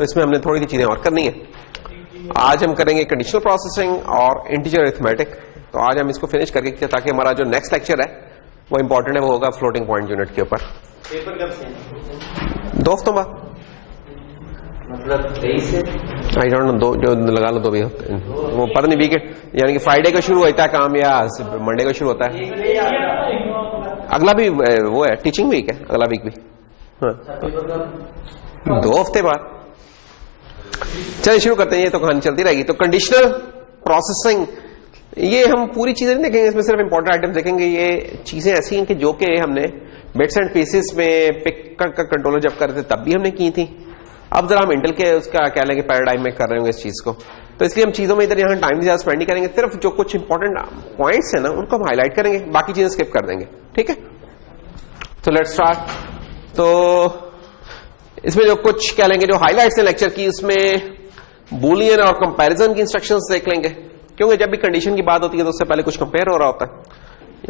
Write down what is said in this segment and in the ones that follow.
तो इसमें हमने थोड़ी सी चीजें और करनी है। आज हम करेंगे कंडीशनल प्रोसेसिंग और इंटीजर अरिथमेटिक। तो आज हम इसको फिनिश करके, ताकि हमारा जो नेक्स्ट लेक्चर है वो इंपॉर्टेंट है, वो होगा फ्लोटिंग पॉइंट यूनिट के ऊपर। पेपर कब से? 2 हफ्तों बाद, मतलब 23 से? आई डोंट नो, जो लगा लो 2 भी हफ्ते, वो पता नहीं वीकेंड, यानी कि फ्राइडे को शुरू होता है काम या मंडे को शुरू होता है। अगला भी वो है, टीचिंग वीक है अगला वीक भी। हाँ, 2 हफ्ते बाद। चलिए शुरू करते हैं, ये तो कहानी चलती रहेगी। तो कंडीशनल प्रोसेसिंग, ये हम पूरी चीजें नहीं देखेंगे, इसमें सिर्फ इंपॉर्टेंट आइटम्स देखेंगे। ये चीजें ऐसी हैं कि जो कि हमने बिट्स एंड पीसेस में पिक का कंट्रोलर जब करते तब भी हमने की थी। अब जरा हम इंटेल के उसका कह लेंगे पैराडाइम में कर रहे होंगे इस चीज को, तो इसलिए हम चीजों में इधर यहाँ टाइम ज्यादा स्पेंड नहीं करेंगे। सिर्फ जो कुछ इंपॉर्टेंट पॉइंट्स है ना उनको हम हाईलाइट करेंगे, बाकी चीजें स्किप कर देंगे। ठीक है, तो लेट्स स्टार्ट। तो इसमें जो कुछ कह लेंगे जो हाईलाइट्स है लेक्चर की, उसमें बूलियन और कंपैरिजन की इंस्ट्रक्शंस देख लेंगे, क्योंकि जब भी कंडीशन की बात होती है तो उससे पहले कुछ कंपेयर हो रहा होता है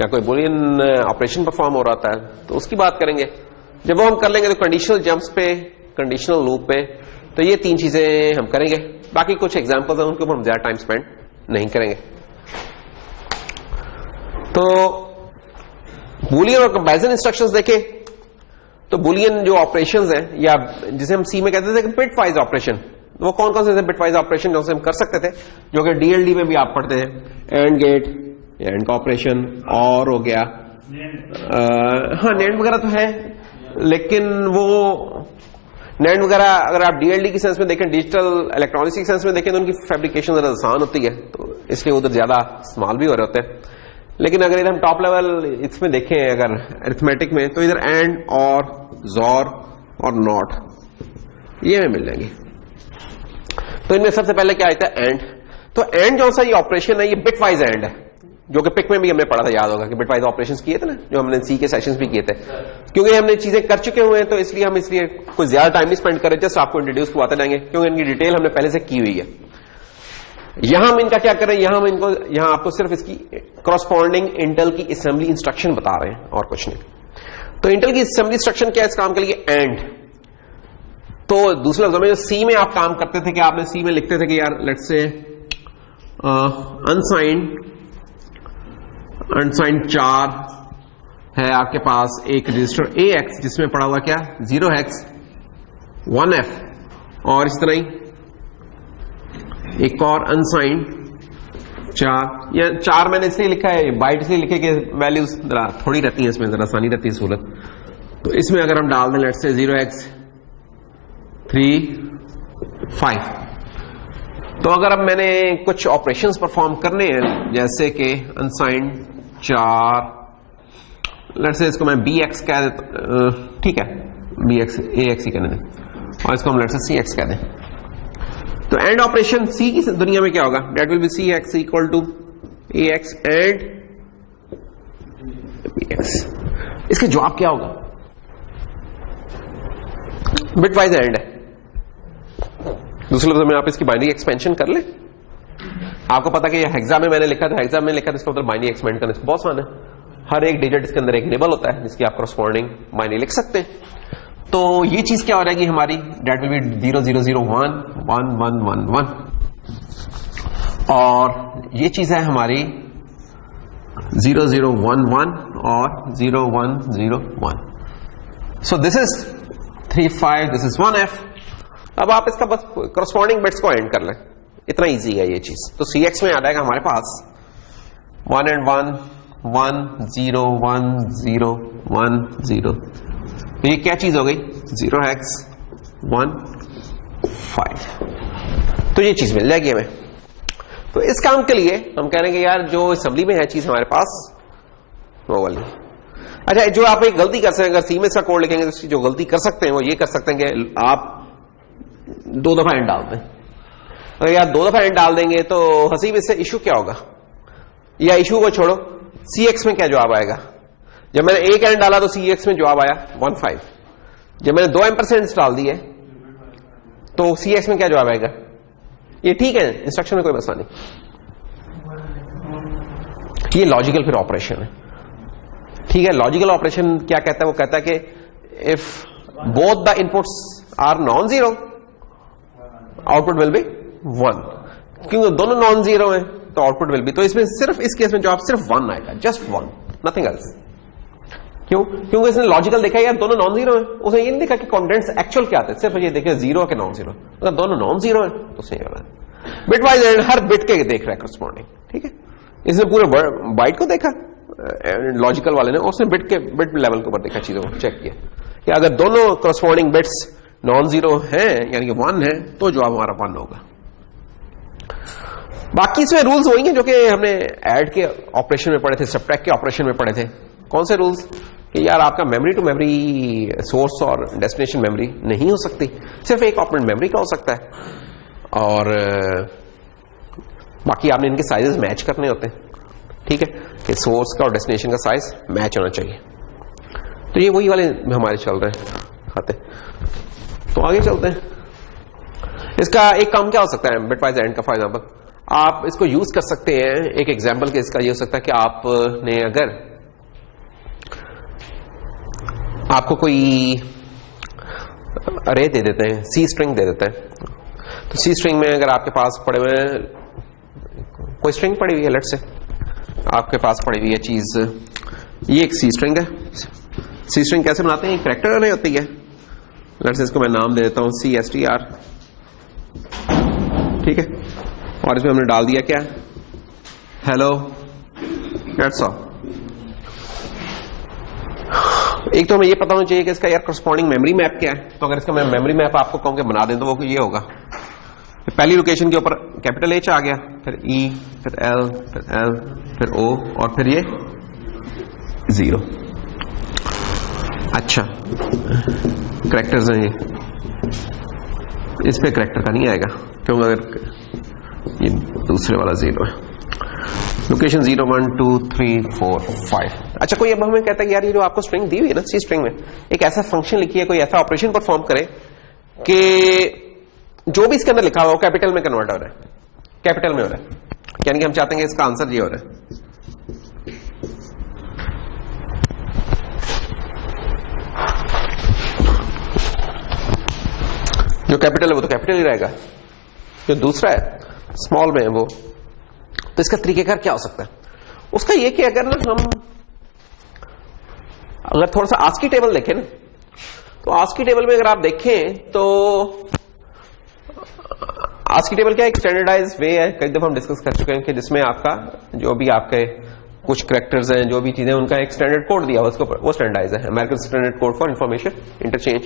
या कोई बूलियन ऑपरेशन परफॉर्म हो रहा होता है, तो उसकी बात करेंगे। जब वो हम कर लेंगे तो कंडीशनल जंप्स पे, कंडीशनल लूप पे, तो ये 3 चीजें हम करेंगे। बाकी कुछ एग्जांपल्स हैं उनके ऊपर हम ज्यादा टाइम स्पेंड नहीं करेंगे। तो बूलियन और कंपैरिजन इंस्ट्रक्शंस देखें तो बूलियन जो ऑपरेशंस हैं, या जिसे हम सी में कहते थे बिटवाइज ऑपरेशन, वो कौन कौन से बिटवाइज ऑपरेशन जो हम कर सकते थे, जो कि डीएलडी में भी आप पढ़ते हैं, एंड गेट, एंड का ऑपरेशन, और हो गया हाँ नेंड वगैरह तो है, लेकिन वो नेंड वगैरह अगर आप डीएलडी की सेंस में देखें, डिजिटल इलेक्ट्रॉनिक्स की सेंस में देखें, तो उनकी फैब्रिकेशन जरा आसान होती है, तो इसलिए उधर ज्यादा इस्तेमाल भी हो रहे होते हैं। लेकिन अगर इधर हम टॉप लेवल इसमें देखें अगर अरिथमेटिक में, तो इधर एंड और जोर और नॉट ये हमें मिल जाएंगे। तो इनमें सबसे पहले क्या आता है, एंड। तो एंड जो सा ये ऑपरेशन है, ये बिटवाइज एंड है, जो कि पिक में भी हमने पढ़ा था, याद होगा कि बिटवाइज ऑपरेशंस किए थे ना, जो हमने सी के सेशंस भी किए थे। क्योंकि हमने चीजें कर चुके हुए हैं तो इसलिए हम कोई ज्यादा टाइम नहीं स्पेंड करें, जस्ट आपको इंट्रोड्यूस करवाते जाएंगे, क्योंकि इनकी डिटेल हमने पहले से की हुई है। यहां हम इनका क्या कर रहे हैं, यहां आपको सिर्फ इसकी करस्पॉन्डिंग इंटेल की असेंबली इंस्ट्रक्शन बता रहे हैं और कुछ नहीं। तो इंटेल की असेंबली इंस्ट्रक्शन क्या है इस काम के लिए, एंड। तो दूसरे लफ्जों में जो सी में आप काम करते थे कि आपने सी में लिखते थे कि यार लेट्स से अनसाइंड 4 है आपके पास एक रजिस्टर AX जिसमें पड़ा हुआ क्या 0x 1F, और इस तरह ही एक और अनसाइंड 4, या 4 मैंने इसलिए लिखा है, बाइट इसलिए लिखे कि वैल्यूज जरा थोड़ी रहती है इसमें, जरा आसानी रहती है सहूलत। तो इसमें अगर हम डाल दें लेट्स से 0x 3 5, तो अगर अब मैंने कुछ ऑपरेशंस परफॉर्म करने हैं, जैसे कि अनसाइंड 4, लेट्स से इसको मैं BX कह देता, ठीक है BX AX ही कहने दें, और इसको हम लेट्स से CX कह दें। तो एंड ऑपरेशन सी की दुनिया में क्या होगा, that will be CX equal to AX and BX। इसके जवाब क्या होगा, बिटवाइज एंड है। दूसरे लफ्ज़ में आप इसकी बाइनरी एक्सपेंशन कर ले। आपको पता कि ये हेक्सा में मैंने लिखा था, हेक्सा में लिखा था, इसका मतलब बाइनरी एक्सपेंड करने से बहुत आसान है। हर एक डिजिट इसके अंदर एक निबल होता है जिसकी आप करस्पॉन्डिंग बाइनरी लिख सकते हैं। तो ये चीज क्या हो जाएगी हमारी, डेट विल बी 0 0 0 1 1 1 1 1, और ये चीज है हमारी 0 0 1 1 और 0 1 0 1। So this is 3 5, this is 1F। अब आप इसका बस करस्पॉन्डिंग बिट्स को एंड कर लें, इतना इजी है ये चीज। तो CX में आ जाएगा हमारे पास 1 and 1 1 0 1 0 1 0। तो ये क्या चीज हो गई, 0x 1 5। तो ये चीज मिल जाएगी हमें। तो इस काम के लिए हम कह रहे हैं कि यार जो असेंबली में है चीज हमारे पास वो वाली। अच्छा, जो आप एक गलती कर सकते हैं, अगर सी में इसका कोड लिखेंगे तो जो गलती कर सकते हैं वो ये कर सकते हैं कि आप 2 दफा एंड डाल दें। अगर यार 2 दफा एंड डाल देंगे तो हसीब इससे इशू क्या होगा, या इशू को छोड़ो CX में क्या जवाब आएगा। जब मैंने एक एंड डाला तो CX में जवाब आया 1 5। जब मैंने 2 एम्परसेंट डाल दिए तो CX में क्या जवाब आएगा। ये ठीक है, इंस्ट्रक्शन में कोई मसला नहीं, ये लॉजिकल फिर ऑपरेशन है। ठीक है, लॉजिकल ऑपरेशन क्या कहता है, वो कहता है कि if both the inputs are non zero output will be 1, क्योंकि दोनों नॉन जीरो हैं तो आउटपुट विल बी, तो इसमें सिर्फ इस केस में जवाब सिर्फ 1 आएगा, जस्ट 1, नथिंग एल्स। क्यों? क्योंकि इसने लॉजिकल देखा यार दोनों नॉन जीरो है, उसने ये नहीं देखा कि कॉन्टेंट्स एक्चुअल क्या आते, सिर्फ ये देखे जीरो के नॉन जीरो, अगर दोनों नॉन जीरो है तो सही वाला है। Bit wise and her bit के देख रहा है करस्पॉन्डिंग, ठीक है। इसने पूरे बाइट को देखा लॉजिकल वाले ने, उसने बिट लेवल के ऊपर देखा, चीजों को चेक किया कि अगर दोनों करस्पॉन्डिंग बिट्स नॉन जीरो हैं यानी कि 1 है तो जवाब हमारा 1 होगा। बाकी इसमें रूल्स वही हैं जो कि हमने ऐड के ऑपरेशन में पढ़े थे, सबट्रैक्ट के ऑपरेशन में पढ़े थे। कौन से रूल्स? कि यार आपका मेमोरी टू मेमोरी सोर्स और डेस्टिनेशन मेमोरी नहीं हो सकती, सिर्फ एक ऑपरेंड मेमोरी का हो सकता है, और बाकी आपने इनके साइजेस मैच करने होते हैं, ठीक है, कि सोर्स का और डेस्टिनेशन का साइज मैच होना चाहिए। तो ये वही वाले हमारे चल रहे हैं खाते। तो आगे चलते हैं। इसका एक काम क्या हो सकता है बिटवाइज एंड का? फॉर एग्जांपल आप इसको यूज कर सकते हैं, एक एग्जांपल के इसका ये हो सकता है कि आपने अगर आपको कोई अरे दे देते हैं, सी स्ट्रिंग दे देते हैं, तो सी स्ट्रिंग में अगर आपके पास पड़े हुए कोई स्ट्रिंग पड़ी हुई है, लेट्स से आपके पास पड़ी हुई है चीज, ये एक सी स्ट्रिंग है। सी स्ट्रिंग कैसे बनाते हैं? कैरेक्टर अरे होती है, लेट्स से इसको मैं नाम दे देता हूं CSTR, ठीक है, और इसमें हमने डाल दिया क्या? Hello, that's all. एक तो हमें ये पता होना चाहिए कि इसका यार करस्पॉन्डिंग मेमोरी मैप क्या है, तो अगर इसका मैं मेमोरी मैप आपको कहूं कि बना दें तो वो ये होगा, पहली लोकेशन के ऊपर कैपिटल H आ गया, फिर E, फिर L, फिर L, फिर O, और फिर ये 0। अच्छा, करैक्टर्स हैं ये, इस पे करैक्टर का नहीं आएगा क्योंकि अगर ये दूसरे वाला 0 है। लोकेशन 0, 1, 2, 3, 4, 5। अच्छा, कोई अब हमें कहता है कि यार ये जो आपको स्ट्रिंग दी हुई है ना, सी स्ट्रिंग में एक ऐसा फंक्शन लिखिए, कोई ऐसा ऑपरेशन परफॉर्म करे कि जो भी इसके अंदर लिखा हुआ कैपिटल में कन्वर्ट हो रहा है, कैपिटल में हो रहा है, यानी कि हम चाहते हैं कि इसका आंसर ये हो रहा है। जो कैपिटल है वो तो कैपिटल ही रहेगा, जो दूसरा है स्मॉल में है वो, तो इसका तरीकेकार क्या हो सकता है? उसका ये कि अगर ना हम अगर थोड़ा सा आस्की टेबल देखें ना, तो आस्की टेबल में अगर आप देखें तो आस्की टेबल क्या एक स्टैंडर्डाइज वे है, कई दफा हम डिस्कस कर चुके हैं कि जिसमें आपका जो भी आपके कुछ कैरेक्टर्स हैं, जो भी चीजें, उनका एक स्टैंडर्ड कोड दिया हुआ, उसको वो स्टैंडर्डाइज है, American standard code for information interchange.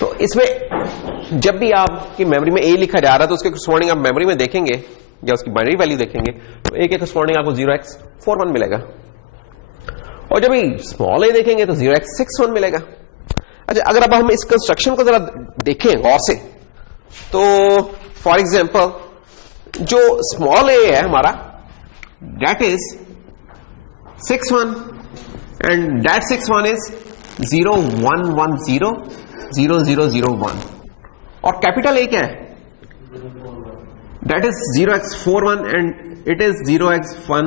तो इसमें जब भी आपकी मेमोरी में ए लिखा जा रहा है तो उसके करस्पॉन्डिंग आप मेमोरी में देखेंगे या उसकी बाइनरी वैल्यू देखेंगे तो ए के करस्पॉन्डिंग आपको 0x41 मिलेगा, और जब स्मॉल ए देखेंगे तो 0x61 मिलेगा। अच्छा, अगर अब हम इस कंस्ट्रक्शन को जरा देखें गौर से, तो फॉर एग्जाम्पल जो स्मॉल ए है हमारा, that is 61 and that 61 is 0110 0001, और कैपिटल ए क्या है? That is 0x41 and it is 0x1।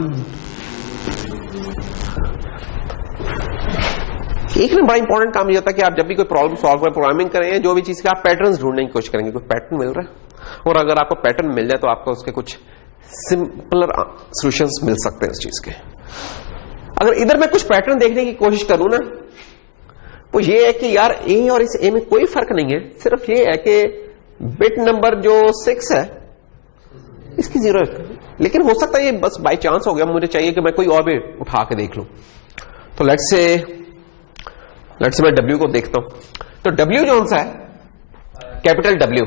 एक ना बड़ा इंपॉर्टेंट काम ये होता है कि आप जब भी कोई प्रॉब्लम सॉल्व करें, प्रोग्रामिंग करें, जो भी चीज का आप पैटर्न्स ढूंढने की कोशिश करेंगे, कोई पैटर्न मिल रहा है, और अगर आपको पैटर्न मिल जाए तो आपको उसके कुछ सिंपलर सॉल्यूशंस मिल सकते हैं उस चीज के। अगर इधर मैं कुछ पैटर्न देखने की कोशिश करूं ना, वो ये है कि यार ए और इस ए में कोई फर्क नहीं है, सिर्फ ये है कि बिट नंबर जो 6 है इसकी 0 है, लेकिन हो सकता है ये बस बाय चांस हो गया, मुझे चाहिए कि मैं कोई और भी उठा के देख लूं। तो लेट्स से मैं W को देखता हूं, तो W जो सा है कैपिटल W,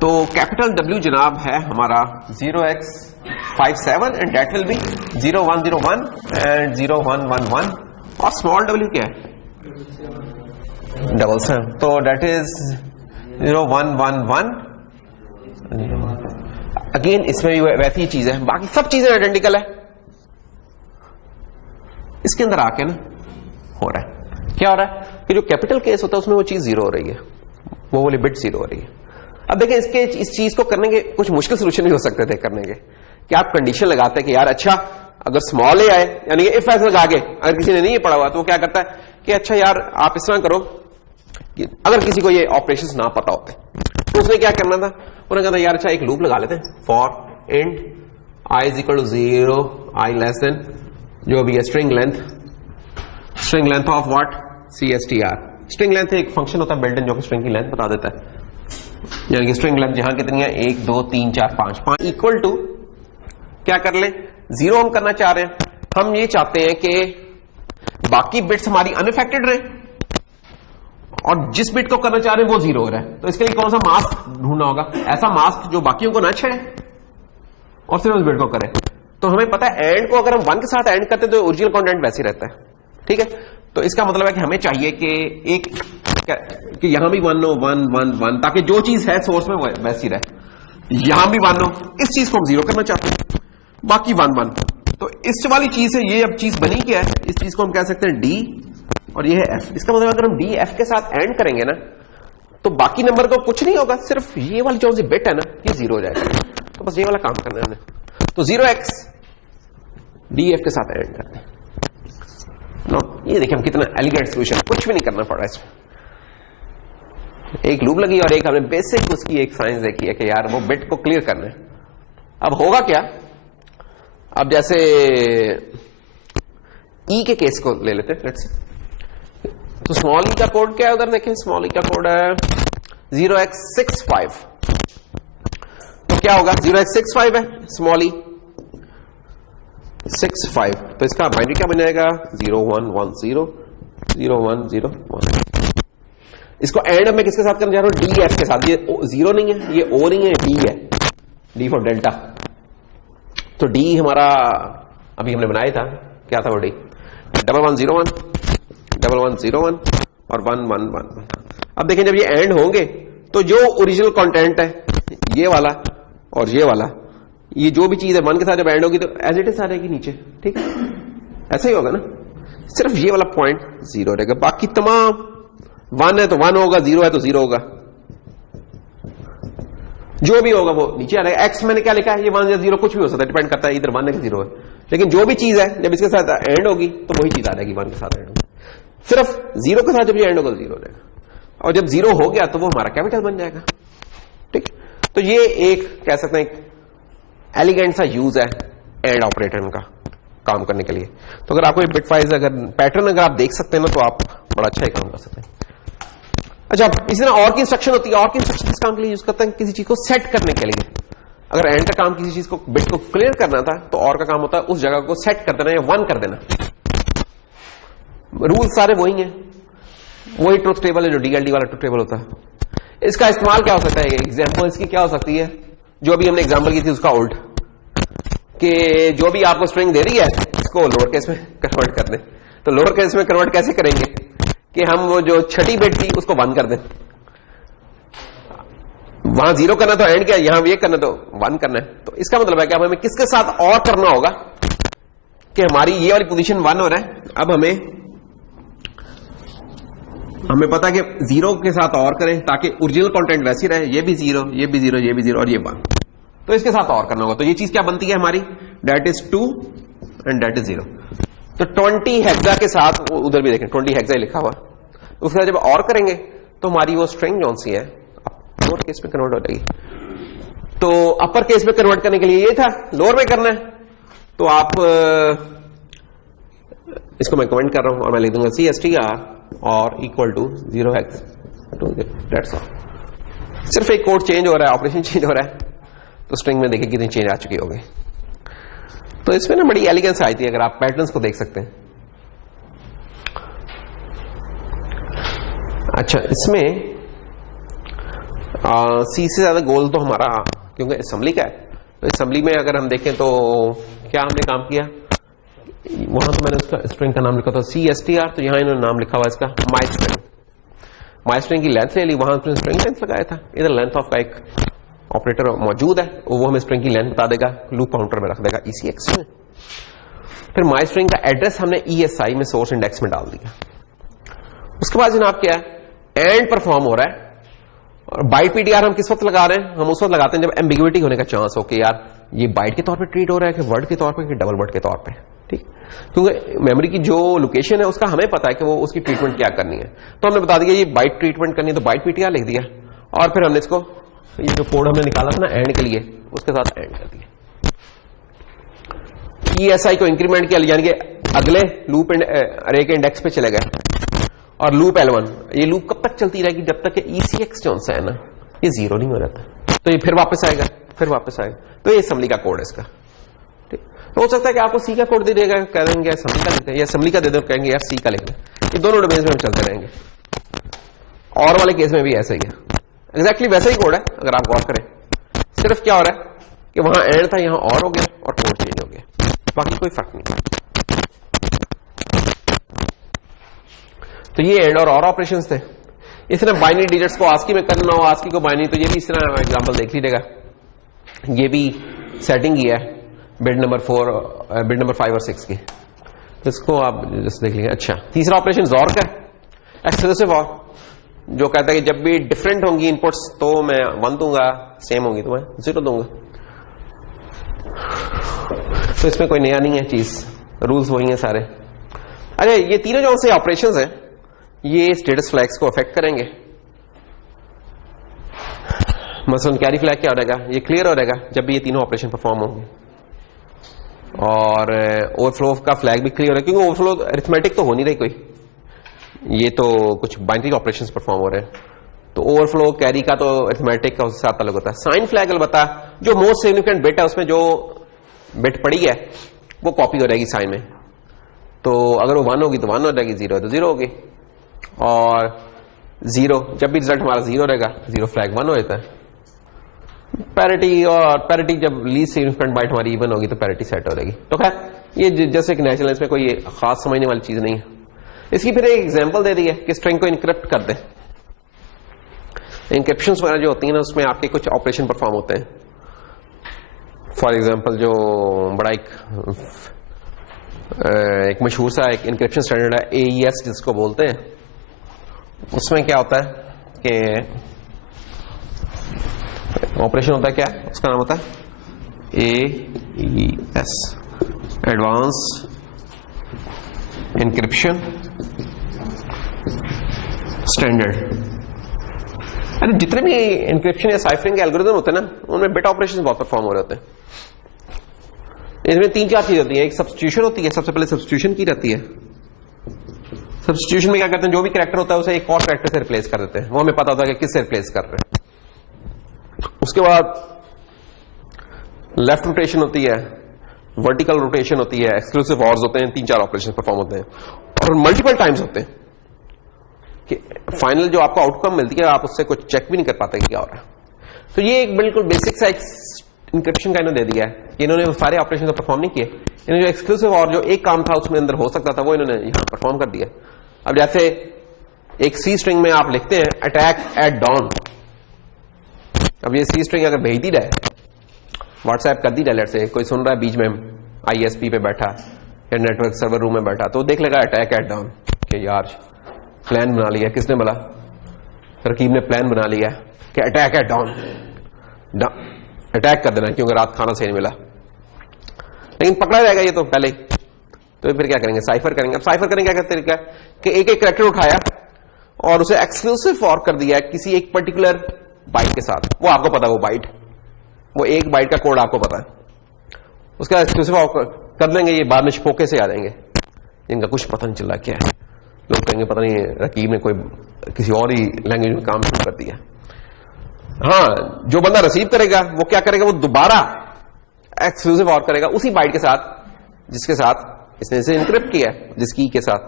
तो कैपिटल W जनाब है हमारा 0x57 and that will be 0101 and 0111, और स्मॉल w क्या है? 7, तो दैट इज 0111। अगेन इसमें भी वैसी ही चीज है, बाकी सब चीजें आइडेंटिकल है। इसके अंदर आके ना हो रहा है क्या हो रहा है कि जो कैपिटल केस होता है उसमें वो चीज 0 हो रही है, वो वाली बिट 0 हो रही है। अब देखें इस चीज को करने के कुछ मुश्किल सोल्यूशन भी हो सकते थे करने के, कि आप कंडीशन लगाते हैं कि यार अच्छा अगर स्मॉल ए आए, यानी इफ ऐसे लगा के, अगर किसी ने नहीं पढ़ा हुआ तो वो क्या करता है कि अच्छा यार आप इस तरह करो कि अगर किसी को ये ऑपरेशंस ना पता होते तो उसने क्या करना था, उन्होंने कहा यार अच्छा एक लूप लगा लेते हैं, for int i is equal to 0, i less than जो भी है string length of what, CSTR। String length एक फंक्शन होता है बिल्ट इन जो कि स्ट्रिंग की लेंथ बता देता है, यानी कि स्ट्रिंग लेंथ जहां कितनी है 1 2 3 4 5 इक्वल टू क्या कर ले 0 हम करना चाह रहे हैं। हम ये चाहते हैं कि बाकी बिट्स हमारी अनअफेक्टेड रहे और जिस बिट को करना चाह रहे हैं वो 0 हो रहा है। तो इसके लिए कौन सा मास्क ढूंढना होगा, ऐसा मास्क जो बाकियों को ना छेड़े और सिर्फ उस बिट को करे। तो हमें पता है एंड को अगर हम 1 के साथ एंड करते तो ओरिजिनल कंटेंट वैसे ही रहता है, ठीक है। तो इसका मतलब है कि हमें चाहिए कि एक कि यहां भी 1 हो 1 1 1 ताकि जो चीज है सोर्स में वैसी रहे, यहां भी 1 हो, इस चीज को हम 0 करना चाहते हैं, बाकी 1 1। तो इस वाली चीज से ये अब चीज बनी क्या है, इस चीज को हम कह सकते हैं D और ये है F। इसका मतलब अगर हम D F के साथ एंड करेंगे ना तो बाकी नंबर को कुछ नहीं होगा, सिर्फ ये वाली जो सी बिट है ना ये 0 हो जाएगा। तो बस ये वाला काम करना है हमने। तो 0x DF के साथ एंड करते हैं। नो ये देखिए हम कितना एलिगेंट सॉल्यूशन, कुछ भी नहीं करना पड़ा इसमें, एक लूप लगी और एक हमने बेसिक उसकी एक साइंस देखी है कि यार वो बिट को क्लियर करना है। अब होगा क्या, अब जैसे ई के केस को ले लेते हैं, लेट्स सी। तो स्मॉल ई का कोड क्या है उधर देखें, स्मॉल ई का कोड है 0x65। तो क्या होगा 0x65 है स्मॉल ई 65, तो इसका बाइनरी क्या बन जाएगा 0110 0101। इसको एंड में किसके साथ करने जा रहा हूं, DF के साथ। ये 0 नहीं है, ये O नहीं है, D है, D फॉर डेल्टा। तो D हमारा अभी हमने बनाया था, क्या था वो D 1101 1101 और 1111। अब देखें जब ये एंड होंगे तो जो ओरिजिनल कंटेंट है ये वाला और ये वाला, ये जो भी चीज है 1 के साथ जब एंड होगी तो एज इट इज आ जाएगी नीचे, ठीक है, ऐसा ही होगा ना। सिर्फ ये वाला पॉइंट 0 रहेगा, बाकी तमाम 1 है तो 1 होगा, 0 है तो 0 होगा, जो भी होगा वो नीचे आ जाएगा। एक्स मैंने क्या लिखा है, ये 1 या 0 कुछ भी हो सकता है, डिपेंड करता है इधर 1 है कि 0 है, लेकिन जो भी चीज है जब इसके साथ एंड होगी तो वही चीज आ जाएगी 1 के साथ एंड होगी। सिर्फ 0 के साथ जब ये एंड होगा तो 0 हो जाएगा, और जब 0 हो गया तो वो हमारा कैपिटल बन जाएगा, ठीक। तो ये एक कह सकते हैं एलिगेंट सा यूज है एंड ऑपरेटर का काम करने के लिए। तो अगर आपको बिटवाइज अगर पैटर्न अगर आप देख सकते हैं ना तो आप बड़ा अच्छा ही काम कर सकते हैं। अच्छा, इसी तरह और की इंस्ट्रक्शन होती है, और की इंस्ट्रक्शन किस काम के लिए यूज करते हैं, किसी चीज को सेट करने के लिए। अगर एंड का काम किसी चीज को बिट को क्लियर करना था तो और का काम होता है उस जगह को सेट कर देना या 1 कर देना। रूल सारे वही हैं, वही ट्रुथ टेबल है जो DLD वाला ट्रुथ टेबल होता है। इसका इस्तेमाल क्या हो सकता है, एग्जाम्पल इसकी क्या हो सकती है, जो अभी हमने एग्जाम्पल की थी उसका उल्ट, कि जो भी आपको स्ट्रिंग दे रही है इसको लोअर केस में कन्वर्ट कर दें। तो लोअर केस में कन्वर्ट कैसे करेंगे कि हम वो जो छठी बिट थी उसको 1 कर दें, वहां 0 करना तो एंड किया, यहां ये करना तो 1 करना है। तो इसका मतलब है कि अब हमें किसके साथ और करना होगा कि हमारी ये वाली पोजीशन 1 हो रहा है, अब हमें पता है कि 0 के साथ और करें ताकि ओरिजिनल कंटेंट वैसी रहे, ये भी 0 ये भी 0 ये भी 0 और ये 1। तो इसके साथ और करना होगा, तो ये चीज क्या बनती है हमारी, that is 2 and that is 0। तो 20 हेक्सा के साथ उधर भी देखें 20 हेक्सा लिखा हुआ, उसके बाद जब और करेंगे तो हमारी वो स्ट्रिंग जौन सी है लोअर केस में कन्वर्ट हो जाएगी। तो अपर केस में कन्वर्ट करने के लिए ये था लोअर में करना है, तो आप इसको मैं कमेंट कर रहा हूं और मैं लिख दूंगा CSTR और equal to 0x to that's all. सिर्फ एक कोड चेंज हो रहा है, ऑपरेशन चेंज हो रहा है, तो स्ट्रिंग में देखिए कितनी चेंज आ चुकी होगी। तो इसमें ना बड़ी एलिगेंस आई थी अगर आप पैटर्न्स को देख सकते हैं। अच्छा, इसमें सी से ज्यादा गोल तो हमारा क्योंकि असेंबली का है, तो असेंबली में अगर हम देखें तो क्या हमने काम किया, वहां तो मैंने उसका स्ट्रिंग का नाम लिखा था CSTR, तो यहां इन्होंने नाम लिखा हुआ इसका माई स्ट्रिंग की लेंथ ले ली, वहां स्ट्रिंग लेंथ लगाया था। इधर लेंथ ऑफ का एक ऑपरेटर मौजूद है, वो हमें स्ट्रिंग की लेंथ बता देगा, लूप काउंटर में रख देगा ECX में। फिर माई स्ट्रिंग का एड्रेस हमने ESI में सोर्स इंडेक्स में डाल दिया। उसके बाद जनाब क्या है, एंड परफॉर्म हो रहा है, और बाइट PTR हम किस वक्त लगा रहे हैं, हम उस वक्त लगाते हैं जब एम्बिग्युइटी होने का चांस हो कि यार ये बाइट के तौर पे ट्रीट हो रहा है कि वर्ड के तौर पे कि डबल वर्ड के तौर पे, ठीक। क्योंकि मेमोरी की जो लोकेशन है उसका हमें पता है कि वो उसकी ट्रीटमेंट क्या करनी है, तो हमने बता दिया ये बाइट ट्रीटमेंट करनी है तो बाइट PTR लिख दिया, और फिर हमने इसको ये जो कोड हमने निकाला था ना एंड के लिए, उसके साथ एंड कर दिया। ESI को इंक्रीमेंट किया, यानी कि अगले लूप अरे के इंडेक्स पे चले गए। और लूप L1, ये लूप कब तक चलती रहेगी? जब तक ECX जो है ना ये 0 नहीं हो जाता, तो ये फिर वापस आएगा, फिर वापस आएगा। तो ये असेंबली का कोड है इसका। ठीक, तो हो सकता है कि आपको सी का कोड दे देगा, कह देंगे असेंबली का लिखते हैं, या असेंबली का दे दो, कहेंगे यार सी का लिख लें। ये दोनों डोमेन में हम चलते रहेंगे। और वाले केस में भी ऐसा ही है, एग्जैक्टली वैसा ही कोड है अगर आप गौर करें। सिर्फ क्या हो रहा है कि वहां एंड था, यहां और हो गया और कोड चेंज हो गया, बाकी कोई फर्क नहीं। तो ये एंड और ऑपरेशंस थे। इस तरह बाइनरी डिजिट्स को आस्की में करना हो, आस्की को बाइनरी, तो ये भी इस तरह एग्जांपल देख लीजिएगा। ये भी सेटिंग ही है बिट नंबर 4, बिट नंबर 5 और 6 की, इसको आप जस्ट देख लीजिए। अच्छा, तीसरा ऑपरेशन जॉर का एक्सक्लूसिव और, जो कहता है कि जब भी डिफरेंट होंगी इनपुट्स तो मैं 1 दूंगा, सेम होंगी तो मैं 0 दूंगा। तो इसमें कोई नया नहीं है चीज, रूल्स वही हैं सारे। अरे ये तीनों जो से ऑपरेशंस हैं ये स्टेटस फ्लैग्स को अफेक्ट करेंगे। मसलन कैरी फ्लैग क्या हो रहेगा, ये क्लियर हो रहेगा जब भी ये तीनों ऑपरेशन परफॉर्म होंगे। और ओवरफ्लो का फ्लैग भी क्लियर है, क्योंकि ओवरफ्लो अरिथमेटिक तो हो नहीं रही कोई, ये तो कुछ बाइनरी ऑपरेशंस परफॉर्म हो रहे हैं। तो ओवरफ्लो कैरी का तो अरिथमेटिक का उसके साथ अलग होता है। साइन फ्लैग अलबत्ता जो मोस्ट सिग्निफिकेंट बिट है उसमें जो बिट पड़ी है वो कॉपी हो जाएगी साइन में। तो अगर वो 1 होगी तो 1 हो जाएगी, 0 तो 0 होगी। और 0 जब भी रिजल्ट हमारा 0 रहेगा, 0 फ्लैग 1 हो जाता है। पैरिटी, और पैरिटी जब लीस्ट सिग्निफिकेंट बाइट हमारी इवन होगी तो पैरिटी सेट हो जाएगी। तो खैर ये जैसे एक नेचुरल, इसमें कोई खास समझने वाली चीज नहीं है। इसकी फिर एक एग्जांपल दे दी है कि स्ट्रिंग को इनक्रिप्ट कर दे। इंक्रिप्शंस वगैरह जो होती है ना उसमें आपके कुछ ऑपरेशन परफॉर्म होते हैं। फॉर एग्जांपल जो बड़ा एक मशहूर सा एक इंक्रिप्शन स्टैंडर्ड है AES जिसको बोलते हैं, उसमें क्या होता है कि ऑपरेशन होता है, क्या उसका नाम होता है AES, एडवांस इंक्रिप्शन स्टैंडर्ड। अरे जितने भी इंक्रिप्शन या साइफरिंग के एल्गोरिथम होते हैं ना उनमें बिट ऑपरेशन बहुत परफॉर्म हो रहे होते हैं। इसमें 3-4 चीज होती है। एक सब्स्टिट्यूशन होती है, सबसे पहले सब्स्टिट्यूशन की रहती है। सब्स्टिट्यूशन में क्या करते हैं, जो भी कैरेक्टर होता है उसे एक और कैरेक्टर से रिप्लेस कर देते हैं, वो हमें पता होता है कि किससे रिप्लेस कर रहे हैं। उसके बाद लेफ्ट रोटेशन होती है, वर्टिकल रोटेशन होती है, एक्सक्लूसिव ऑर्स होते हैं, 3-4 ऑपरेशन परफॉर्म होते हैं और मल्टीपल टाइम्स होते हैं कि फाइनल जो आपको आउटकम मिलती है आप उससे कुछ चेक भी नहीं कर पाते कि क्या हो रहा है। तो ये एक बिल्कुल बेसिक सा इंक्रिप्शन का इन्होंने दे दिया है कि इन्होंने सारे ऑपरेशन परफॉर्म नहीं किए, इन्होंने जो एक्सक्लूसिव और जो एक काम था उसमें अंदर हो सकता था वो इन्होंने यहां परफॉर्म कर दिया। अब जैसे एक सी स्ट्रिंग में आप लिखते हैं अटैक एट डॉन, अब ये सी स्ट्रिंग अगर भेज दी जाए, व्हाट्सएप कर दी जाए, लेट से कोई सुन रहा है बीच में ISP पे बैठा या नेटवर्क सर्वर रूम में बैठा, तो देख लेगा अटैक एट डॉन कि यार प्लान बना लिया, किसने बोला, रकीब ने प्लान बना लिया कि अटैक एट डॉन, अटैक कर देना क्योंकि रात खाना सही नहीं मिला। लेकिन पकड़ा जाएगा ये तो पहले ही, तो फिर क्या करेंगे, साइफर करेंगे। अब साइफर करेंगे क्या तरीका कि एक एक कैरेक्टर उठाया और उसे एक्सक्लूसिव फॉर कर दिया किसी एक पर्टिकुलर बाइट के साथ, वो आपको पता है वो बाइट, वो एक बाइट का कोड आपको पता है, उसका एक्सक्लूसिव कर देंगे। ये बाद में छिपोके से आ जाएंगे इनका कुछ पता नहीं चल रहा क्या है, लोग कहेंगे पता नहीं रकीब ने कोई किसी और ही लैंग्वेज में काम शुरू कर दिया। हाँ, जो बंदा रिसीव करेगा वो क्या करेगा, वो दोबारा एक्सक्लूसिव और करेगा उसी बाइट के साथ जिसके साथ इसने इसे इनक्रिप्ट किया है, जिस की के साथ।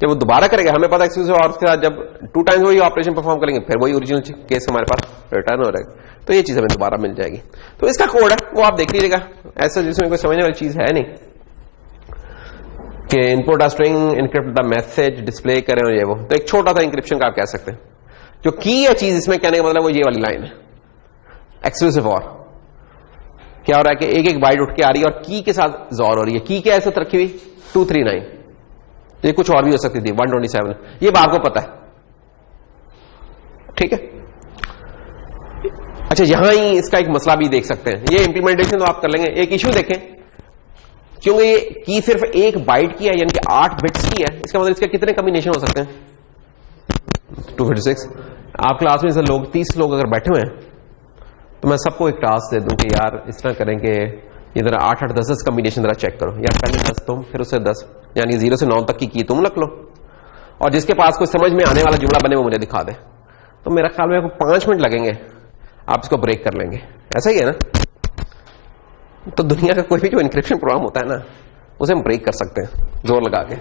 जब वो दोबारा करेगा, हमें पता एक्सक्लूसिव और के साथ जब 2 टाइम्स वही ऑपरेशन परफॉर्म करेंगे फिर वही ओरिजिनल केस हमारे पास रिटर्न हो रहेगा, तो ये चीज हमें दोबारा मिल जाएगी। तो इसका कोड है वो आप देख लीजिएगा, ऐसा जिसमें कोई समझने वाली चीज है नहीं कि input string encrypt the message display करें और ये वो। तो एक छोटा सा इंक्रिप्शन का आप कह सकते हैं। जो की है चीज इसमें कहने का मतलब वो ये वाली लाइन है, एक्सक्लूसिव और। क्या हो रहा है कि एक एक बाइट उठ के आ रही है और की के साथ जॉर हो रही है। की क्या ऐसे रखी हुई 239, ये कुछ और भी हो सकती थी 127, ये आपको पता है, ठीक है। अच्छा, यहां ही इसका एक मसला भी देख सकते हैं, ये इंप्लीमेंटेशन तो आप कर लेंगे। एक इश्यू देखें, क्योंकि ये की सिर्फ एक बाइट की है यानी कि 8 बिट्स की है, इसका मतलब इसके कितने कॉम्बिनेशन हो सकते हैं 256। आप क्लास में से लोग 30 लोग अगर बैठे हुए हैं तो मैं सबको एक टास्क दे दूं कि यार इस तरह करें कि ये जरा 8, 10 कम्बिनेशन जरा चेक करो, यार पहले 10 तुम, फिर उससे 10, यानी 0 से 9 तक की तुम रख लो, और जिसके पास कोई समझ में आने वाला जुमला बने वो मुझे दिखा दे। तो मेरा ख्याल में आपको 5 मिनट लगेंगे, आप इसको ब्रेक कर लेंगे। ऐसा ही है ना? तो दुनिया का कोई भी जो इंक्रिप्शन प्रोग्राम होता है ना, उसे हम ब्रेक कर सकते हैं जोर लगा के।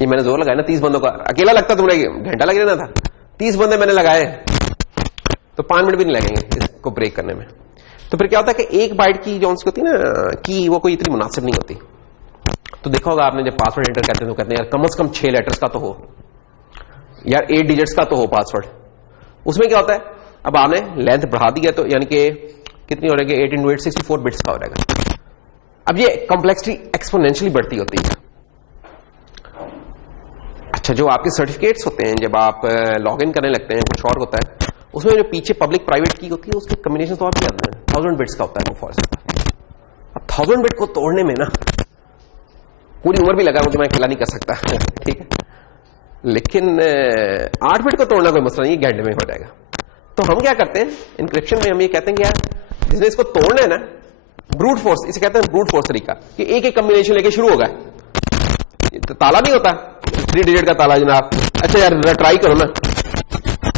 ये मैंने जोर लगाया ना 30 बंदों का, अकेला लगता तुमने घंटा लग रहना था, 30 बंदे मैंने लगाए तो 5 मिनट भी नहीं लगेंगे इसको ब्रेक करने में। तो फिर क्या होता है कि एक बाइट की जो होती है ना की, वो कोई इतनी मुनासिब नहीं होती। तो देखा होगा आपने, जब पासवर्ड एंटर करते हैं तो कहते हैं यार कम से कम 6 लेटर्स का तो हो, यार 8 डिजिट्स का तो हो पासवर्ड। उसमें क्या होता है, अब आपने लेंथ बढ़ा दी है तो यानी कि कितनी हो रहेगी, 8 × 8 64 बिट्स का हो जाएगा। अब ये कॉम्प्लेक्सिटी एक्सपोनेंशियली बढ़ती होती है। अच्छा, जो आपके सर्टिफिकेट्स होते हैं जब आप लॉग इन करने लगते हैं, कुछ और होता है उसमें, जो पीछे पब्लिक प्राइवेट की होती है उसके कम्बिनेशन तो आप भी आते हैं, 1000 बिट्स का होता है वो फॉर। अब 1000 बिट को तोड़ने में ना पूरी उम्र भी लगा मुझे, मैं अकेला नहीं कर सकता ठीक है, लेकिन 8 बिट को तोड़ना कोई मसला नहीं, घंटे में हो जाएगा। तो हम क्या करते हैं इंक्रिप्शन में, हम ये कहते हैं कि यार जिसने इसको तोड़ना है ना, ब्रूट फोर्स, इसे कहते हैं ब्रूट फोर्स तरीका, कि एक एक कम्बिनेशन लेके शुरू होगा। तो ताला नहीं होता 3 डिजिट का ताला जनाब, अच्छा यार ट्राई करो ना,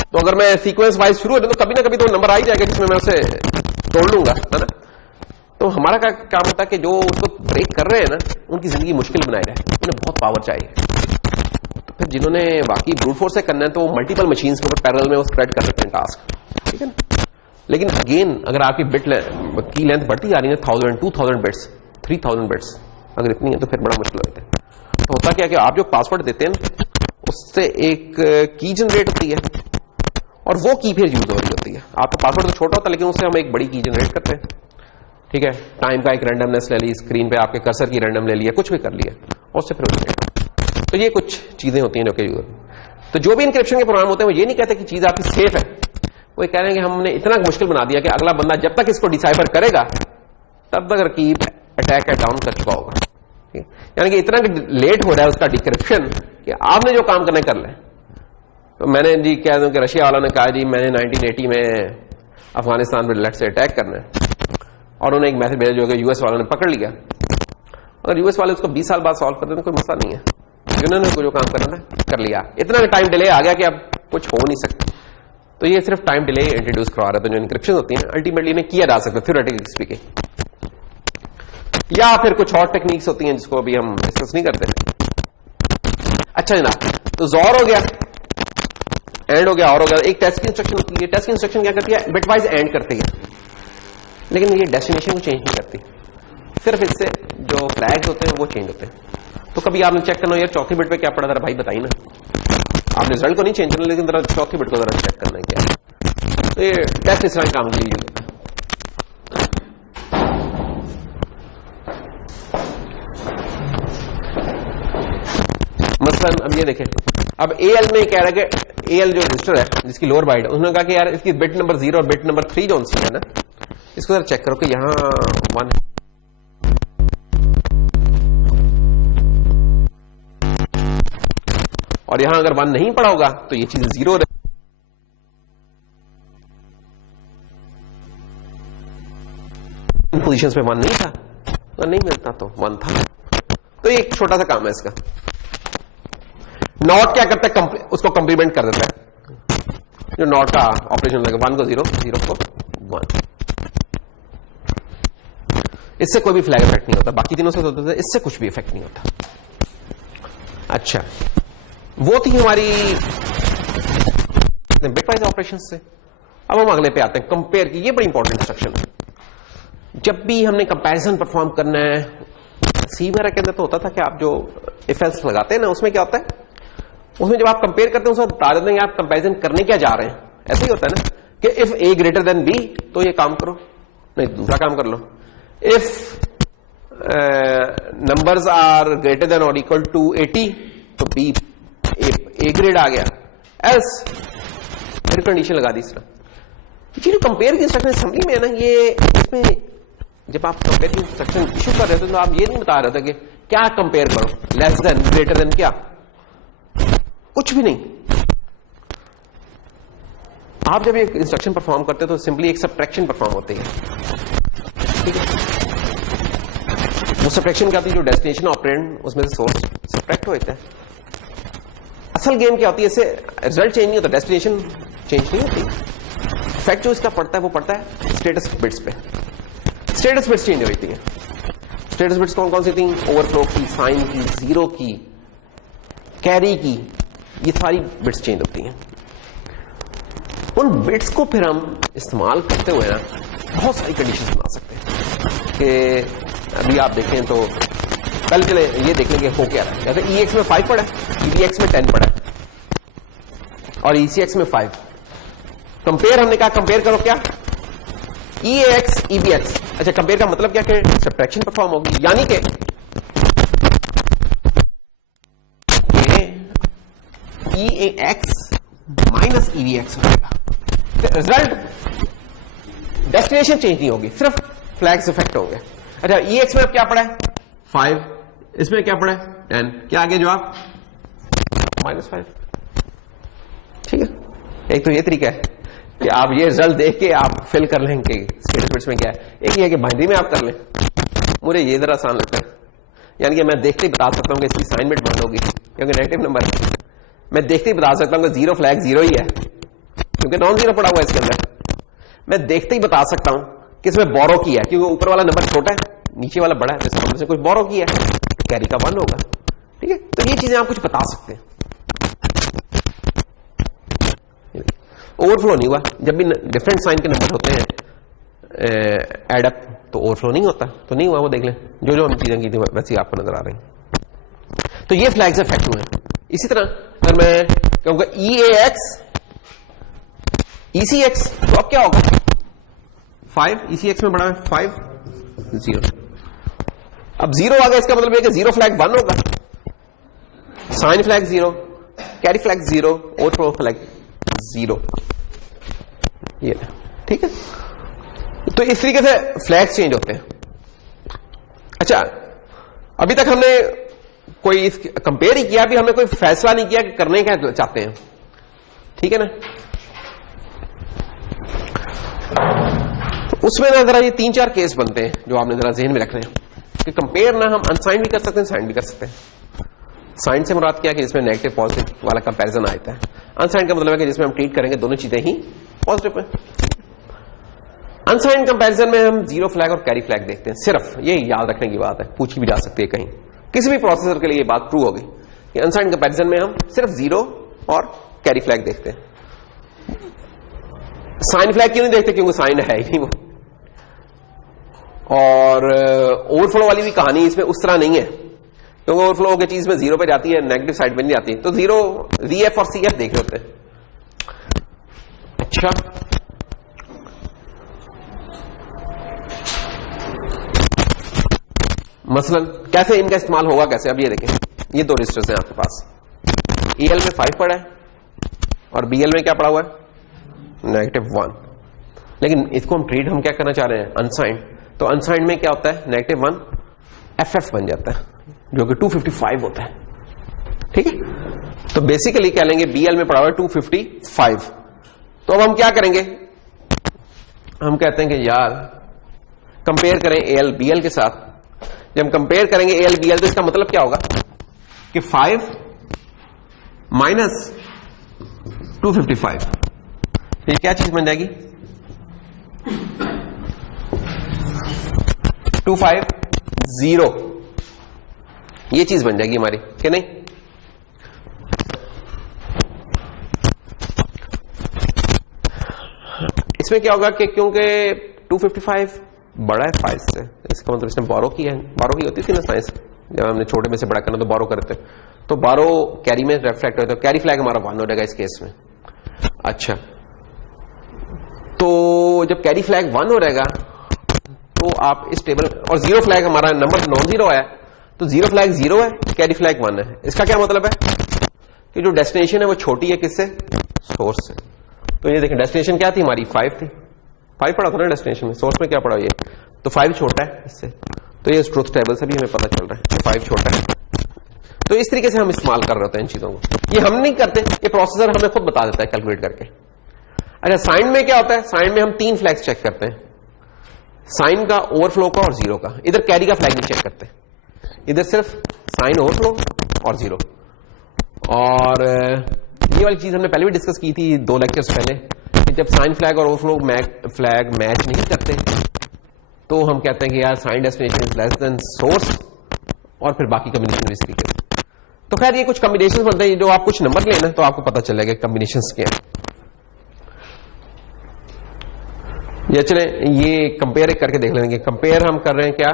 तो अगर मैं सीक्वेंस वाइज शुरू हो जाए तो कभी ना कभी तो नंबर आ ही जाएगा जिसमें मैं उसे तोड़ लूंगा, है ना? तो हमारा काम होता है कि जो उसको ब्रेक कर रहे हैं ना, उनकी जिंदगी मुश्किल बनाई रहे, उन्हें बहुत पावर चाहिए। तो फिर जिन्होंने बाकी ब्रूट फोर्स से करना है तो वो मल्टीपल मशीन्स के ऊपर पैरेलल में वो स्प्रेड कर सकते हैं टास्क, ठीक है ना? लेकिन अगेन अगर आपकी बिट की लेंथ बढ़ती जा रही है 1000, 2000 बिट्स, 3000 बिट्स अगर इतनी है तो फिर बड़ा मुश्किल होता है। तो होता क्या कि आप जो पासवर्ड देते हैं उससे एक की जनरेट होती है और वो की फिर यूज हो रही होती है। आपका पासवर्ड तो छोटा होता है लेकिन उससे हम एक बड़ी की जनरेट करते हैं, ठीक है? टाइम का एक रैंडमनेस ले ली, स्क्रीन पे आपके कर्सर की रैंडम ले लिया, कुछ भी कर लिया और उससे फिर। तो ये कुछ चीजें होती हैं जो कि, तो जो भी इंक्रिप्शन के प्रोग्राम होते हैं वो ये नहीं कहते कि चीज आपकी सेफ है, वो ये कह रहे हैं कि हमने इतना मुश्किल बना दिया कि अगला बंदा जब तक इसको डिसाइफर करेगा तब तक रकीब अटैक डाउन कर चुका होगा। यानी कि इतना लेट हो रहा है उसका डिक्रिप्शन कि आपने जो काम करना कर ले। तो मैंने जी कह दूं कि रशिया वालों ने कहा जी मैंने 1980 में अफगानिस्तान पर लेट से अटैक करना है, और उन्हें एक मैसेज भेजा जो कि यूएस वालों ने पकड़ लिया। अगर यूएस वाले उसको 20 साल बाद सॉल्व कर देते कोई मसला नहीं है, जिन्होंने जो काम करना था कर लिया। इतना टाइम डिले आ गया कि अब कुछ हो नहीं सकता। तो ये सिर्फ टाइम डिले इंट्रोड्यूस करवा रहा था। जो इंक्रिप्शन होती है अल्टीमेटली इन्हें किया जा सकता है थ्योरेटिकली स्पीकिंग, या फिर कुछ और टेक्निक्स होती हैं जिसको अभी हम डिस्कस नहीं करते। अच्छा जनाब, तो ज़ोर हो गया, एंड हो गया, और हो गया। एक टेस्ट की इंस्ट्रक्शन होती है। टेस्ट की इंस्ट्रक्शन क्या करती है, बिटवाइज एंड करती है, लेकिन ये डेस्टिनेशन को चेंज नहीं करती, सिर्फ इससे जो फ्लैग्स होते हैं वो चेंज होते हैं। तो कभी आपने चेक करना यार चौथी बिट पे क्या पड़ा, जरा भाई बताइए ना। आपने रिजल्ट को नहीं चेंज करना, लेकिन जरा चौथी बिट को जरा चेक करना है क्या। तो ये टेस्ट इस तरह काम के लिए यूज होता है। मसलन अब ये देखें, अब एएल में कह रहा है कि एएल जो रजिस्टर है जिसकी लोअर बाइट है, उन्होंने कहा कि यार इसकी बिट नंबर 0 और बिट नंबर 3 जो सी है ना, इसको जरा चेक करो कि यहां 1 है, और यहां अगर 1 नहीं पड़ा होगा तो ये चीज 0 है। पोजीशंस पे 1 नहीं था, तो नहीं मिलता तो 1 था। तो ये एक छोटा सा काम है इसका। नॉट क्या करता है, उसको कंप्लीमेंट कर देता है। जो नॉट का ऑपरेशन लगे, 1 को 0, 0 को 1, इससे कोई भी फ्लैग इफेक्ट नहीं होता। बाकी तीनों से होता है, इससे कुछ भी इफेक्ट नहीं होता। अच्छा, वो थी हमारी बिटवाइज ऑपरेशन से। अब हम अगले पे आते हैं, कंपेयर की। ये बड़ी इंपॉर्टेंट इंस्ट्रक्शन है। जब भी हमने कंपैरिजन परफॉर्म करना है, सी वगैरह के अंदर तो होता था कि आप जो इफ एल्स लगाते हैं ना, उसमें क्या होता है, उसमें जब आप कंपेयर करते हैं उसमें बता देते हैं आप कंपैरिजन करने क्या जा रहे हैं। ऐसे ही होता है ना कि if A greater than B तो ये काम करो, नहीं दूसरा काम कर लो। If numbers are greater than और इक्वल टू 80 तो बी ए ग्रेड आ गया, एल्स फिर कंडीशन लगा दी। इस तरह ये जो कंपेयर की इंस्ट्रक्शन असेंबली में है ना, ये इसमें जब आप कंपेयर की इंस्ट्रक्शन इशू कर रहे थे तो आप ये नहीं बता रहे थे कि क्या कंपेयर करो, लेस देन, ग्रेटर देन, क्या, कुछ भी नहीं। आप जब एक इंस्ट्रक्शन परफॉर्म करते हो तो सिंपली एक सब्ट्रैक्शन परफॉर्म होती है, ठीक है। वो सब्ट्रैक्शन का भी जो डेस्टिनेशन ऑपरेंड उसमें से सोर्स सब्ट्रैक्ट होता है। असल गेम क्या होती है, इससे रिजल्ट चेंज नहीं होता, डेस्टिनेशन चेंज नहीं होती। इफेक्ट जो इसका पड़ता है वो पड़ता है स्टेटस बिट्स पे। स्टेटस बिट्स चेंज होती है। स्टेटस बिट्स कौन कौन सी थी? ओवरफ्लो की, साइन की, जीरो की, कैरी की, ये सारी बिट्स चेंज होती हैं। उन बिट्स को फिर हम इस्तेमाल करते हुए ना बहुत सारी कंडीशंस बना सकते हैं कि अभी आप देखें तो कल चले ये देख लेंगे हो क्या रहा है। जैसे EX में 5 पड़ा है, EBX में 10 पड़ा है और ECX में 5। कंपेयर हमने कहा, कंपेयर करो क्या? EAX EBX। अच्छा, कंपेयर का मतलब क्या कि सब्ट्रैक्शन परफॉर्म होगी, यानी कि EAX माइनस EBX हो जाएगा। रिजल्ट डेस्टिनेशन चेंज नहीं होगी, सिर्फ फ्लैग्स इफेक्ट होंगे। अच्छा, EX में अब क्या पड़ा है? 5। इसमें क्या पड़ा है? 10। क्या आगे जवाब? -5। ठीक है। एक तो ये तरीका है कि आप ये रिजल्ट देख के आप फिल कर लें कि स्टेटस बिट्स में क्या है। एक ये है कि बाइनरी में आप कर लें। मुझे ये जरा आसान लगता है, यानी कि मैं देखते ही बता सकता हूं कि इसकी साइन बिट 1 होगी क्योंकि नेगेटिव नंबर है। मैं देखते ही बता सकता हूं कि 0 फ्लैग 0 ही है क्योंकि नॉन जीरो पड़ा हुआ है इसके अंदर। मैं देखते ही बता सकता हूं कि इसमें बोरो की है क्योंकि ऊपर वाला नंबर छोटा है, नीचे वाला बड़ा है, तो इसका मतलब से कुछ बोरो की है, तो कैरी का 1 होगा। ठीक है, तो ये चीजें आप कुछ बता सकते हैं। ओवरफ्लो नहीं हुआ, जब भी डिफरेंट साइन के नंबर होते हैं एड अप तो ओवरफ्लो नहीं होता, तो नहीं हुआ वो देख लें। जो जो हम चीजें की थी वैसे ही आपको नजर आ रही। तो ये फ्लैग्स इफेक्ट हुए। इसी तरह अगर मैं कहूंगा EAX ECX तो अब क्या होगा? 5 ECX में बड़ा है 5 0। अब 0 आ गया, इसका मतलब है कि 0 फ्लैग 1 होगा, sign flag 0, carry flag 0, overflow flag 0। ये ठीक है। तो इस तरीके से फ्लैग चेंज होते हैं। अच्छा, अभी तक हमने कोई कंपेयर ही किया, अभी हमने कोई फैसला नहीं किया कि करने क्या चाहते हैं। ठीक है ना। तो उसमें ना जरा ये 3-4 केस बनते हैं जो आपने जरा ज़हन में रखने हैं कि कंपेयर ना हम अनसाइन भी कर सकते हैं, साइन भी कर सकते हैं। साइन से मुराद क्या है कि जिसमें नेगेटिव पॉजिटिव वाला कंपैरिजन आता है। अनसाइन का मतलब है कि जिसमें हम ट्रीट करेंगे दोनों चीजें ही पॉजिटिव है। अनसाइन कंपैरिजन में हम 0 फ्लैग और कैरी फ्लैग देखते हैं। सिर्फ ये याद रखने की बात है, पूछी भी जा सकती है कहीं, किसी भी प्रोसेसर के लिए ये बात ट्रू होगी कि अनसाइन कंपैरिजन में हम सिर्फ 0 और कैरी फ्लैग देखते हैं। साइन फ्लैग क्यों नहीं देखते? क्योंकि साइन है ही नहीं वो। और ओवरफ्लो वाली भी कहानी इसमें उस तरह नहीं है क्योंकि ओवरफ्लो की चीज में 0 पे जाती है, नेगेटिव साइड में नहीं जाती, तो 0 VF और CF देख रहे होते हैं। अच्छा, मसलन कैसे इनका इस्तेमाल होगा, कैसे? अब ये देखें, ये 2 रजिस्टर्स हैं आपके पास। EL में 5 पड़ा है और BL में क्या पड़ा हुआ है? -1। लेकिन इसको हम ट्रीट हम क्या करना चाह रहे हैं? अनसाइंड। तो अनसाइंड में क्या होता है? -1 FF बन जाता है जो कि 255 होता है। ठीक है। तो बेसिकली क्या लेंगे? BL में पड़ा हुआ है 255। तो अब हम क्या करेंगे? हम कहते हैं कि यार कंपेयर करें AL BL के साथ। जब हम कंपेयर करेंगे AL BL तो इसका मतलब क्या होगा कि 5 माइनस 255, ये क्या चीज बन जाएगी? 250, ये चीज बन जाएगी हमारी, कि नहीं? इसमें क्या होगा कि क्योंकि 255 बड़ा है 5 से, इसका मतलब इसने बोरो की है। बोरो की होती थी ना साइंस, जब हमने छोटे में से बड़ा करना तो बोरो करते, तो बोरो कैरी में रिफ्लेक्ट होता है, तो कैरी फ्लैग हमारा 1 हो जाएगा इस केस में। अच्छा, तो जब कैरी फ्लैग 1 हो जाएगा तो आप इस टेबल, और 0 फ्लैग हमारा नंबर नॉन जीरो है, तो 0 फ्लैग 0 है, कैरी फ्लैग 1 है। इसका क्या मतलब है कि जो डेस्टिनेशन है वो छोटी है किससे? सोर्स से। तो ये देखें, डेस्टिनेशन क्या थी हमारी? 5 थी, 5 पड़ा था ना डेस्टिनेशन में, सोर्स में क्या पड़ा? ये तो 5 छोटा है इससे, तो ये ट्रुथ टेबल से भी हमें पता चल रहा है कि 5 छोटा है। तो इस तरीके से हम इस्तेमाल कर रहे होते हैं इन चीजों को। ये हम नहीं करते, ये प्रोसेसर हमें खुद बता देता है कैलकुलेट करके। अच्छा, साइन में क्या होता है? साइन में हम 3 फ्लैग्स चेक करते हैं, साइन का, ओवरफ्लो का और जीरो का। इधर कैरी का फ्लैग नहीं चेक करते, इधर सिर्फ साइन, ओवरफ्लो और जीरो। और ये वाली चीज हमने पहले भी डिस्कस की थी 2 लेक्चर्स पहले, कि जब साइन फ्लैग और ओवरफ्लो फ्लैग मैच नहीं करते तो हम कहते हैं कि यार sign destination is less than source, और फिर बाकी कम्बिनेशन इस तरीके से। तो खैर ये कुछ कम्बिनेशन बनते हैं, जो आप कुछ नंबर लेना तो आपको पता चलेगा कम्बिनेशन क्या है। ये चले ये कंपेयर करके देख लेंगे। कंपेयर हम कर रहे हैं क्या,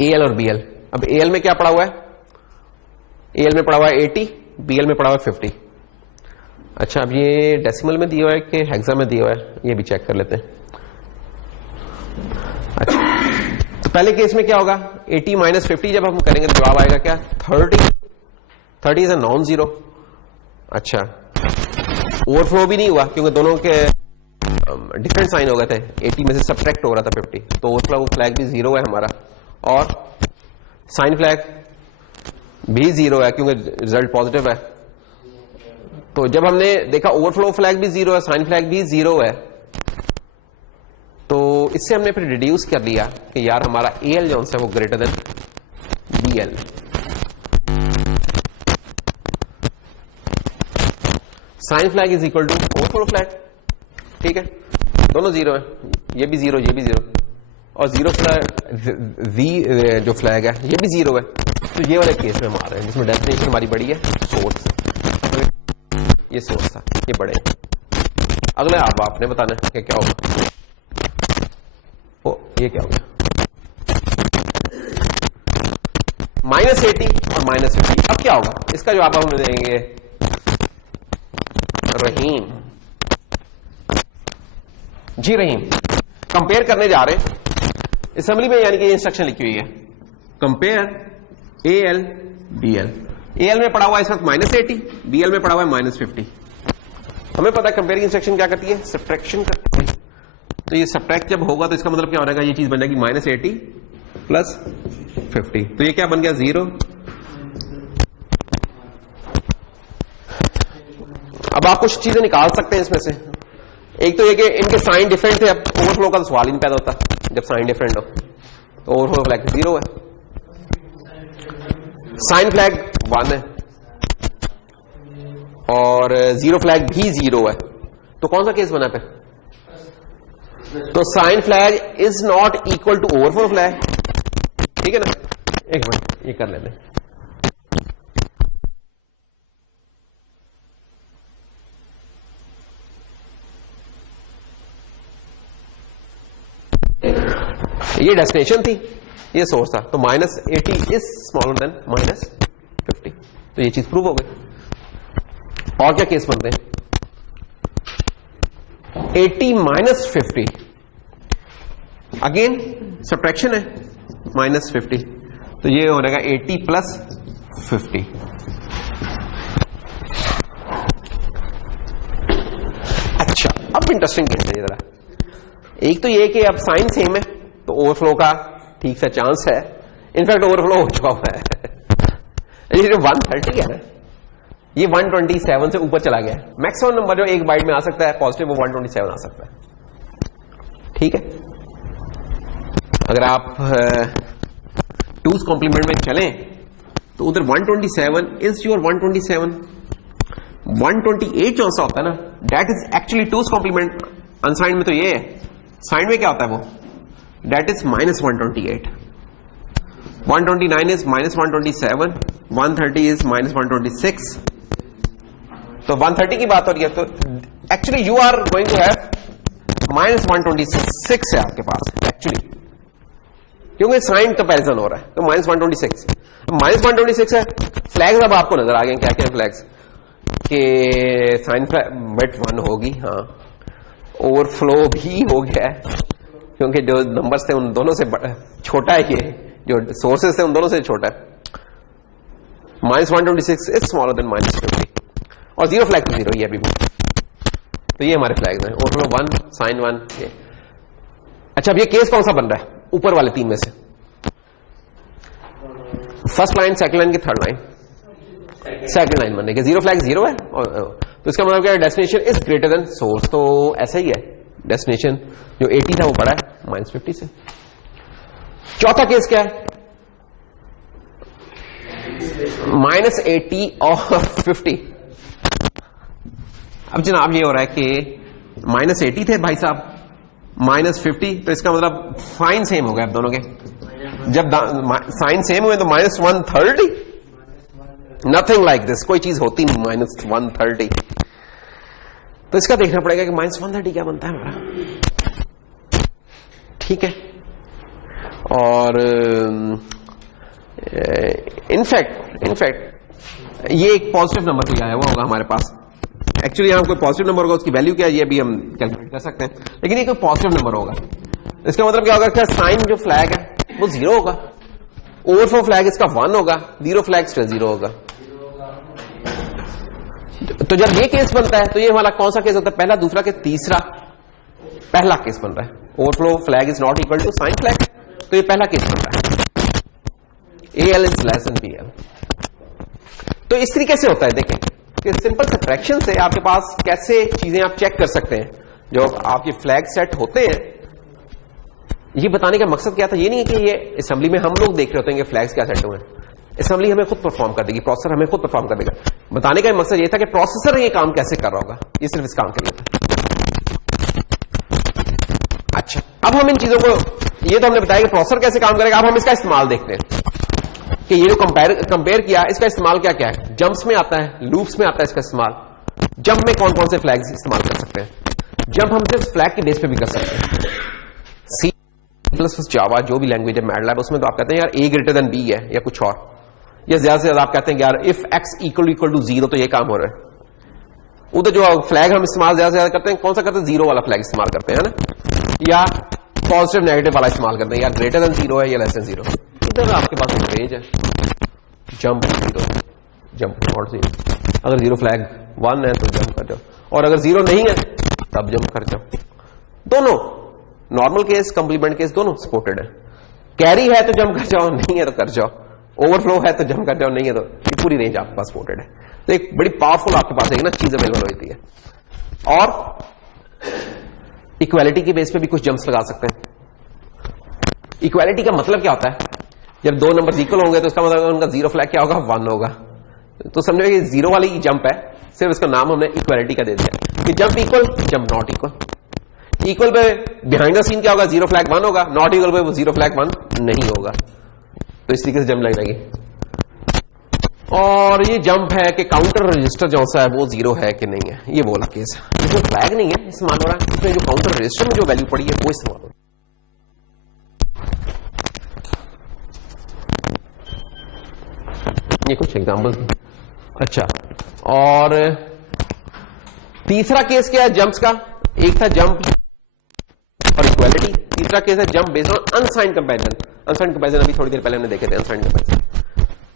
एएल और बीएल। अब एएल में क्या पड़ा हुआ है? एएल में पड़ा हुआ है 80, बीएल में पड़ा हुआ है 50। अच्छा, अब ये डेसिमल में दिया हुआ है कि हेक्सा में दिया हुआ है, ये भी चेक कर लेते हैं। अच्छा, तो पहले केस में क्या होगा, 80 माइनस 50 जब हम करेंगे तो जवाब आएगा क्या, 30 इज अ नॉन जीरो। अच्छा, ओवरफ्लो भी नहीं हुआ क्योंकि दोनों के डिफरेंट साइन हो गए थे, 80 में से सब्ट्रैक्ट हो रहा था 50, तो ओवरफ्लो फ्लैग भी जीरो है हमारा, और साइन फ्लैग भी जीरो है क्योंकि रिजल्ट पॉजिटिव है। तो जब हमने देखा ओवरफ्लो फ्लैग भी जीरो है, साइन फ्लैग भी जीरो है, तो इससे हमने फिर रिड्यूस कर लिया कि यार हमारा एएल जो है वो greater than BL. Sign flag is equal to overflow flag, ठीक है, दोनों जीरो है, ये भी जीरो, ये भी जीरो, और जीरो फ्लैग जो फ्लैग है ये भी जीरो है। तो ये वाले केस में हम आ रहे हैं जिसमें डेस्टिनेशन हमारी बड़ी है, सोर्स, ये सोर्स था, ये बड़े हैं। अगले आप आपने बताना है कि क्या होगा। ओ, ये क्या हो गया, -80 और -50। अब क्या होगा, इसका जवाब हम देंगे रहीम जी। रहीम कंपेयर करने जा रहे हैं असेंबली में, यानी कि इंस्ट्रक्शन लिखी हुई है, कंपेयर एएल बीएल। एएल में पड़ा हुआ है इस वक्त -80, बीएल में पड़ा हुआ है -50। हमें पता है कंपेयरिंग इंस्ट्रक्शन क्या करती है, सब्ट्रैक्शन करती है। तो ये सब्ट्रैक्ट जब होगा तो इसका मतलब क्या हो जाएगा, ये चीज बन जाएगी -80 प्लस 50, तो ये क्या बन गया, 0। अब आप कुछ चीजें निकाल सकते हैं इसमें से। एक तो ये कि इनके साइन डिफरेंट थे, अब ओवरफ्लो का तो सवाल ही नहीं पैदा होता जब साइन डिफरेंट हो, तो ओवरफ्लो फ्लैग 0 है, साइन फ्लैग 1 है, और जीरो फ्लैग भी 0 है। तो कौन सा केस बना फिर, तो sign flag is not equal to overflow flag, ठीक है ना। एक मिनट ये कर लेते, ये डेस्टिनेशन थी, ये सोर्स था, तो -80 इज स्मॉलर देन -50, तो ये चीज प्रूव हो गई। और क्या केस बनते हैं, 80 माइनस 50, अगेन सब्ट्रैक्शन है, -50, तो ये हो जाएगा 80 प्लस 50। अच्छा, अब इंटरेस्टिंग केस है जरा। एक तो ये कि अब साइन सेम है तो ओवरफ्लो का ठीक सा चांस है, इनफैक्ट ओवरफ्लो हो चुका हुआ है। ये जो 130 है ना, ये 127 से ऊपर चला गया है। मैक्सिमम नंबर जो एक बाइट में आ सकता है पॉजिटिव, वो 127 आ सकता है, ठीक है। अगर आप 2's कॉम्प्लीमेंट में चलें तो उधर 127 इज योर 127। 128 जो सा होता है ना, that is actually 2's complement. Unsigned में तो ये है, साइंड में क्या होता है वो, दैट इज -128। 129 is -127, 130 is -126। तो 130 की बात हो रही है, तो actually you are going to have -126 है आपके पास एक्चुअली, क्योंकि साइन कंपैरिजन हो रहा है, तो -126 -126 है। फ्लैग्स अब आपको नजर आ गए क्या क्या फ्लैग्स, कि साइन बिट 1 होगी, हाँ, ओवरफ्लो भी हो गया है क्योंकि जो नंबर्स थे उन दोनों से छोटा है, ये जो सोर्सेस थे उन दोनों से छोटा है। -126 इज स्मॉलर देन -50, और जीरो फ्लैग तो 0 ही है अभी भी। तो ये हमारे फ्लैग्स हैं, ओवरफ्लो 1, साइन 1। अच्छा, अब ये केस कौन सा बन रहा है ऊपर वाले 3 में से, फर्स्ट लाइन, सेकंड लाइन की थर्ड लाइन, सेकंड लाइन बनने के जीरो फ्लैग 0 है, और तो इसका मतलब क्या है, destination is greater then source, तो ऐसा ही है, डेस्टिनेशन जो 80 था वो बड़ा है -50 से। चौथा केस क्या है, -80 और 50। अब जनाब ये हो रहा है कि -80 थे भाई साहब, -50, तो इसका मतलब साइन सेम हो गया अब दोनों के। जब साइन सेम हुए तो -130, नथिंग लाइक दिस, कोई चीज होती नहीं -130। तो इसका देखना पड़ेगा कि -130 क्या बनता है हमारा, ठीक है। और इनफैक्ट ये एक पॉजिटिव नंबर भी आया हुआ होगा हमारे पास। एक्चुअली यहां कोई पॉजिटिव नंबर होगा, उसकी वैल्यू क्या है ये भी हम कैलकुलेट कर सकते हैं, लेकिन ये कोई पॉजिटिव नंबर होगा। इसका मतलब क्या होगा, इसका साइन जो फ्लैग है वो 0 होगा, ओवरफ्लो फ्लैग इसका 1 होगा, जीरो फ्लैग स्टिल 0 होगा। तो जब ये केस बनता है तो ये वाला कौन सा केस होता है, पहला, दूसरा के तीसरा, पहला केस बन रहा है। Overflow flag is not equal to sign flag, तो ये पहला केस बन रहा है, AL is less than BL। तो इस तरीके से होता है, देखें कि सिंपल सब्ट्रैक्शन से आपके पास कैसे चीजें आप चेक कर सकते हैं। जो आपके फ्लैग सेट होते हैं, ये बताने का मकसद क्या था, ये नहीं है कि ये असेंबली में हम लोग देख रहे होते हैं कि फ्लैग्स क्या सेट हुए हैं, असेंबली हमें खुद परफॉर्म कर देगी, प्रोसेसर हमें खुद परफॉर्म कर देगा। बताने का मकसद ये था कि प्रोसेसर ये काम कैसे कर रहा होगा, ये सिर्फ इस काम के लिए था। अच्छा, अब हम इन चीजों को, ये तो हमने बताया कि प्रोसेसर कैसे काम करेगा, अब हम इसका इस्तेमाल देखते हैं कि ये जो कंपेयर किया, इसका इस्तेमाल क्या क्या है। जंप्स में आता है, लूप्स में आता है इसका इस्तेमाल। जंप में कौन कौन से फ्लैग्स इस्तेमाल कर सकते हैं, जंप हम सिर्फ फ्लैग के बेस पे भी कर सकते हैं। सी प्लस जावा जो भी लैंग्वेज है, मैटलैब, उसमें तो आप कहते हैं यार A ग्रेटर देन B है या कुछ और, या ज्यादा से ज्यादा आप कहते हैं यार इफ x इक्वल टू 0 तो ये काम हो रहा है। उधर जो फ्लैग हम इस्तेमाल ज्यादा से ज्यादा करते हैं, कौन सा करते हैं, 0 वाला फ्लैग इस्तेमाल करते हैं ना, या पॉजिटिव नेगेटिव वाला इस्तेमाल करते हैं, या ग्रेटर देन 0 है या लेस देन 0। इधर आपके पास एक रेंज है, जंप 0, जंप नॉट 0। अगर 0 फ्लैग 1 है तो जंप कर जाओ, और अगर 0 नहीं है तब जंप कर जाओ। दोनों नॉर्मल केस, कंप्लीमेंट केस दोनों सपोर्टेड है। कैरी है तो जंप कर जाओ, नहीं है तो कर जाओ, ओवरफ्लो है तो जंप कर जाओ, नहीं है तो, ये पूरी रेंज आपके पास सपोर्टेड है। तो एक बड़ी पावरफुल आपके पास एक ना चीज अवेलेबल होती है। और इक्वालिटी के बेस पे भी कुछ जंप्स लगा सकते हैं। इक्वालिटी का मतलब क्या होता है, जब दो नंबर्स इक्वल होंगे तो इसका मतलब उनका 0 फ्लैग क्या होगा, 1 होगा। तो समझो ये 0 वाली जंप है, सिर्फ इसका नाम हमने इक्वालिटी का दे दिया कि jump equal, jump not equal. Equal पे बिहाइंड द सीन क्या होगा, 0 फ्लैग 1 होगा, नॉट इक्वल पे वो 0 फ्लैग 1 नहीं होगा। तो इस तरीके से जंप लगेगी। और ये जंप है कि काउंटर रजिस्टर जो सा है वो 0 है कि नहीं है, ये बोला केस। इसमें फ्लैग नहीं है इस्तेमाल हो रहा है, इसमें जो काउंटर रजिस्टर में जो वैल्यू पड़ी है वो इस्तेमाल हो रहा है। ये कुछ एग्जांपल्स। अच्छा, और तीसरा केस क्या है जंप्स का, एक था जंप और इक्वालिटी, तीसरा केस है jump based on unsigned comparison. Unsigned comparison अभी थोड़ी देर पहले हमने देखे थे। अनसाइंड कंपैरिजन,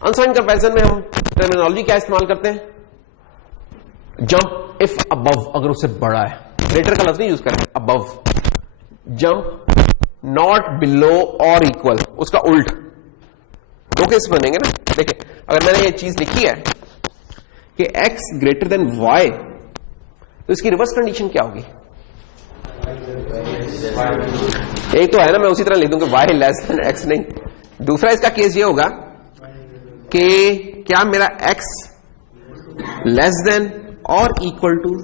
अनसाइंड कंपैरिजन में हम टर्मिनोलॉजी क्या इस्तेमाल करते हैं, जंप इफ अबव, अगर उससे बड़ा है, ग्रेटर का लफ्ज नहीं यूज करें, अबव। जंप नॉट बिलो और इक्वल, उसका उल्ट। दो केस बनेंगे ना। देखिए, अगर मैंने ये चीज लिखी है कि x ग्रेटर देन y, तो इसकी रिवर्स कंडीशन क्या होगी, एक तो है ना, मैं उसी तरह लिख दूं कि y लेस देन x, नहीं। दूसरा इसका केस ये होगा कि क्या मेरा x लेस देन और इक्वल टू,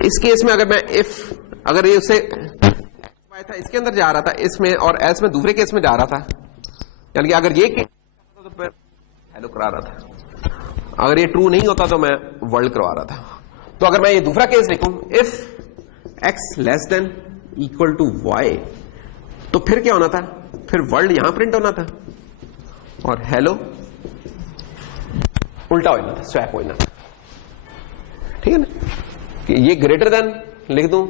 इस केस में अगर मैं इफ, अगर ये उससे y था इसके अंदर जा रहा था इसमें, और s में दूसरे केस में जा रहा था, यानी कि अगर ये केस तो फिर हेलो करा रहा था, अगर ये ट्रू नहीं होता तो मैं वर्ल्ड करवा रहा था। तो अगर मैं ये दूसरा केस लिखूं, if x less than equal to y, तो फिर क्या होना था, फिर वर्ल्ड यहां प्रिंट होना था और हेलो उल्टा होना था, स्वैप होना था। ठीक है ना, कि ये ग्रेटर देन लिख दूं,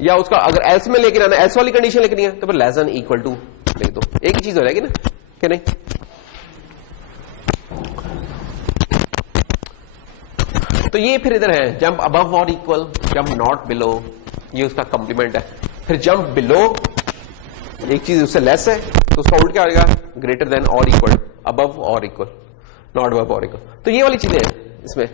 या उसका अगर एल्स में लेके आना, एल्स वाली कंडीशन लिखनी है तो फिर लेस देन इक्वल टू लिख दो, एक ही चीज हो जाएगी ना, कि नहीं। तो ये फिर इधर है जंप अबव और इक्वल, जंप नॉट बिलो, ये उसका कॉम्प्लीमेंट है। फिर जंप बिलो, एक चीज उससे लेस है तो उसका उल्ट क्या होगा, ग्रेटर देन और इक्वल, अबव और इक्वल। नॉट अबव और इक्वल। तो ये वाली चीजें हैं इसमें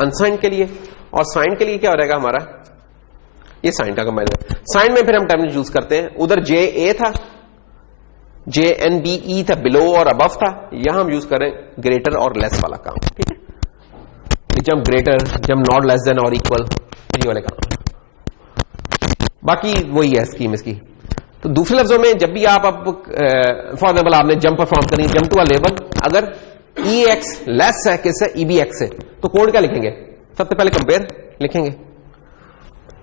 अनसाइंड के लिए। और साइन के लिए क्या हो रहेगा हमारा, ये साइन का कंपेरिजन। साइन में फिर हम टर्म यूज करते हैं, उधर जे ए था, जे एन बी ई था, बिलो और अबव था, यहां हम यूज करें ग्रेटर और लेस वाला काम। ठीक है, जब ग्रेटर, जब नॉट लेस देन और इक्वल, ये वाले काम। बाकी वही है स्कीम इसकी। तो दूसरे लफ्जों में जब भी आप फॉर एग्जाम्पल आपने जंप परफॉर्म करनी, जंप टू अ लेवल, अगर ई एक्स लेस है किससे, ई बी एक्स से, तो कोड क्या लिखेंगे, सबसे पहले कंपेयर लिखेंगे।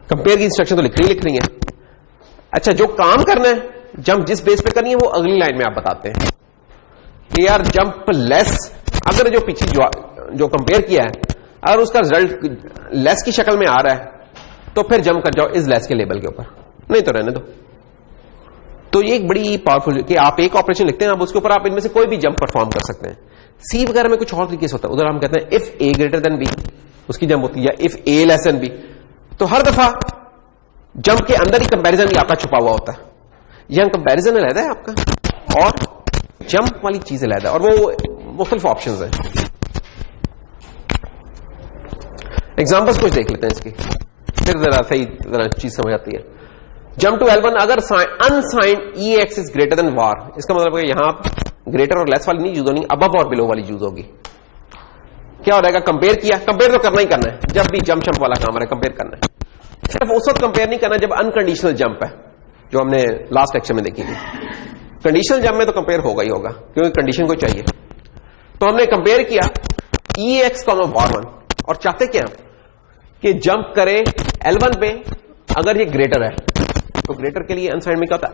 कंपेयर की इंस्ट्रक्शन तो लिख रही है। अच्छा, जो काम करना है, जंप जिस बेस पे करनी है, वो अगली लाइन में आप बताते हैं कि यार जंप लेस, अगर जो पीछे जो कंपेयर किया है, अगर उसका रिजल्ट लेस की शक्ल में आ रहा है, तो फिर जंप कर जाओ इस लेस के लेवल के ऊपर, नहीं तो रहने दो। तो ये एक बड़ी पावरफुल कि आप एक ऑपरेशन लिखते हैं, आप उसके ऊपर आप इनमें से कोई भी जंप परफॉर्म कर सकते हैं। सी वगैरह में कुछ और तरीके से होता है, उधर हम कहते हैं if A greater than B, उसकी जंप होती है, या if A less than B. तो हर दफा जंप के अंदर ही कंपैरिजन भी आपका छुपा हुआ होता है। यहां कंपैरिजन अलग है आपका और जंप वाली चीज अलग है, और वो मुख्तलिफ ऑप्शंस हैं। एग्जांपल्स कुछ देख लेते हैं इसकी, फिर जरा सही जरा चीज समझ आती है। जंप टू L1, अगर unsigned E X is greater than वार, इसका मतलब है यहां ग्रेटर और लेस वाली नहीं यूज होनी, अबव और बिलो वाली यूज होगी। क्या हो जाएगा, कंपेयर किया, कंपेयर तो करना ही करना है, जब भी जंप शंप वाला काम है कंपेयर करना है। सिर्फ उस वक्त कंपेयर नहीं करना जब अनकंडीशनल जंप है, जो हमने लास्ट लेक्चर में देखी थी। कंडीशनल जंप में तो कंपेयर होगा ही होगा, क्योंकि कंडीशन को चाहिए। तो हमने कंपेयर किया ई एक्स कॉमा वार 1, और चाहते क्या कि जंप करे L1 पे, अगर ये ग्रेटर है तो ग्रेटर के लिए अनसाइंड में क्या होता है,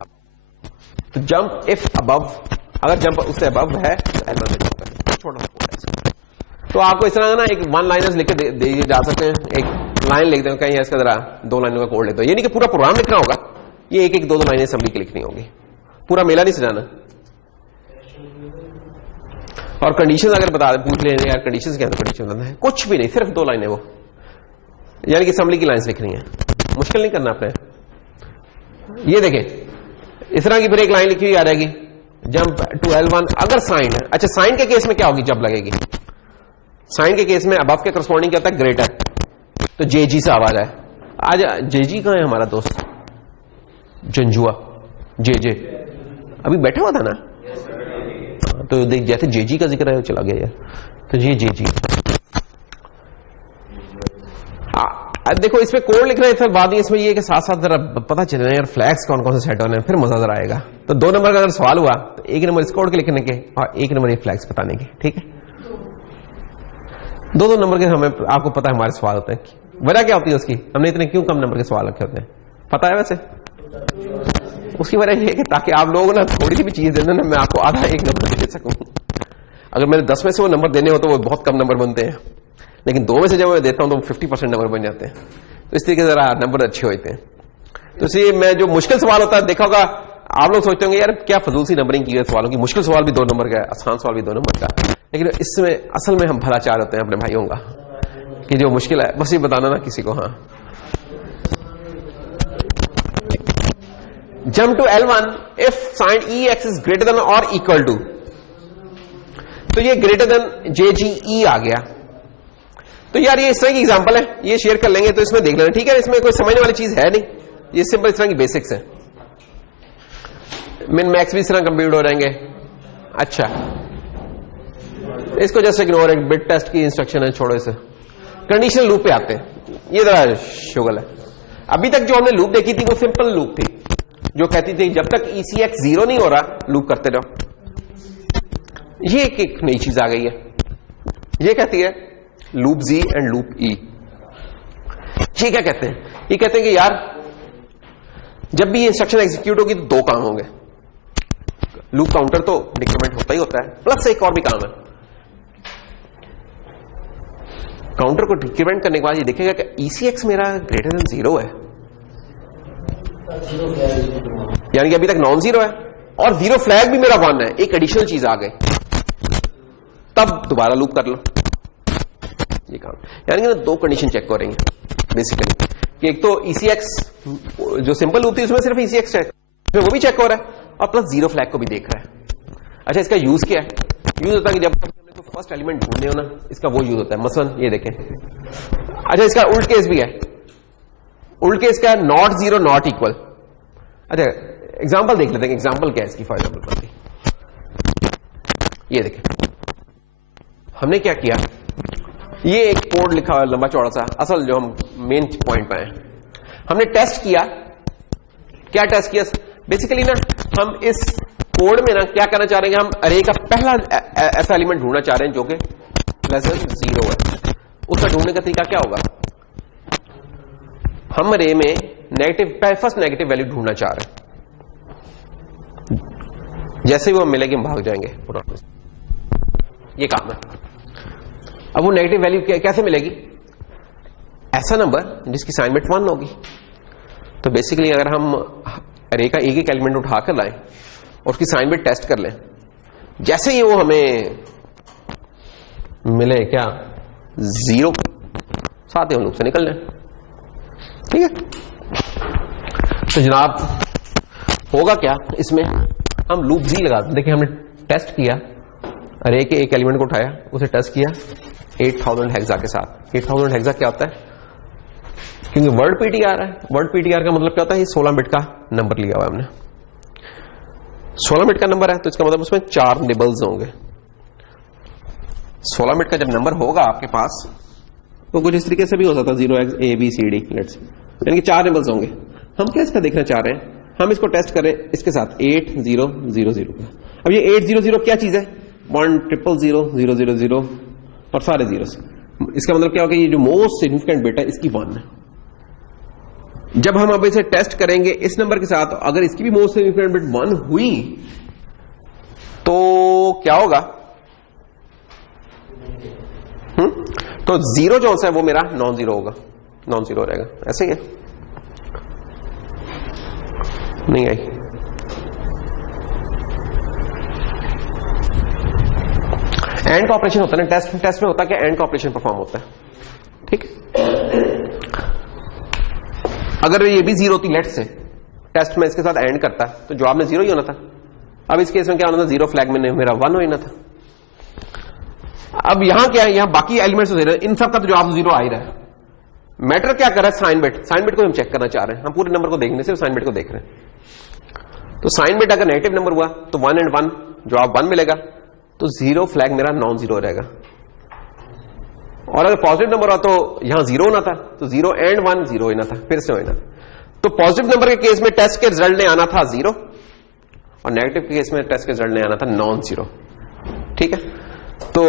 तो जंप इफ अबव, अगर जंप उससे अबव है तो L1 पे जंप करें। छोटा तो आपको इस तरह ना एक वन लाइनर्स लिख के दे जा सकते हैं, एक लाइन लिख दें कहीं, इसका जरा 2 लाइनों का कोड लिख दो। ये नहीं कि पूरा प्रोग्राम लिखना होगा, ये एक 2 लाइनें असेंबली की लिखनी होगी, पूरा मेला नहीं सजाना। और कंडीशन अगर बता पूछ लें यार कंडीशन क्या कंडीशन बताना है, कुछ भी नहीं, सिर्फ 2 लाइनें वो, यानी कि असेंबली की लाइन्स लिखनी है, मुश्किल नहीं करना आपने। ये देखें इस तरह की फिर एक लाइन लिखी हुई आ जाएगी, जंप टू L1 अगर साइन है। अच्छा, साइन के केस में क्या होगी, जब लगेगी साइन के केस में अबव के करस्पॉन्डिंग क्या होता है, ग्रेटर, तो जेजी से आवाज आए। आज जेजी कहां है हमारा दोस्त जंजुआ, जे अभी बैठा हुआ था ना, तो देख जैसे जेजी का जिक्र है चला गया यार, तो ये जेजी। अब देखो इसमें कोड लिख रहे हैं, फिर बाद में इसमें ये कि साथ साथ जरा पता चले यार फ्लैग्स कौन कौन से सेट होने हैं, फिर मजा जरा आएगा। तो 2 नंबर का अगर सवाल हुआ तो 1 नंबर इस कोड के लिखने के और 1 नंबर ये फ्लैग्स बताने के, ठीक है। 2 नंबर के हमें आपको पता है हमारे सवाल होते हैं, वजह क्या होती है उसकी, हमने इतने क्यों कम नंबर के सवाल रखे होते हैं, पता है वैसे? उसकी वजह यह है कि ताकि आप लोग ना थोड़ी सी भी चीज देना ना, मैं आपको आधा 1 नंबर दे सकूं। अगर मैंने 10 में से वो नंबर देने हो तो वो बहुत कम नंबर बनते हैं, लेकिन 2 में से जब मैं देता हूं तो 50% नंबर बन जाते हैं। तो इस तरीके से जरा नंबर अच्छे होते हैं। तो इसलिए मैं जो मुश्किल सवाल होता है, देखा होगा आप लोग सोचते होंगे यार क्या फजूल सी नंबरिंग की है सवालों की, मुश्किल सवाल भी 2 नंबर का है, आसान सवाल भी 2 नंबर का, लेकिन इसमें असल में हम भलाचार होते हैं अपने भाइयों का कि जो मुश्किल है बस ये बताना ना किसी को। हाँ, jump to L1 if sign E X is greater than और इक्वल टू, तो ये ग्रेटर देन JGE आ गया। तो यार ये इस तरह की एग्जांपल है, ये शेयर कर लेंगे तो इसमें देख लेना, ठीक है। इसमें कोई समझने वाली चीज है नहीं, ये सिंपल इस तरह की बेसिक्स है। मिन मैक्स भी इस तरह कंप्यूट हो जाएंगे। अच्छा, इसको जैसे इग्नोर, एक बिट टेस्ट की इंस्ट्रक्शन है, छोड़ो इसे। कंडीशनल लूप पे आते हैं, ये जरा शुगल है। अभी तक जो हमने लूप देखी थी वो सिंपल लूप थी, जो कहती थी जब तक ECX 0 नहीं हो रहा लूप करते रहो। ये एक नई चीज आ गई है, ये कहती है loop Z and loop E। ये क्या कहते हैं, ये कहते हैं कि यार जब भी ये इंस्ट्रक्शन एग्जीक्यूट होगी तो 2 काम होंगे। लूप काउंटर तो डिक्रीमेंट होता ही होता है, प्लस एक और भी काम है। काउंटर को डिक्रीमेंट करने के बाद ये देखेगा कि ECX मेरा ग्रेटर देन 0 है, यानी कि अभी तक नॉन 0 है, और 0 फ्लैग भी मेरा 1 है, एक एडिशनल चीज आ गई, तब दोबारा लूप कर लो ये काम। यानी कि 2 कंडीशन चेक हो रही है बेसिकली, कि एक तो ECX जो सिंपल लूप थी उसमें सिर्फ ECX चेक, वो भी चेक हो रहा है, और प्लस 0 फ्लैग को भी देख रहा है। अच्छा, इसका यूज क्या है? यूज होता है कि जब हमने तो फर्स्ट एलिमेंट ढूंढने हो ना, इसका वो यूज होता है। मसलन ये देखें, अच्छा इसका उल्ट केस भी है। उल्ट केस क्या है? Not zero not equal. अच्छा एग्जांपल देख लेते हैं, एग्जांपल क्या है इसकी फॉर एग्जांपल। ये देखें, हमने क्या किया, ये एक कोड लिखा हुआ लंबा चौड़ा सा, असल जो हम मेन पॉइंट पे हैं, हमने टेस्ट किया। क्या टेस्ट किया? बेसिकली ना हम इस कोड में ना क्या करना चाह रहे हैं, हम अरे का पहला ऐसा एलिमेंट ढूंढना चाह रहे हैं जो कि लेस देन 0 है। उसका ढूंढने का तरीका क्या होगा? हम अरे में नेगेटिव, फर्स्ट नेगेटिव वैल्यू ढूंढना चाह रहे हैं। जैसे ही वो मिलेगी हम भाग जाएंगे। ये काम है। अब वो नेगेटिव वैल्यू कैसे मिलेगी? ऐसा नंबर जिसकी साइन बिट 1 होगी। तो बेसिकली अगर हम अरे का एक एलिमेंट उठा कर लाएं और उसकी साइन बिट टेस्ट कर लें, जैसे ही वो हमें मिले क्या 0, साथ ही हम लूप से निकल लें। ठीक है, तो जनाब होगा क्या इसमें? हम लूप जी लगा दें। देखिए हमने टेस्ट किया, अरे के एक एलिमेंट को उठाया, उसे टेस्ट किया 8000 हेक्सा के साथ। 8000 हेक्सा क्या होता है? क्योंकि वर्ड पीटीआर है। वर्ड पीटीआर का मतलब क्या होता है? ये 16 बिट का नंबर लिया हुआ है हमने। 16 बिट का नंबर है तो इसका मतलब उसमें 4 निबल्स होंगे। 16 बिट का जब नंबर होगा आपके पास तो कुछ इस तरीके से भी हो सकता है 0x ABCD लेट्स, यानी कि 4 निबल्स होंगे। हम क्या इसका देखना चाह रहे हैं? हम इसको टेस्ट करें इसके साथ 8000 का। अब ये 800 क्या चीज है? 1000000 और सारे जीरोस। इसका मतलब क्या होगा? ये जो मोस्ट सिग्निफिकेंट बिट है इसकी 1 है। जब हम अब इसे टेस्ट करेंगे इस नंबर के साथ, अगर इसकी भी मोस्ट सिग्निफिकेंट बिट 1 हुई तो क्या होगा? तो 0 जो है वो मेरा नॉन जीरो होगा, नॉन जीरो रहेगा। ऐसे ही है, नहीं आई? एंड का ऑपरेशन होता है ना टेस्ट में होता है क्या? एंड का ऑपरेशन परफॉर्म होता है। ठीक, अगर ये भी 0 थी लेट से, टेस्ट में इसके साथ एंड करता तो जवाब में 0 ही होना था। अब इस केस में क्या होना था? 0 फ्लैग में मेरा 1 होना था। अब यहां क्या है? यहां बाकी एलिमेंट्स तो 0, इन सब का तो जवाब 0 आ ही रहा है। मैटर क्या कर रहा है? Sign bit. साइन बिट को हम चेक करना चाह रहे हैं, हम पूरे नंबर को देखने से साइन बिट को देख रहे हैं। तो साइन बिट अगर नेगेटिव नंबर हुआ तो 1 and 1 जवाब 1 मिलेगा, तो 0 फ्लैग मेरा नॉन जीरो रहेगा। और अगर पॉजिटिव नंबर हुआ तो यहां 0 होना था, तो 0 and 1 0 होना था, फिर से होना। तो पॉजिटिव नंबर के केस में टेस्ट के रिजल्ट ने आना था 0 और नेगेटिव के केस में टेस्ट के रिजल्ट ने आना था नॉन जीरो। ठीक है, तो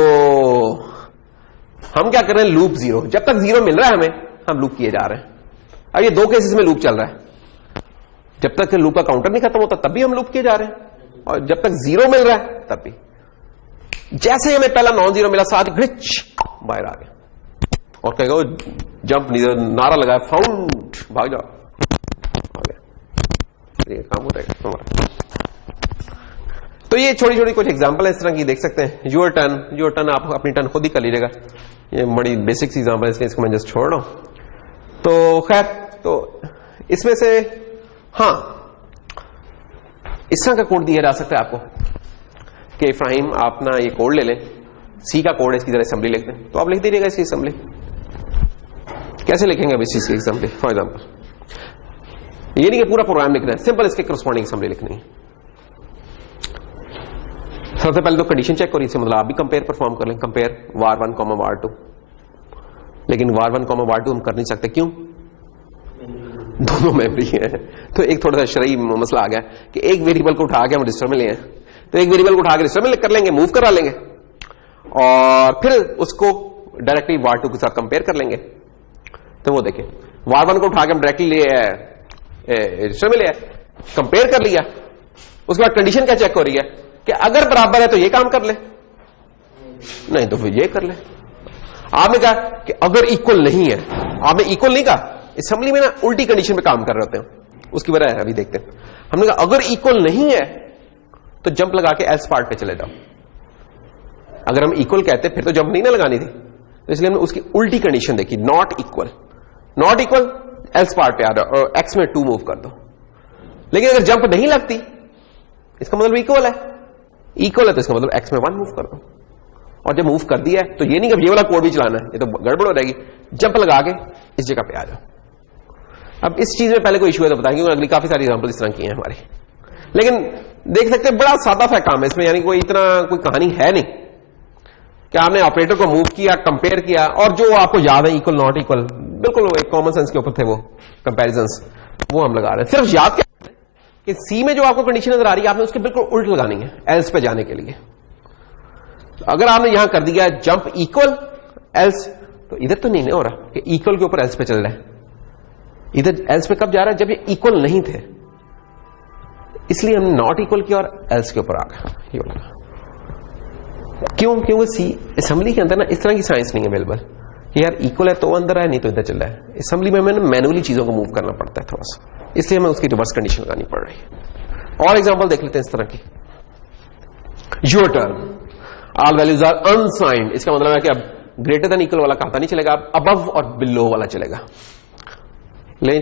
हम क्या कर रहे हैं? लूप 0। जब तक 0 मिल रहा है हमें, हम लूप किए जा रहे हैं। अब ये 2 केसेस में लूप चल रहा है। जब तक लूप का काउंटर नहीं खत्म होता तब भी हम लूप किए जा रहे हैं, और जब तक 0 मिल रहा है तब भी। जैसे ही हमें पहला नॉन जीरो मिला, साथ ग्लिच बाहर आ गया और कहेगा जंप नारा लगाया, फाउंड, भाग जाओ, आ गया। ये काम होता है हमारा। तो ये छोटी छोटी कुछ एग्जांपल है इस तरह की, देख सकते हैं। योर टर्न आप अपनी टर्न खुद ही कर लीजिएगा। ये बड़ी बेसिक सी एग्जांपल है, इसलिए इसको मैं जस्ट छोड़ रहा हूं। तो खैर, तो इसमें से हाँ, इस तरह का कोड दिया जा सकता है आपको कि इब्राहिम आप ना ये कोड ले लें, सी का कोड है, इसकी जरा असेंबली लिख दें। तो आप लिख दीजिएगा इसकी असेंबली। कैसे लिखेंगे अब इस चीज की असेंबली? फॉर एग्जाम्पल ये नहीं कि पूरा प्रोग्राम लिखना है, सिंपल इसके करस्पॉन्डिंग असेंबली लिखनी है। सबसे पहले तो कंडीशन चेक करिए, मतलब आप भी कंपेयर परफॉर्म कर लें, कंपेयर var1, var2। लेकिन var1, var2 हम कर नहीं सकते, क्यों? दोनों मेमोरी है। तो एक थोड़ा सा शरई मसला आ गया कि एक वेरिएबल को उठा के हम रजिस्टर में ले आए, तो एक वेरिएबल को उठा के रजिस्टर में कर लेंगे, मूव करा लेंगे, और फिर उसको डायरेक्टली var2 के साथ कंपेयर कर लेंगे। तो वो देखिए, var1 को उठा के हम डायरेक्टली ले रजिस्टर में ले आए, कंपेयर कर लिया, उसके बाद कंडीशन क्या चेक हो रही है कि अगर बराबर है तो ये काम कर ले, नहीं तो फिर ये कर ले। आपने कहा कि अगर इक्वल नहीं है, आपने इक्वल नहीं कहा, असेंबली में ना उल्टी कंडीशन पे काम कर रहे होते हैं, उसकी वजह है, अभी देखते हैं। हमने कहा अगर इक्वल नहीं है तो जंप लगा के एल्स पार्ट पे चले जाओ। अगर हम इक्वल कहते फिर तो जंप नहीं ना लगानी थी, तो इसलिए हमने उसकी उल्टी कंडीशन देखी, नॉट इक्वल एल्स पार्ट पे आ रहा और एक्स में 2 मूव कर दो। लेकिन अगर जंप नहीं लगती, इसका मतलब इक्वल है, इक्वल है तो इसका मतलब एक्स में 1 मूव कर दो, और जब मूव कर दिया है तो ये नहीं कि ये वाला कोड भी चलाना है, ये तो गड़बड़ हो जाएगी। जंप लगा के इस जगह पे आ जाओ। अब इस चीज में पहले कोई इशू है तो बताएंगे, अगली काफी सारी एग्जांपल इस तरह की हैं हमारी, लेकिन देख सकते हैं बड़ा सादा सा काम है इसमें, यानी कोई इतना कोई कहानी है नहीं कि आपने ऑपरेटर को मूव किया, कंपेयर किया, और जो आपको याद है इक्वल नॉट इक्वल, बिल्कुल एक कॉमन सेंस के ऊपर थे वो कंपैरिजंस, वो हम लगा रहे हैं। सिर्फ याद क्या कि सी में जो आपको कंडीशन नजर आ रही है आपने उसके बिल्कुल उल्ट लगानी है एल्स पे जाने के लिए। अगर आपने यहां कर दिया जंप इक्वल एल्स, तो इधर तो नहीं हो रहा कि इक्वल के ऊपर एल्स पे चल रहा है, इधर एल्स पे कब जा रहा है जब ये इक्वल नहीं थे, इसलिए हमने नॉट इक्वल किया और एल्स के ऊपर आ गया। ये लगा क्यों? क्योंकि सी असेंबली के अंदर ना इस तरह की साइंस नहीं अवेलेबल कि यार इक्वल है तो अंदर है, नहीं तो इधर चल रहा है। असेंबली में हमें मैनुअली चीजों को मूव करना पड़ता है थोड़ा सा, इसलिए हमें उसकी रिवर्स कंडीशन लगानी पड़ रही है। और एग्जांपल देख लेते हैं इस तरह की, return all values are unsigned, इसका मतलब है कि अब ग्रेटर देन इक्वल वाला खाता नहीं चलेगा, अब अबव और बिलो वाला चलेगा। ले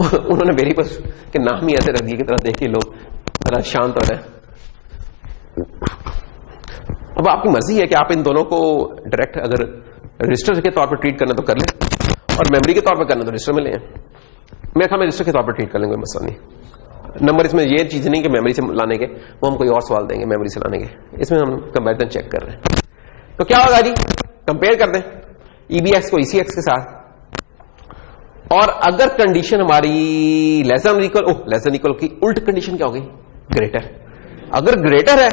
उन्होंने वेरिएबल्स के नाम ही ऐसे रख दिए कि तरह देख के लोग थोड़ा शांत हो रहे हैं। अब आपकी मर्जी है कि आप इन दोनों को डायरेक्ट अगर रजिस्टर के तौर पर ट्रीट करना तो कर लें, और मेमोरी के तौर पर करना तो रजिस्टर में लें। मैं कहा मैं रजिस्टर के तौर पर ट्रीट कर लेंगे, मसला नहीं। नंबर इसमें ये चीज नहीं कि मेमोरी से लाने के, वो हम कोई और सवाल देंगे मेमोरी से लाने के, इसमें हम कंपैरिजन चेक कर रहे हैं। तो क्या होगा जी, कंपेयर कर दें EBX को ECX के साथ, और अगर कंडीशन हमारी less than equal, less than equal की उल्ट कंडीशन क्या होगी, ग्रेटर। अगर ग्रेटर है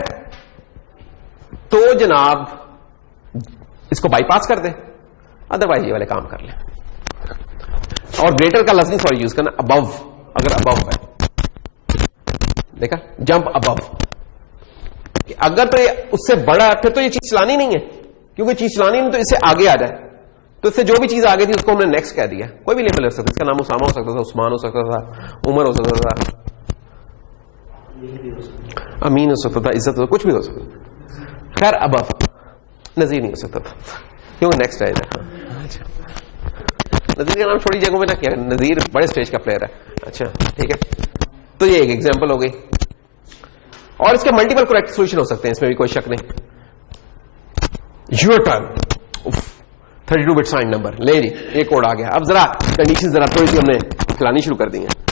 तो जनाब इसको बाईपास कर दें, अदरवाइज ये वाले काम कर लें। और ग्रेटर का लफ्ज नहीं सॉरी यूज करना, अबव, अगर अबव है, देखा जंप अबव, अगर तो ये उससे बड़ा है फिर तो ये चीज चलानी नहीं है, क्योंकि चीज चलानी नहीं तो इससे आगे आ जाए, तो इससे जो भी चीज आगे थी उसको हमने नेक्स्ट कह दिया। कोई भी लेबल रख सकता, इसका नाम उसामा हो सकता था, उस्मान हो सकता था, उमर हो सकता था, अमीन हो सकता था, इज्जत हो, कुछ भी हो सकता था। खैर अबव नजीर नहीं हो सकता था क्योंकि नेक्स्ट है इधर। नजीर का नाम छोटी जगहों में ना किया, नजीर बड़े स्टेज का प्लेयर है। अच्छा ठीक है, तो ये एक एग्जांपल हो गई, और इसके मल्टीपल करेक्ट सॉल्यूशन हो सकते हैं, इसमें भी कोई शक नहीं। Return 32 bit sign number, ले जी एक कोड आ गया। अब जरा कंडीशन जरा थोड़ी सी हमने खिलानी शुरू कर दी है।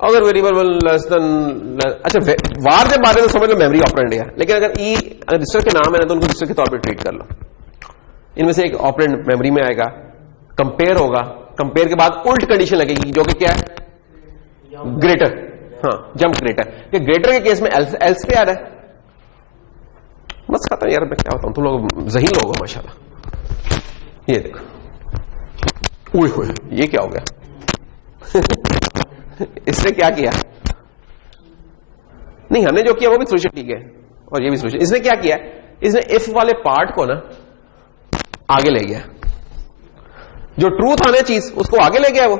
अगर वेरिएबल लेस देन, अच्छा वार जब बारे तो समझ लो मेमोरी ऑपरेंड है, लेकिन अगर अगर रजिस्टर के नाम है ना तो उनको रजिस्टर के तौर पर ट्रीट कर लो। इनमें से एक ऑपरेंड मेमोरी में आएगा, कंपेयर होगा, कंपेयर के बाद उल्ट कंडीशन लगेगी जो कि क्या है, ग्रेटर, हाँ जंप ग्रेटर, कि ग्रेटर के केस में एल्स पे आ रहा है। बस खत्म यार, मैं क्या बताऊं, तुम लोग ज़हीन लोग हो माशाल्लाह। ये देखो, ओए होए ये क्या हो गया इसने क्या किया, नहीं हमने जो किया वो भी सोल्यूशन ठीक है, और ये भी सोल्यूशन। इसने क्या किया, इसने इफ वाले पार्ट को ना आगे ले गया, जो ट्रू था ना चीज उसको आगे ले गया वो,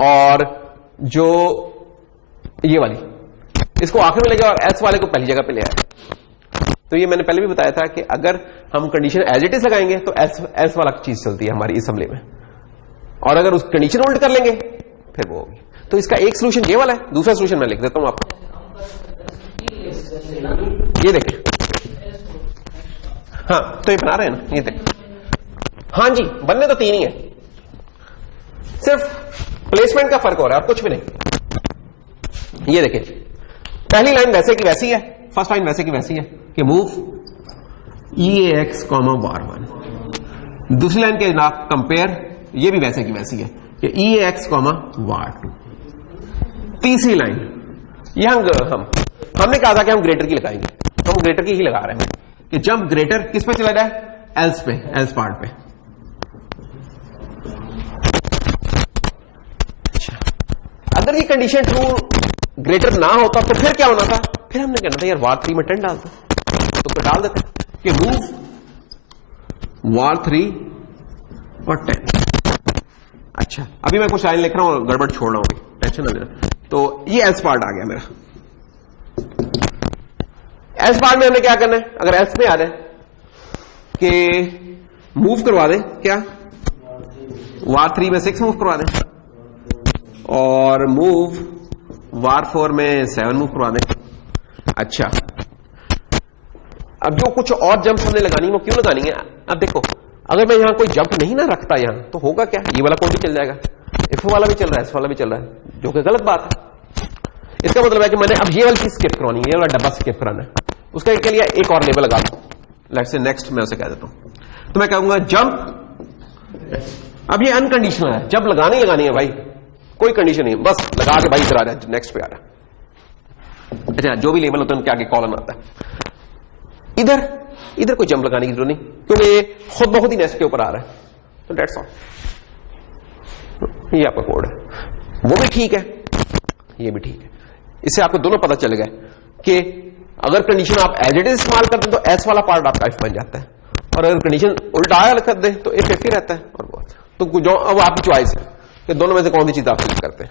और जो ये वाली इसको आखिर में ले गया, और एल्स वाले को पहली जगह पे ले आया। तो ये मैंने पहले भी बताया था कि अगर हम कंडीशन एज इट इज लगाएंगे तो एल्स वाला चीज चलती है हमारी असेंबली में, और अगर उस कंडीशन उल्ट कर लेंगे फिर वो होगी। तो इसका एक सोल्यूशन ये वाला है, दूसरा सोल्यूशन मैं लिख देता हूं आपको, ये देखिए, हाँ तो ये बना रहे हैं ना, ये देखिए, हाँ जी बनने तो तीन ही है, सिर्फ प्लेसमेंट का फर्क हो रहा है और कुछ भी नहीं। ये देखिए, पहली लाइन वैसे की वैसी है, फर्स्ट लाइन वैसे की वैसी है कि मूव EAX, var1। दूसरी लाइन के ना कंपेयर, ये भी वैसे की वैसी है कि EAX, var2। तीसरी लाइन यहां हमने कहा था कि हम ग्रेटर की लगाएंगे, तो हम ग्रेटर की ही लगा रहे हैं कि जंप ग्रेटर किस पे चला जाए, एल्स पे, एल्स पार्ट पे। अच्छा, अगर ये कंडीशन ट्रू ग्रेटर ना होता तो फिर क्या होना था, फिर हमने कहना था यार var3 में 10 डाल दो, तो डाल देते कि मूव var3 और 10। अच्छा अभी मैं कुछ लाइन लिख रहा हूं, गड़बड़ छोड़ रहा हूं, टेंशन ना लेना। तो ये एल्स पार्ट आ गया मेरा। एल्स पार्ट में हमने क्या करना है, अगर एल्स में आ रहा है कि मूव करवा दें, क्या var3 में 6 मूव करवा दें, और मूव var4 में 7 मूव करवा दें। अच्छा अब जो कुछ और जंप हमने लगानी है वो क्यों लगानी है? अब देखो, अगर मैं यहां कोई जंप नहीं ना रखता यहां, तो होगा क्या, ये वाला कोड भी चल जाएगा, इफ वाला भी चल रहा है, इस वाला भी चल रहा है, जो कि गलत बात है। इसका मतलब है कि मैंने अब ये वाली चीज स्किप करवानी है, ये वाला डब्बा स्किप कराना है। उसका के लिए एक और लेबल लगा दूं, लेट्स से नेक्स्ट मैं उसे कह देता हूं, तो मैं कहूंगा जंप। अब ये अनकंडीशनल है, जंप लगानी है भाई, कोई कंडीशन नहीं, बस लगा के भाई इधर आ रहा है, नेक्स्ट पे आ रहा है। अच्छा, जो भी लेबल होता है उनके आगे कॉलन आता है। इधर कोई जंप लगाने की जरूरत नहीं, क्योंकि ये खुद बहुत ही नेक्स्ट के ऊपर आ रहा है, तो डेट्स ऑल। ये आपका कोड है, वो भी ठीक है, ये भी ठीक है। इससे आपको दोनों पता चल गया कि अगर कंडीशन आप एज इट इज इस्तेमाल करते हैं तो एस वाला पार्ट आपका इफ बन जाता है, और अगर कंडीशन उल्टा कर दे तो इफ ही रहता है। और बहुत तो जो अब आपकी चॉइस है कि दोनों में से कौन सी चीज आप सिलेक्ट करते हैं।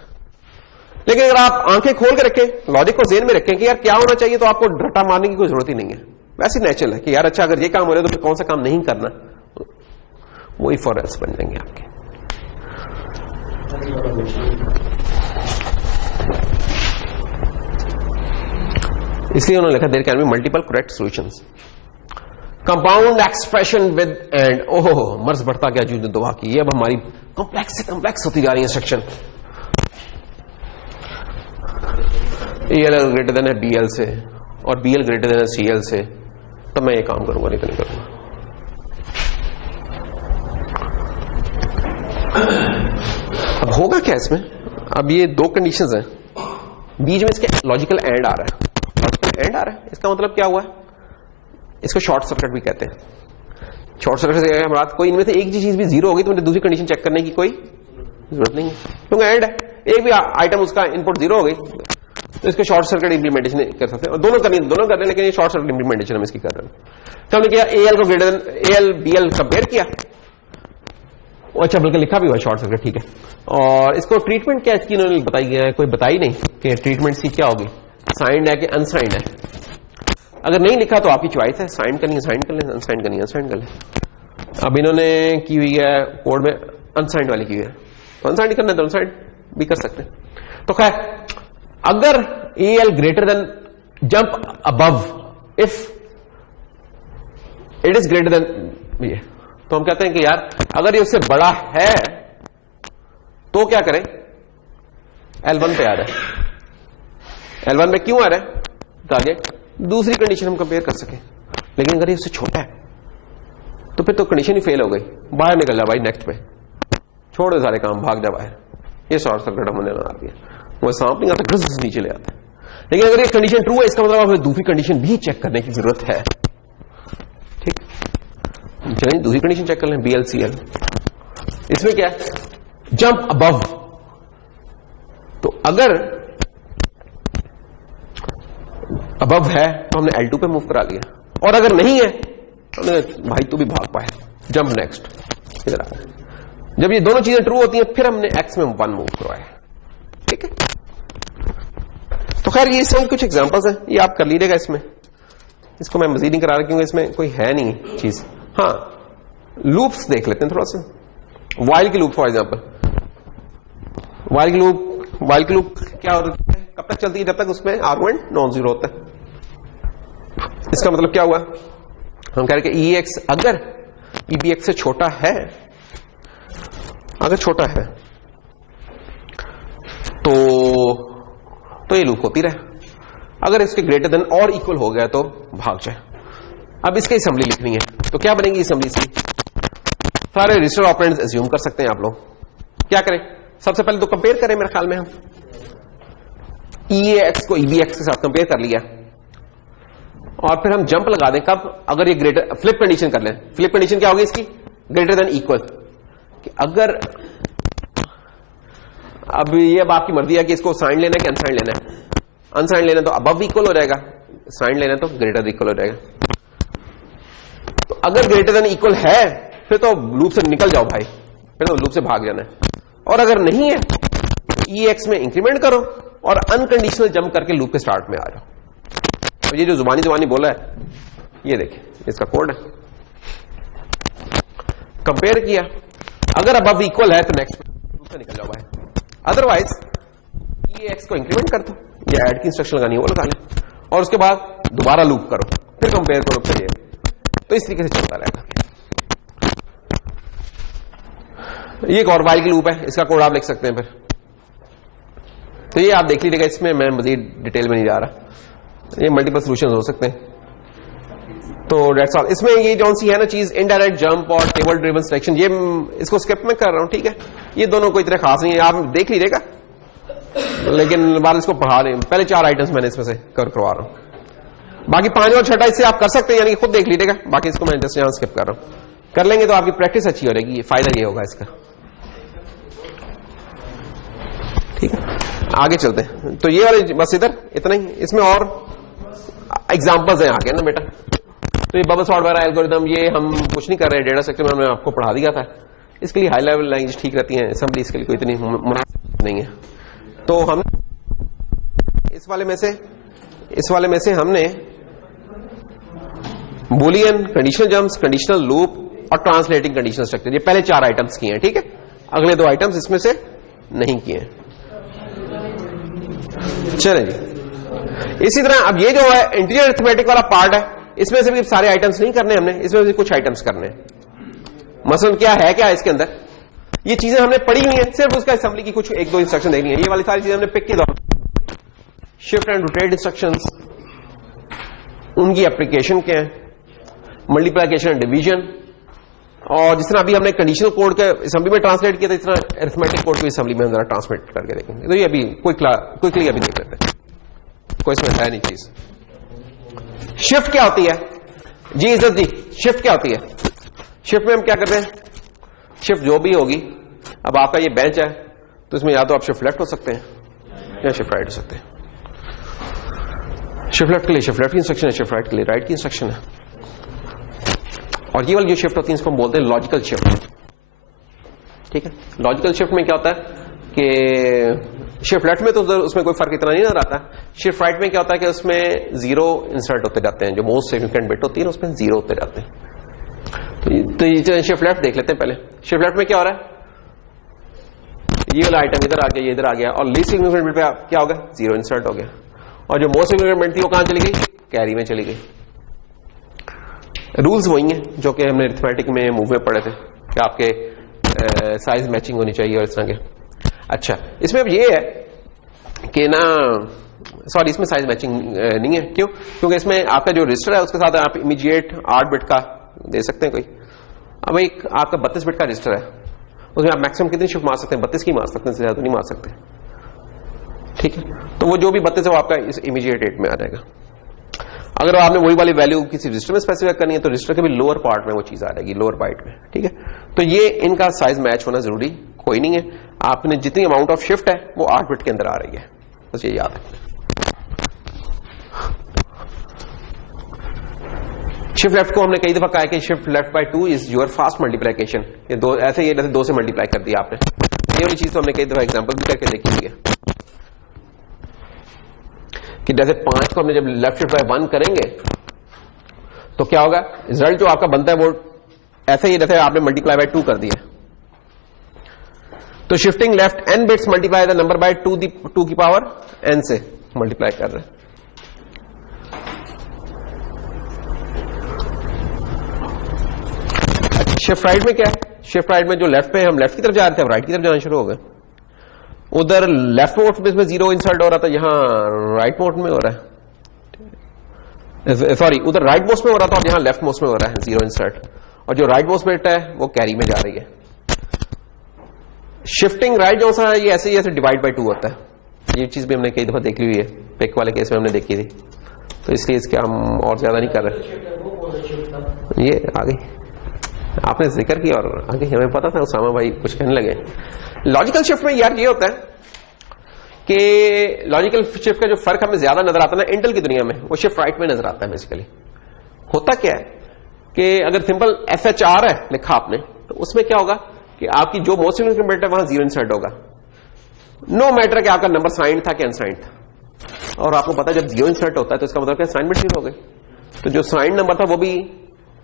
लेकिन अगर आप आंखें खोल के रखें, लॉजिक को ज़हन में रखें कि यार क्या होना चाहिए, तो आपको रट्टा मारने की कोई जरूरत ही नहीं है। वैसे नेचुरल है कि यार अच्छा अगर ये काम हो रहा है तो फिर कौन सा काम नहीं करना, वो इफ और एल्स बन जाएंगे आपके। इसलिए उन्होंने लिखा there can be multiple correct solutions. Compound expression with and, ओहो मर्ज बढ़ता गया जूने दुआ की, ये अब हमारी कॉम्प्लेक्स से कॉम्प्लेक्स होती जा रही है सेक्शन। एल ग्रेटर देन है बीएल से और बीएल ग्रेटर देन है सीएल से, तो मैं ये काम करूंगा, नहीं तो नहीं करूंगा। अब होगा क्या इसमें, अब ये दो कंडीशंस हैं, बीच में इसके लॉजिकल एंड आ रहा है, लॉजिकल एंड आ रहा है, इसका मतलब क्या हुआ है, इसको शॉर्ट सर्किट भी कहते हैं। शॉर्ट सर्किट से हमारा कोई इनमें से एक चीज भी जीरो होगी तो मुझे दूसरी कंडीशन चेक करने की कोई जरूरत नहीं है, क्योंकि एंड है, एक भी आइटम उसका इनपुट जीरो हो गई तो इसको शॉर्ट सर्किट इंप्लीमेंटेशन कर सकते हैं, और दोनों करनी दोनों कर रहे हैं, लेकिन ये शॉर्ट सर्किट इंप्लीमेंटेशन हम इसकी कर रहे हैं। तो हमने किया एएल को greater than AL BL compare किया, अच्छा बल्कि लिखा भी हुआ शॉर्ट सर्किट, ठीक है। और इसको ट्रीटमेंट क्या इसकी इन्होंने बताई गया, कोई बताई नहीं कि ट्रीटमेंट इसकी क्या होगी, साइंड है कि अनसाइंड है। अगर नहीं लिखा तो आपकी चॉइस है, साइंड करनी है साइंड कर लें, अनसाइंड करनी है अनसाइंड कर लें। अब इन्होंने की हुई है कोड में अनसाइंड वाली की हुई है, तो अनसाइंड करना है तो अनसाइंड भी कर सकते हैं। तो खैर अगर AL greater than jump above if it is greater then ये, तो हम कहते हैं कि यार अगर ये उससे बड़ा है तो क्या करें, L1 पे आ रहा है, L1 पे क्यों आ रहा है, ताकि दूसरी कंडीशन हम कंपेयर कर सकें। लेकिन अगर ये उससे छोटा है तो फिर तो कंडीशन ही फेल हो गई, बाहर निकल जा भाई, नेक्स्ट पे छोड़ दे सारे काम, भाग जा बाहर। ये शॉर्ट सर्किट हमने लगा दिया, वो सांप नहीं आता, घस नीचे ले आता है। लेकिन अगर ये कंडीशन ट्रू है, इसका मतलब हमें दूसरी कंडीशन भी चेक करने की जरूरत है, ठीक। चलिए दूसरी कंडीशन चेक कर लें, BLCL। इसमें क्या है, जंप अबव, तो अगर अबव है तो हमने L2 पे मूव करा लिया, और अगर नहीं है तो हमने भाई तू भी भाग पाए, जंप नेक्स्ट इधर आ गया। जब ये दोनों चीजें ट्रू होती हैं फिर हमने X में 1 मूव करवाया, ठीक है। तो खैर ये सब कुछ एग्जांपल्स हैं, ये आप कर लीजिएगा। इसमें इसको मैं मजीद नहीं करा रहा क्योंकि इसमें कोई है नहीं चीज। हाँ, लूप्स देख लेते हैं थोड़ा सा। वाइल की लूप फॉर एग्जांपल, वाइल की लूप क्या होती है, कब तक चलती है, जब तक उसमें आर्गुमेंट नॉन जीरो होता है। इसका मतलब क्या हुआ, हम कह रहे कि EX अगर EBX से छोटा है, अगर छोटा है तो ये लूप होती रहे, अगर इसके ग्रेटर देन और इक्वल हो गया तो भाग जाए। अब इसकी असेंबली लिखनी है, तो क्या बनेगी असेंबली से, सारे रजिस्टर ऑपरेंड्स अज्यूम कर सकते हैं आप लोग। क्या करें, सबसे पहले तो कंपेयर करें, मेरे ख्याल में हम EAX को EBX के साथ कंपेयर कर लिया, और फिर हम जंप लगा दें कब, अगर ये ग्रेटर, फ्लिप कंडीशन कर लें। फ्लिप कंडीशन क्या होगी इसकी, ग्रेटर देन इक्वल, कि अगर अब ये अब आपकी मर्जी है कि इसको साइन लेना है कि अनसाइन लेना है। अनसाइन लेना तो अबव इक्वल हो जाएगा, साइन लेना तो ग्रेटर देन इक्वल हो जाएगा। तो अगर ग्रेटर देन इक्वल है फिर तो लूप से निकल जाओ भाई, फिर तो लूप से भाग जाना है। और अगर नहीं है EX में इंक्रीमेंट करो और अनकंडीशनल जंप करके लूप के स्टार्ट में आ जाओ। तो ये जो जुबानी बोला है, ये देखिए इसका कोड है, कंपेयर किया, अगर अबव इक्वल है तो नेक्स्ट लूप से निकल जाओ भाई, अदरवाइज EX को इंक्रीमेंट कर दो, या ऐड की इंस्ट्रक्शन लगानी है वो लगा लें, और उसके बाद दोबारा लूप करो, फिर कंपेयर करो फिर ये, तो इस तरीके से चलता रहेगा। ये एक और वाइल की लूप है, इसका कोड आप लिख सकते हैं फिर। तो ये आप देख लीजिएगा, इसमें मैं मजीद डिटेल में नहीं जा रहा, ये मल्टीपल सॉल्यूशंस हो सकते हैं। तो डेट्स ऑल। इसमें ये जौन सी है ना चीज, इनडायरेक्ट जंप और टेबल ड्रिवन सिलेक्शन, ये इसको स्किप में कर रहा हूं, ठीक है। ये दोनों कोई इतने खास नहीं है, आप देख लीजिएगा, लेकिन बाद इसको पढ़ा रहे हैं। पहले 4 आइटम्स मैंने इसमें से करवा रहा हूं, बाकी 5 और 6 इससे आप कर सकते हैं, यानी खुद देख लीजिएगा। बाकी इसको मैं जस्ट यहां स्किप कर रहा हूं। कर लेंगे तो आपकी प्रैक्टिस अच्छी हो जाएगी, फायदा ये होगा इसका, ठीक है। आगे चलते हैं। तो ये वाले बस इधर इतना ही, इसमें और एग्जांपल्स हैं आगे ना बेटा। तो ये बबल सॉर्ट वगैरह एल्गोरिदम, ये हम कुछ नहीं कर रहे हैं, डेटा स्ट्रक्चर में हमने आपको पढ़ा दिया था। इसके लिए हाई लेवल लैंग्वेज ठीक रहती है, असेंबली इसके लिए कोई इतनी मुनासिब नहीं है। तो हम इस वाले में से हमने Boolean, conditional jumps, conditional loop और ट्रांसलेटिंग कंडीशनल स्ट्रक्चर, ये पहले 4 आइटम्स किए हैं, ठीक है। अगले 2 आइटम्स इसमें से नहीं किए हैं। चले जी। इसी तरह अब ये जो है इंटीजर अरिथमेटिक वाला पार्ट है, इसमें से भी सारे आइटम्स नहीं करने हमने, इसमें भी कुछ आइटम्स करने हैं। मसलन क्या है, क्या है इसके अंदर, ये चीजें हमने पढ़ी हुई हैं, सिर्फ उसका असेंबली की कुछ 1-2 इंस्ट्रक्शन देखनी है। ये वाली सारी चीजें हमने पिक की दो, शिफ्ट एंड रोटेट इंस्ट्रक्शंस, उनकी एप्लीकेशन क्या है, मल्टीप्लिकेशन एंड डिवीजन, और जिस तरह अभी हमने कंडीशनल कोड के असेंबली में ट्रांसलेट किया था, इस तरह अरिथमेटिक कोड को असेंबली में हम जरा ट्रांसलेट करके देखेंगे। तो ये अभी क्विकली अभी देख लेते हैं, कोई इसमें है नहीं चीज। शिफ्ट क्या होती है जी, इज्जत जी, शिफ्ट क्या होती है? शिफ्ट में हम क्या करते हैं, शिफ्ट जो भी होगी, अब आपका ये बेंच है तो इसमें या तो आप शिफ्ट लेफ्ट हो सकते हैं या शिफ्ट राइट हो सकते हैं। शिफ्ट लेफ्ट के लिए शिफ्ट लेफ्ट की इंस्ट्रक्शन है, शिफ्ट राइट के लिए राइट की इंस्ट्रक्शन है। और ये वाली जो शिफ्ट होती है इसको हम बोलते हैं लॉजिकल शिफ्ट, ठीक है। लॉजिकल शिफ्ट में क्या होता है कि शिफ्ट लेफ्ट में तो उसमें कोई फर्क इतना नहीं नजर आता। शिफ्ट राइट में क्या होता है कि उसमें 0 इंसर्ट होते जाते हैं, जो मोस्ट सिग्निफिकेंट बिट होती है उसमें 0 होते जाते हैं। तो ये शिफ्ट लेफ्ट देख लेते हैं पहले। शिफ्ट लेफ्ट में क्या हो रहा है, ये वाला आइटम इधर आ गया, ये इधर आ गया, और लीस्ट सिग्निफिकेंट बिट पे क्या होगा, 0 इंसर्ट हो गया, और जो मोस्ट सिग्निफिकेंट बिट थी वो कहां चली गई, कैरी में चली गई। रूल्स वही हैं जो कि हमने अरिथमेटिक में मूव में पढ़े थे कि आपके साइज मैचिंग होनी चाहिए और इस तरह के। अच्छा, इसमें अब ये है कि ना, सॉरी इसमें साइज मैचिंग नहीं है, क्यों? क्योंकि इसमें आपका जो रजिस्टर है उसके साथ आप इमीडिएट 8 बिट का दे सकते हैं कोई। अब एक आपका 32 बिट का रजिस्टर है, उसमें आप मैक्सिमम कितनी शिफ्ट मार सकते हैं, 32 की मार सकते हैं, ज्यादा नहीं मार सकते, ठीक है। तो वो जो भी 32 है वो आपका इस इमीडिएट रेट में आ जाएगा। अगर आपने वही वाली वैल्यू किसी रजिस्टर में स्पेसिफाई करनी है तो रजिस्टर के भी लोअर पार्ट में वो चीज आ जाएगी, लोअर बाइट में, ठीक है। तो ये इनका साइज मैच होना जरूरी कोई नहीं है, आपने जितनी अमाउंट ऑफ शिफ्ट है वो 8 बिट के अंदर आ रही है, बस ये याद है। शिफ्ट लेफ्ट को हमने कई दफा कहा है कि shift left by 2 is your fast multiplication, ये दो ऐसे ही जैसे 2 से मल्टीप्लाई कर दिया आपने। ये वाली चीज तो हमने कई दफा एग्जांपल भी करके देखी हुई है कि जैसे 5 को हमने जब लेफ्ट शिफ्ट बाय 1 करेंगे तो क्या होगा, रिजल्ट जो आपका बनता है वो ऐसे ही जैसे आपने मल्टीप्लाई बाय 2 कर दिया। तो shifting left n bits multiply the number by 2 की पावर n से मल्टीप्लाई कर रहे हैं। शिफ्ट राइट में क्या है, शिफ्ट राइट में जो लेफ्ट पे हम लेफ्ट की तरफ जा रहे थे, अब राइट की तरफ जाना शुरू हो गए। उधर लेफ्ट मोड में 0 इंसर्ट हो रहा था, यहां राइट मोड में हो रहा है, सॉरी उधर राइट मोस्ट में हो रहा था और यहां लेफ्ट मोस्ट में हो रहा है 0 इंसर्ट, और जो राइट मोस्ट बिट है वो कैरी में जा रही है। शिफ्टिंग राइट जो सा है ये ऐसे ही ऐसे डिवाइड बाय 2 होता है, ये चीज भी हमने कई दफा देख ली हुई है, पिक वाले केस में हमने देखी थी, तो इसलिए इसके हम और ज्यादा नहीं कर रहे। ये आ गई, आपने जिक्र किया और आगे हमें पता था, उसामा भाई कुछ कहने लगे। लॉजिकल शिफ्ट में यार ये होता है कि लॉजिकल शिफ्ट का जो फर्क हमें ज्यादा नजर आता है ना इंटेल की दुनिया में, वो शिफ्ट राइट में नजर आता है। बेसिकली होता क्या है कि अगर सिंपल FHR है लिखा आपने, तो उसमें क्या होगा कि आपकी जो मोस्ट सिग्निफिकेंट बिट है वहां 0 इंसर्ट होगा, नो मैटर कि आपका नंबर साइंड था कि अनसाइंड था। और आपको पता है जब 0 इंसर्ट होता है तो इसका मतलब क्या, साइंड बिट 0 हो गई, तो जो साइंड नंबर था वो भी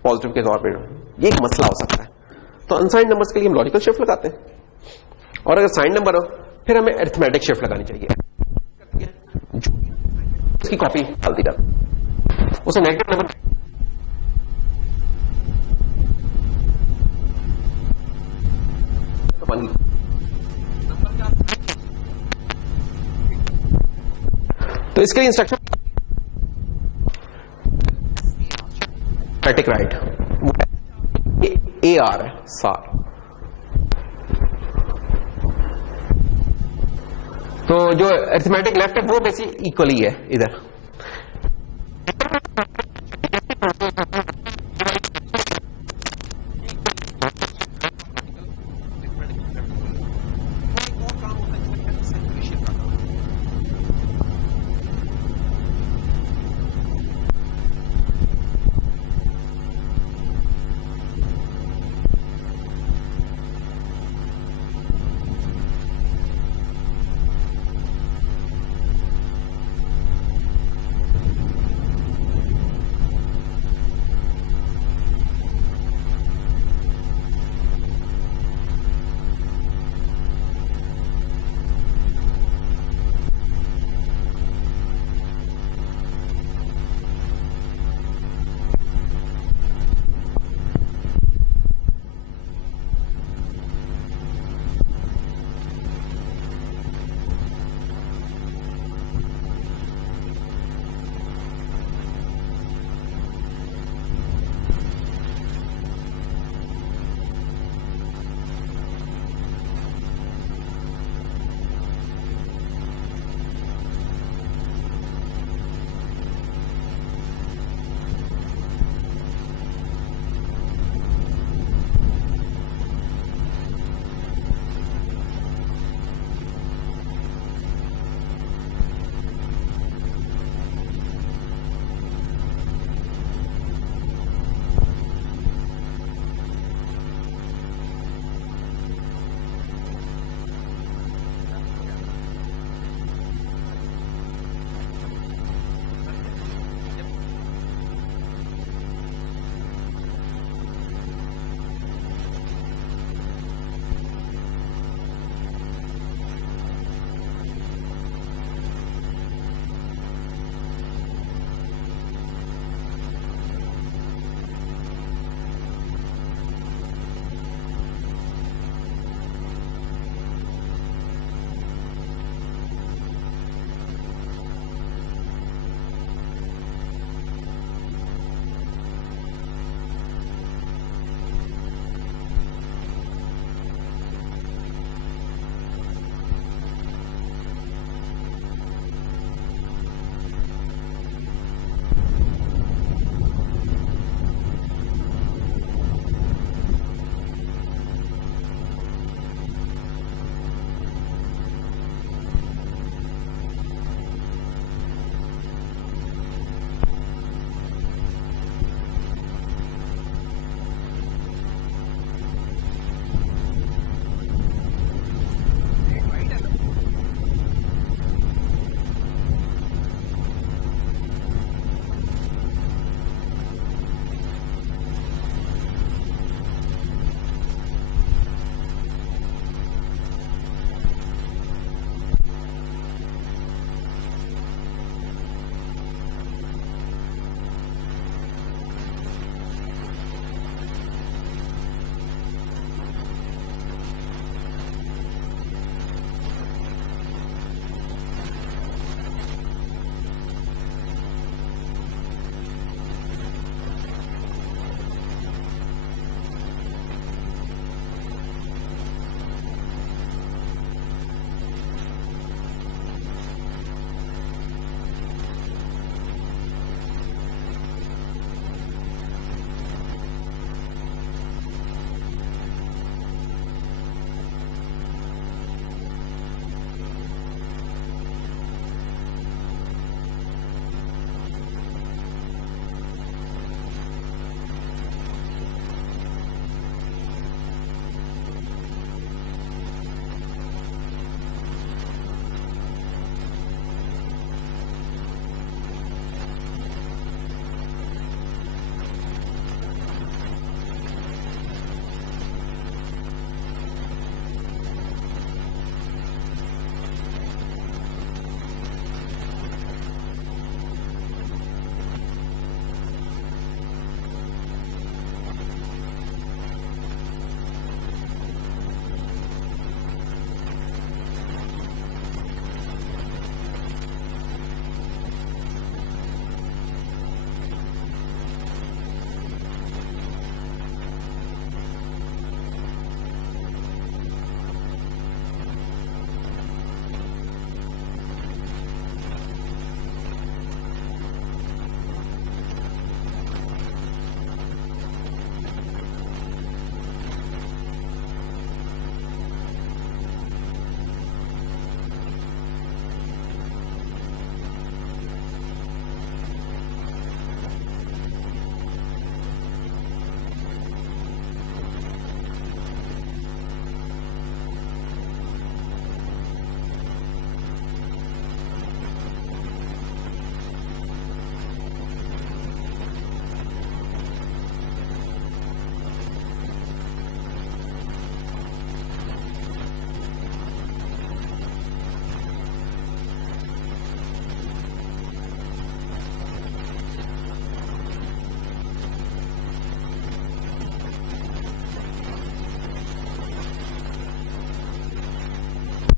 पॉजिटिव के तौर पर, ये एक मसला हो सकता है। तो अनसाइंड नंबर्स के लिए हम लॉजिकल शिफ्ट लगाते हैं, और अगर साइंड नंबर हो फिर हमें अरिथमेटिक शिफ्ट लगानी चाहिए, उसकी कॉपी डालती जाती, उसे नेगेटिव नंबर 1 तो इसके लिए इंस्ट्रक्शन स्टैटिक राइट AR है सार। तो जो अरिथमेटिक लेफ्ट है वो बेसिक इक्वली है इधर।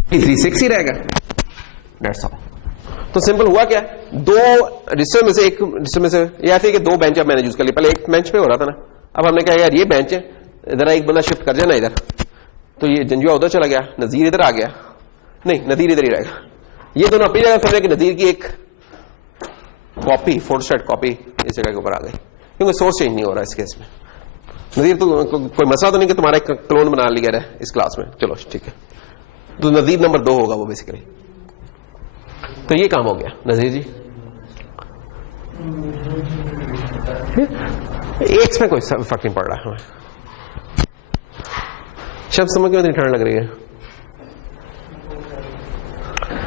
3 6 ही रहेगा, दैट्स ऑल। तो सिंपल हुआ क्या, दो रजिस्टर में से एक रजिस्टर में से, या फिर कि दो बेंच अब मैंने यूज कर लिया, पहले एक बेंच पे हो रहा था ना, अब हमने कहा यार ये बेंच है, इधर एक बंदा शिफ्ट कर जाना इधर, तो ये जंजुआ उधर चला गया, नजीर इधर आ गया, नहीं नजीर इधर ही रहेगा, ये दोनों अपनी जगह समझे कि नजीर की एक कॉपी, फोटोस्टेट कॉपी इस जगह के ऊपर आ गई, क्योंकि सोर्स चेंज नहीं हो रहा इस केस में। नजीर तो कोई मसला तो नहीं कि तुम्हारा एक क्लोन बना लिया है इस क्लास में, चलो ठीक है, तो नजीर नंबर 2 होगा वो बेसिकली। तो ये काम हो गया नजीर जी। एक्स में कोई फर्क नहीं पड़ रहा हमें, शब्द समझ में ठंड लग रही है।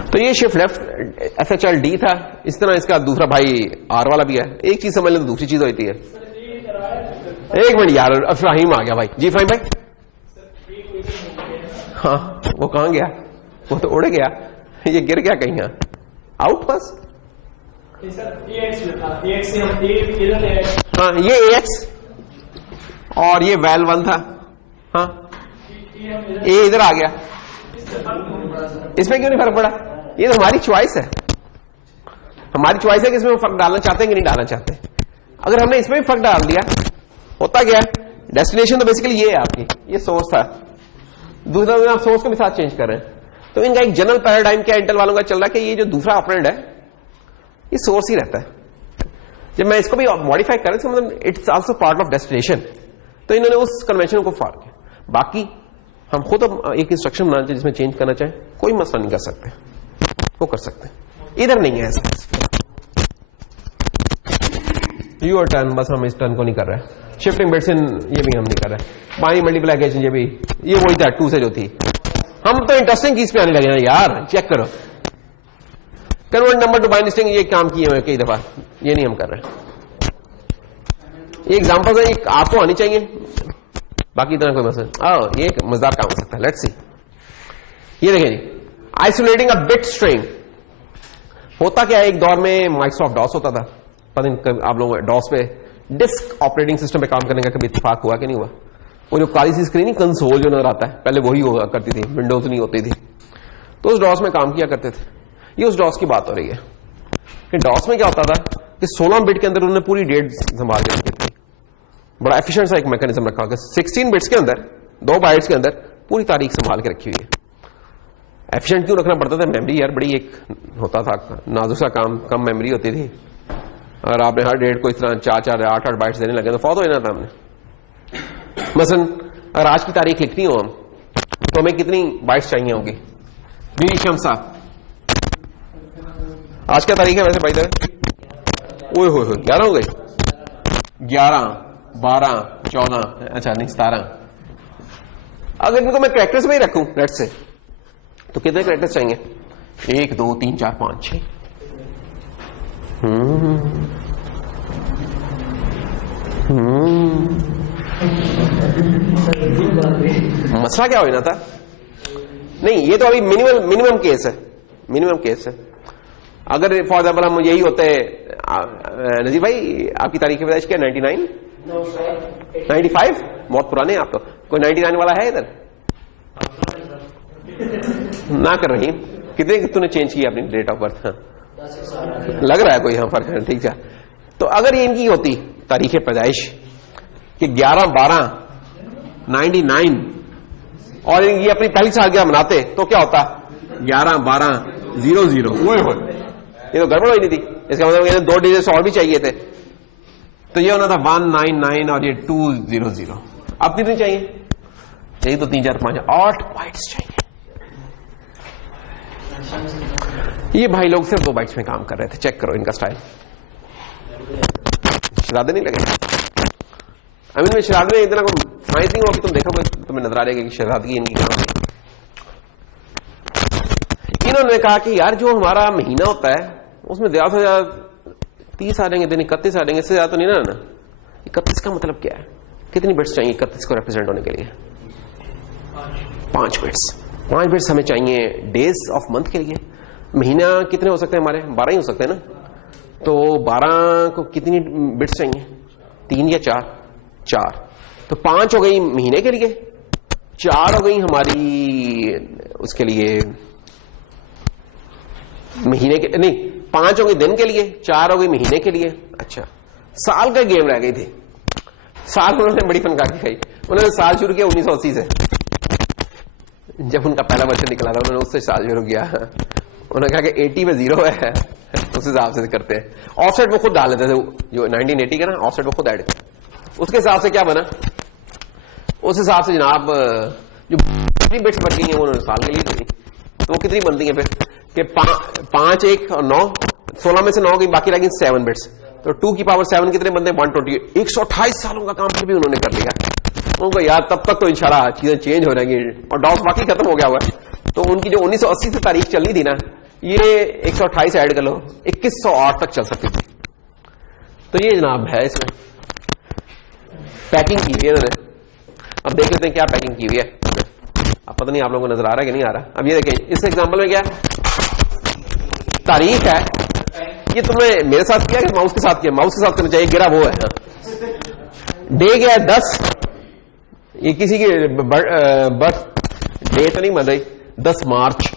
तो ये शिफ्ट लेफ्ट FHLD था, इस तरह इसका दूसरा भाई आर वाला भी है। एक चीज समझ ले तो दूसरी चीज होती है। एक मिनट यार, अफराहीम आ गया भाई। जी फहीम भाई, हाँ वो कहां गया, वो तो उड़ गया, ये गिर गया कहीं यहाँ आउट पास। हाँ ये AX और ये वैल 1 था, हाँ ए इधर आ गया, इसमें क्यों नहीं फर्क पड़ा? ये तो हमारी चॉइस है, हमारी चॉइस है कि इसमें फर्क डालना चाहते हैं कि नहीं डालना चाहते। अगर हमने इसमें भी फर्क डाल दिया, होता क्या है, डेस्टिनेशन तो बेसिकली ये है आपकी, ये सोर्स था, दूसरा आप सोर्स के साथ चेंज कर रहे हैं। तो इनका एक जनरल पैराडाइम क्या इंटेल वालों का चल रहा है कि ये जो दूसरा ऑपरेंड है ये सोर्स ही रहता है। जब मैं इसको भी मॉडिफाई कर रहा हूं, मतलब it's also part of destination, तो इन्होंने उस कन्वेंशन को फॉलो किया। बाकी हम खुद एक इंस्ट्रक्शन बनाना चाहिए जिसमें चेंज करना चाहे, कोई मसला नहीं कर सकते, वो कर सकते हैं, इधर नहीं है ऐसा। यूर टर्न, बस हम इस टर्न को नहीं कर रहे। शिफ्टिंग बिट्स इन, ये भी हम नहीं कर रहे। बाई मल्टीप्लिकेशन, ये भी, ये वही था 2 से जो थी। हम तो इंटरेस्टिंग चीज पे आने लगे ना यार, चेक करो, convert number two binary string, ये काम किए हुए कई दफा, ये नहीं हम कर रहे। ये एग्जांपल है, आपको आनी चाहिए, बाकी इतना कोई मसला। ये एक मजेदार काम हो सकता है, लेट्स सी। ये देखें जी, आइसोलेटिंग अ बिट स्ट्रिंग। होता क्या है, एक दौर में माइक्रोसॉफ्ट डॉस होता था, पता नहीं आप लोग डॉस पे डिस्क ऑपरेटिंग सिस्टम पे काम करने का कभी इत्तेफाक हुआ कि नहीं हुआ? वो जो काली सी स्क्रीन, कंसोल जो नजर आता है, पहले वही हुआ करती थी, विंडोज नहीं होती थी, तो उस डॉस में काम किया करते थे। ये उस डॉस की बात हो रही है कि डॉस में क्या होता था कि 16 बिट के अंदर उन्होंने पूरी डेट संभाल के रखी थी। बड़ा एफिशिएंट सा एक मैकेनिज्म रखा होगा, 16 बिट्स के अंदर, 2 बाइट्स के अंदर पूरी तारीख संभाल के रखी हुई है। एफिशिएंट क्यों रखना पड़ता था? मेमोरी यार बड़ी एक होता था, नाजुक सा काम, कम मेमोरी होती थी। अगर आपने हर डेट को इस तरह 4-4 8-8 बाइट्स देने लगे तो फौत हो जाना था हमने। मसलन अगर आज की तारीख लिखनी हो हम, तो हमें कितनी बाइट्स चाहिए होगी? जी शम्स साहब, आज क्या तारीख है वैसे भाई दर? ओए हो 11 हो गई, 11 12 14, अच्छा नहीं 17। अगर इनको मैं कैरेक्टर्स में ही रखूं लेट से, तो कितने कैरेक्टर्स चाहिए? 1 2 3 4 5 6। मसला क्या हो जाना था? नहीं, ये तो अभी मिनिमम केस है, मिनिमम केस है। अगर फॉर एग्जाम्पल हम यही होते, नजीर भाई आपकी तारीख पैदाइश क्या? 99 95? बहुत पुराने हैं आप तो। कोई 99 वाला है इधर? ना कर रही, कितने तूने चेंज किया अपनी डेट ऑफ बर्थ? लग रहा है कोई यहां फर्क है, ठीक है। तो अगर ये इनकी होती तारीख पैदाइश कि 11 12 99 और ये अपनी पहली सालगिरह मनाते, तो क्या होता? 11 12 00। ये तो गड़बड़ हुई नहीं थी, इसका मतलब 2 डिजिट्स और भी चाहिए थे, तो ये होना था 199 और ये 200। अब कितनी चाहिए? यही तो 3 4 5 8 बाइट्स चाहिए। ये भाई लोग सिर्फ 2 बाइट्स में काम कर रहे थे। चेक करो इनका स्टाइल, शरारते नहीं लगे? आई मीन शरारत में इतना कोई साइंस नहीं हुआ कि तुम देखो, तुम्हें नजर आ रहा है कि शरारतगी इनकी काम है। इन्होंने कहा कि यार जो हमारा महीना होता है उसमें ज्यादा से ज्यादा 30 आ जाएंगे, दिन 31 आ जाएंगे, इससे ज्यादा तो नहीं ना। 31 का मतलब क्या है? कितनी बिट्स चाहिए 31 को रिप्रेजेंट होने के लिए? 5 बिट्स। 5 बिट्स हमें चाहिए डेज ऑफ मंथ के लिए। महीना कितने हो सकते हैं हमारे? 12 ही हो सकते हैं ना। तो 12 को कितनी बिट्स चाहिए? 3 या 4? 4। तो 5 हो गई महीने के लिए, 4 हो गई हमारी उसके लिए महीने के नहीं, 5 हो गई दिन के लिए, 4 हो गई महीने के लिए। अच्छा, साल का गेम रह गई थी। साल उन्होंने बड़ी फनका की खाई। उन्होंने साल शुरू किया 1980 से, जब उनका पहला वर्षन निकला था उन्होंने उससे साल शुरू किया। उन्होंने कहा कि 80 में 0 है, उस हिसाब से करते हैं। ऑफसेट वो खुद डाल लेते थे, जो 1980 का ना ऑफसेट वो खुद ऐड, उसके हिसाब से क्या बना, उस हिसाब से जनाब जो कितनी बिट्स बच गई हैं वो उन्होंने साल के लिए दी। तो वो कितनी बनती है फिर कि 5, 1 और 9, 16 में से 9 गई, बाकी रह गई 7 बिट्स। तो 2 की पावर 7 कितने बनते हैं, 128। 128 सालों का काम फिर भी उन्होंने कर लिया। उनको यार तब तक तो इंशाल्लाह चीजें चेंज हो जाएंगी और डॉस बाकी खत्म हो गया हुआ है। तो उनकी जो 1980 से तारीख चलनी थी ना, ये 128 ऐड कर लो, 2108 तक चल सकती थी। तो ये जनाब है, इसमें पैकिंग की हुई है इन्होंने। अब देख लेते हैं क्या पैकिंग की हुई है। अब पता नहीं आप लोगों को नजर आ रहा है कि नहीं आ रहा। अब ये देखें, इस एग्जांपल में क्या तारीख है, ये तुमने मेरे साथ किया कि माउस के साथ किया? माउस के साथ करना चाहिए, गिरा वो है। डे क्या है 10, ये किसी की बर्थ डे तो नहीं बन रही, 10 मार्च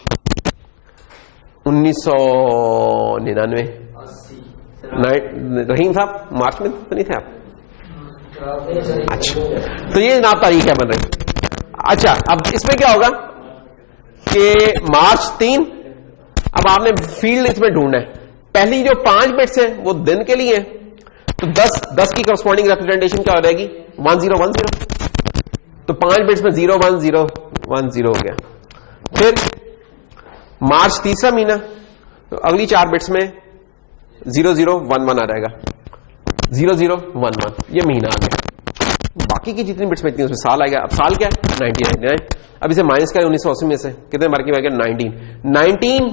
1999। रहीम साहब मार्च में तो नहीं थे आप? अच्छा, तो ये जनाब तारीख है बन रही। अच्छा, अब इसमें क्या होगा कि मार्च 3, अब आपने फील्ड इसमें ढूंढना है। पहली जो 5 बिट्स है वो दिन के लिए, तो 10 की करस्पॉन्डिंग रिप्रेजेंटेशन क्या हो जाएगी, 1010। तो 5 बिट्स में 01010 हो गया। फिर मार्च तीसरा महीना, तो अगली 4 बिट्स में 0011 आ जाएगा, 0011 ये महीना आ गया। बाकी की जितनी बिट्स में इतनी उसमें साल आएगा। अब साल क्या है, 1999। अब इसे माइनस करें 1980 में से, कितने मार्क की आएगा, 19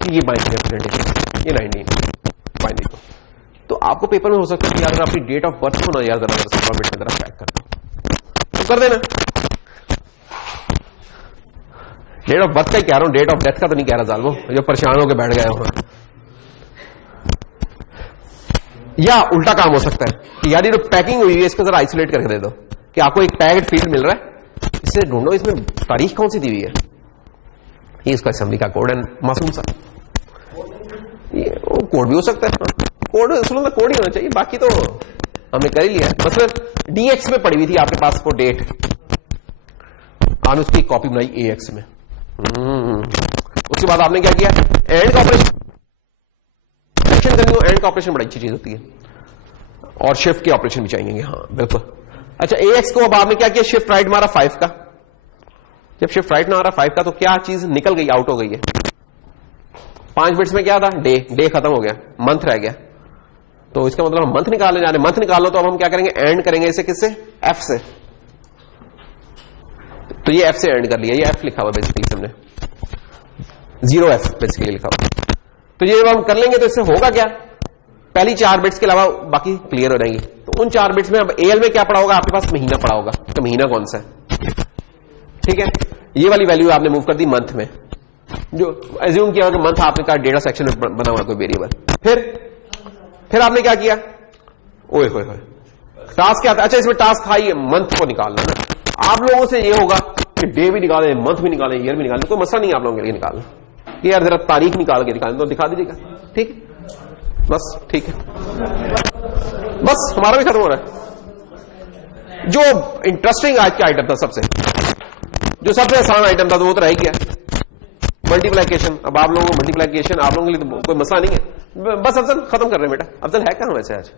की ये बाइनरी रिप्रेजेंटेशन, ये 19 बाइनरी को। तो आपको पेपर में हो सकता है कि यार आपकी डेट ऑफ बर्थ को ना यार जरा बिट में जरा पैक कर दो, तो कर देना। डेट ऑफ बर्थ का ही कह रहा हूं, डेट ऑफ डेथ का तो नहीं कह रहा साल, वो जो परेशान होकर बैठ गए हो। या उल्टा काम हो सकता है कि यार ये जो पैकिंग हुई है इसको जरा आइसोलेट करके दे दो, कि आपको एक पैक्ड फील्ड मिल रहा है, इससे ढूंढो इसमें तारीख कौन सी दी हुई है। ये इसका असेंबली का कोड है, मासूम सा। ये कोड भी हो सकता है, कोड सुनो ना, कोड ही होना चाहिए, बाकी तो हमने कर ही लिया। मतलब डीएक्स में पड़ी हुई थी आपके पास वो डेट, आपने उसकी कॉपी बनाई एएक्स में। उसके बाद आपने क्या किया, एंड का ऑपरेशन करनी हो, एंड का ऑपरेशन बड़ी अच्छी चीज होती है, और शिफ्ट के ऑपरेशन भी चाहिए। हाँ बिल्कुल। अच्छा, एएक्स को अब आपने क्या किया, शिफ्ट राइट मारा 5 का। जब शिफ्ट राइट ना आ रहा 5 का, तो क्या चीज निकल गई, आउट हो गई है। 5 बिट्स में क्या था, डे खत्म हो गया, मंथ रह गया। तो इसका मतलब हम मंथ निकालने जा रहे हैं। मंथ निकालो तो अब हम क्या करेंगे, एंड करेंगे इसे किससे, एफ से। तो ये एफ से एंड कर लिया, ये एफ लिखा हुआ बेसिकली हमने, 0F बेसिकली लिखा हुआ। तो ये जब हम कर लेंगे तो इससे होगा क्या, पहली 4 बिट्स के अलावा बाकी क्लियर हो जाएंगी। तो उन 4 बिट्स में अब एल में क्या पड़ा होगा, आपके पास महीना पड़ा होगा, तो महीना कौन सा है, ठीक है। ये वाली वैल्यू आपने मूव कर दी मंथ में, जो एज्यूम किया कि मंथ आपने कहा डेटा सेक्शन में बना हुआ कोई वेरिएबल। फिर आपने क्या किया, ओए होए होए, टास्क क्या था। अच्छा, इसमें टास्क था ये मंथ को निकालना ना। आप लोगों से ये होगा कि डे भी निकालें, मंथ भी निकालें, ईयर भी निकालें, कोई मसला नहीं आप लोगों के लिए निकालना, कि यार जरा तारीख निकाल के निकालें तो दिखा दीजिएगा, ठीक, बस ठीक है, बस हमारा भी खत्म हो रहा है। जो इंटरेस्टिंग आज का आइटम था, जो सबसे आसान आइटम था, तो वो तो रह गया मल्टीप्लिकेशन। अब आप लोगों को मल्टीप्लिकेशन आप लोगों के लिए तो कोई मसला नहीं है। बस अफजल खत्म कर रहे हैं बेटा। अफजल है कहां वैसे आज?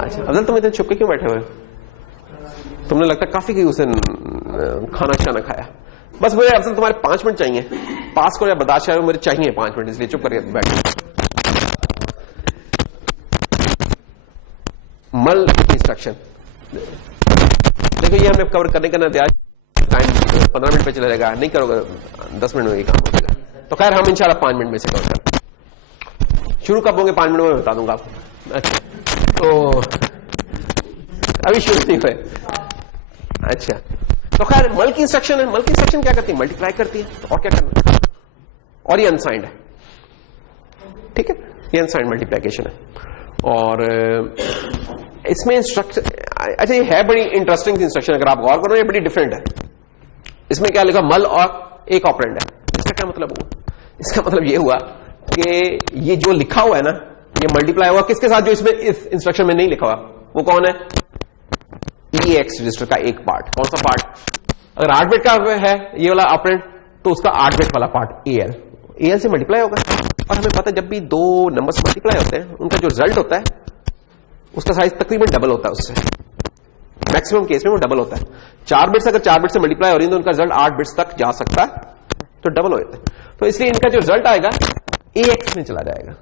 अच्छा अफजल, तुम इतने छुप के क्यों बैठे हुए? तुमने लगता काफी कि उसे खाना शाना खाया। बस मुझे अफजल तुम्हारे 5 मिनट चाहिए, पास को या बर्दाश्त है, मुझे चाहिए 5 मिनट, इसलिए चुप करके बैठे। मल इंस्ट्रक्शन देखो, ये हमें कवर करने का ना दिया, टाइम 15 मिनट पे चला जाएगा, नहीं करोगे 10 मिनट में ये काम हो जाएगा। तो खैर हम इंशाल्लाह 5 मिनट में से कवर करें। शुरू कब होंगे 5 मिनट में बता दूंगा आपको। अच्छा, तो अभी शुरू नहीं हुए। अच्छा, तो खैर मल की इंस्ट्रक्शन है। मल की इंस्ट्रक्शन क्या करती है, मल्टीप्लाई करती है, तो और क्या करना है, और ये अनसाइंड है, ठीक है, ये अनसाइंड मल्टीप्लिकेशन है। और इसमें इंस्ट्रक्शन, अच्छा ये है बड़ी इंटरेस्टिंग इंस्ट्रक्शन, अगर आप गौर करो ये बड़ी डिफरेंट है। इसमें क्या लिखा, मल और एक ऑपरेंड है। इसका क्या मतलब हुआ, इसका मतलब ये हुआ कि ये जो लिखा हुआ है ना, ये मल्टीप्लाई हुआ किसके साथ, जो इसमें इस इंस्ट्रक्शन में नहीं लिखा हुआ, वो कौन है, EAX रजिस्टर का एक पार्ट। कौन सा पार्ट, अगर 8 बिट का है ये वाला ऑपरेंड, तो उसका 8 बिट वाला पार्ट AL से मल्टीप्लाई होगा। और हमें पता है जब भी दो नंबर्स मल्टीप्लाई होते हैं, उनका जो रिजल्ट होता है उसका साइज तकरीबन डबल होता है उससे, मैक्सिमम केस में वो डबल होता है। 4 बिट्स अगर 4 बिट से मल्टीप्लाई हो रही है तो उनका रिजल्ट 8 बिट्स तक जा सकता है, तो डबल हो जाता है। तो इसलिए इनका जो रिजल्ट आएगा AX में चला जाएगा,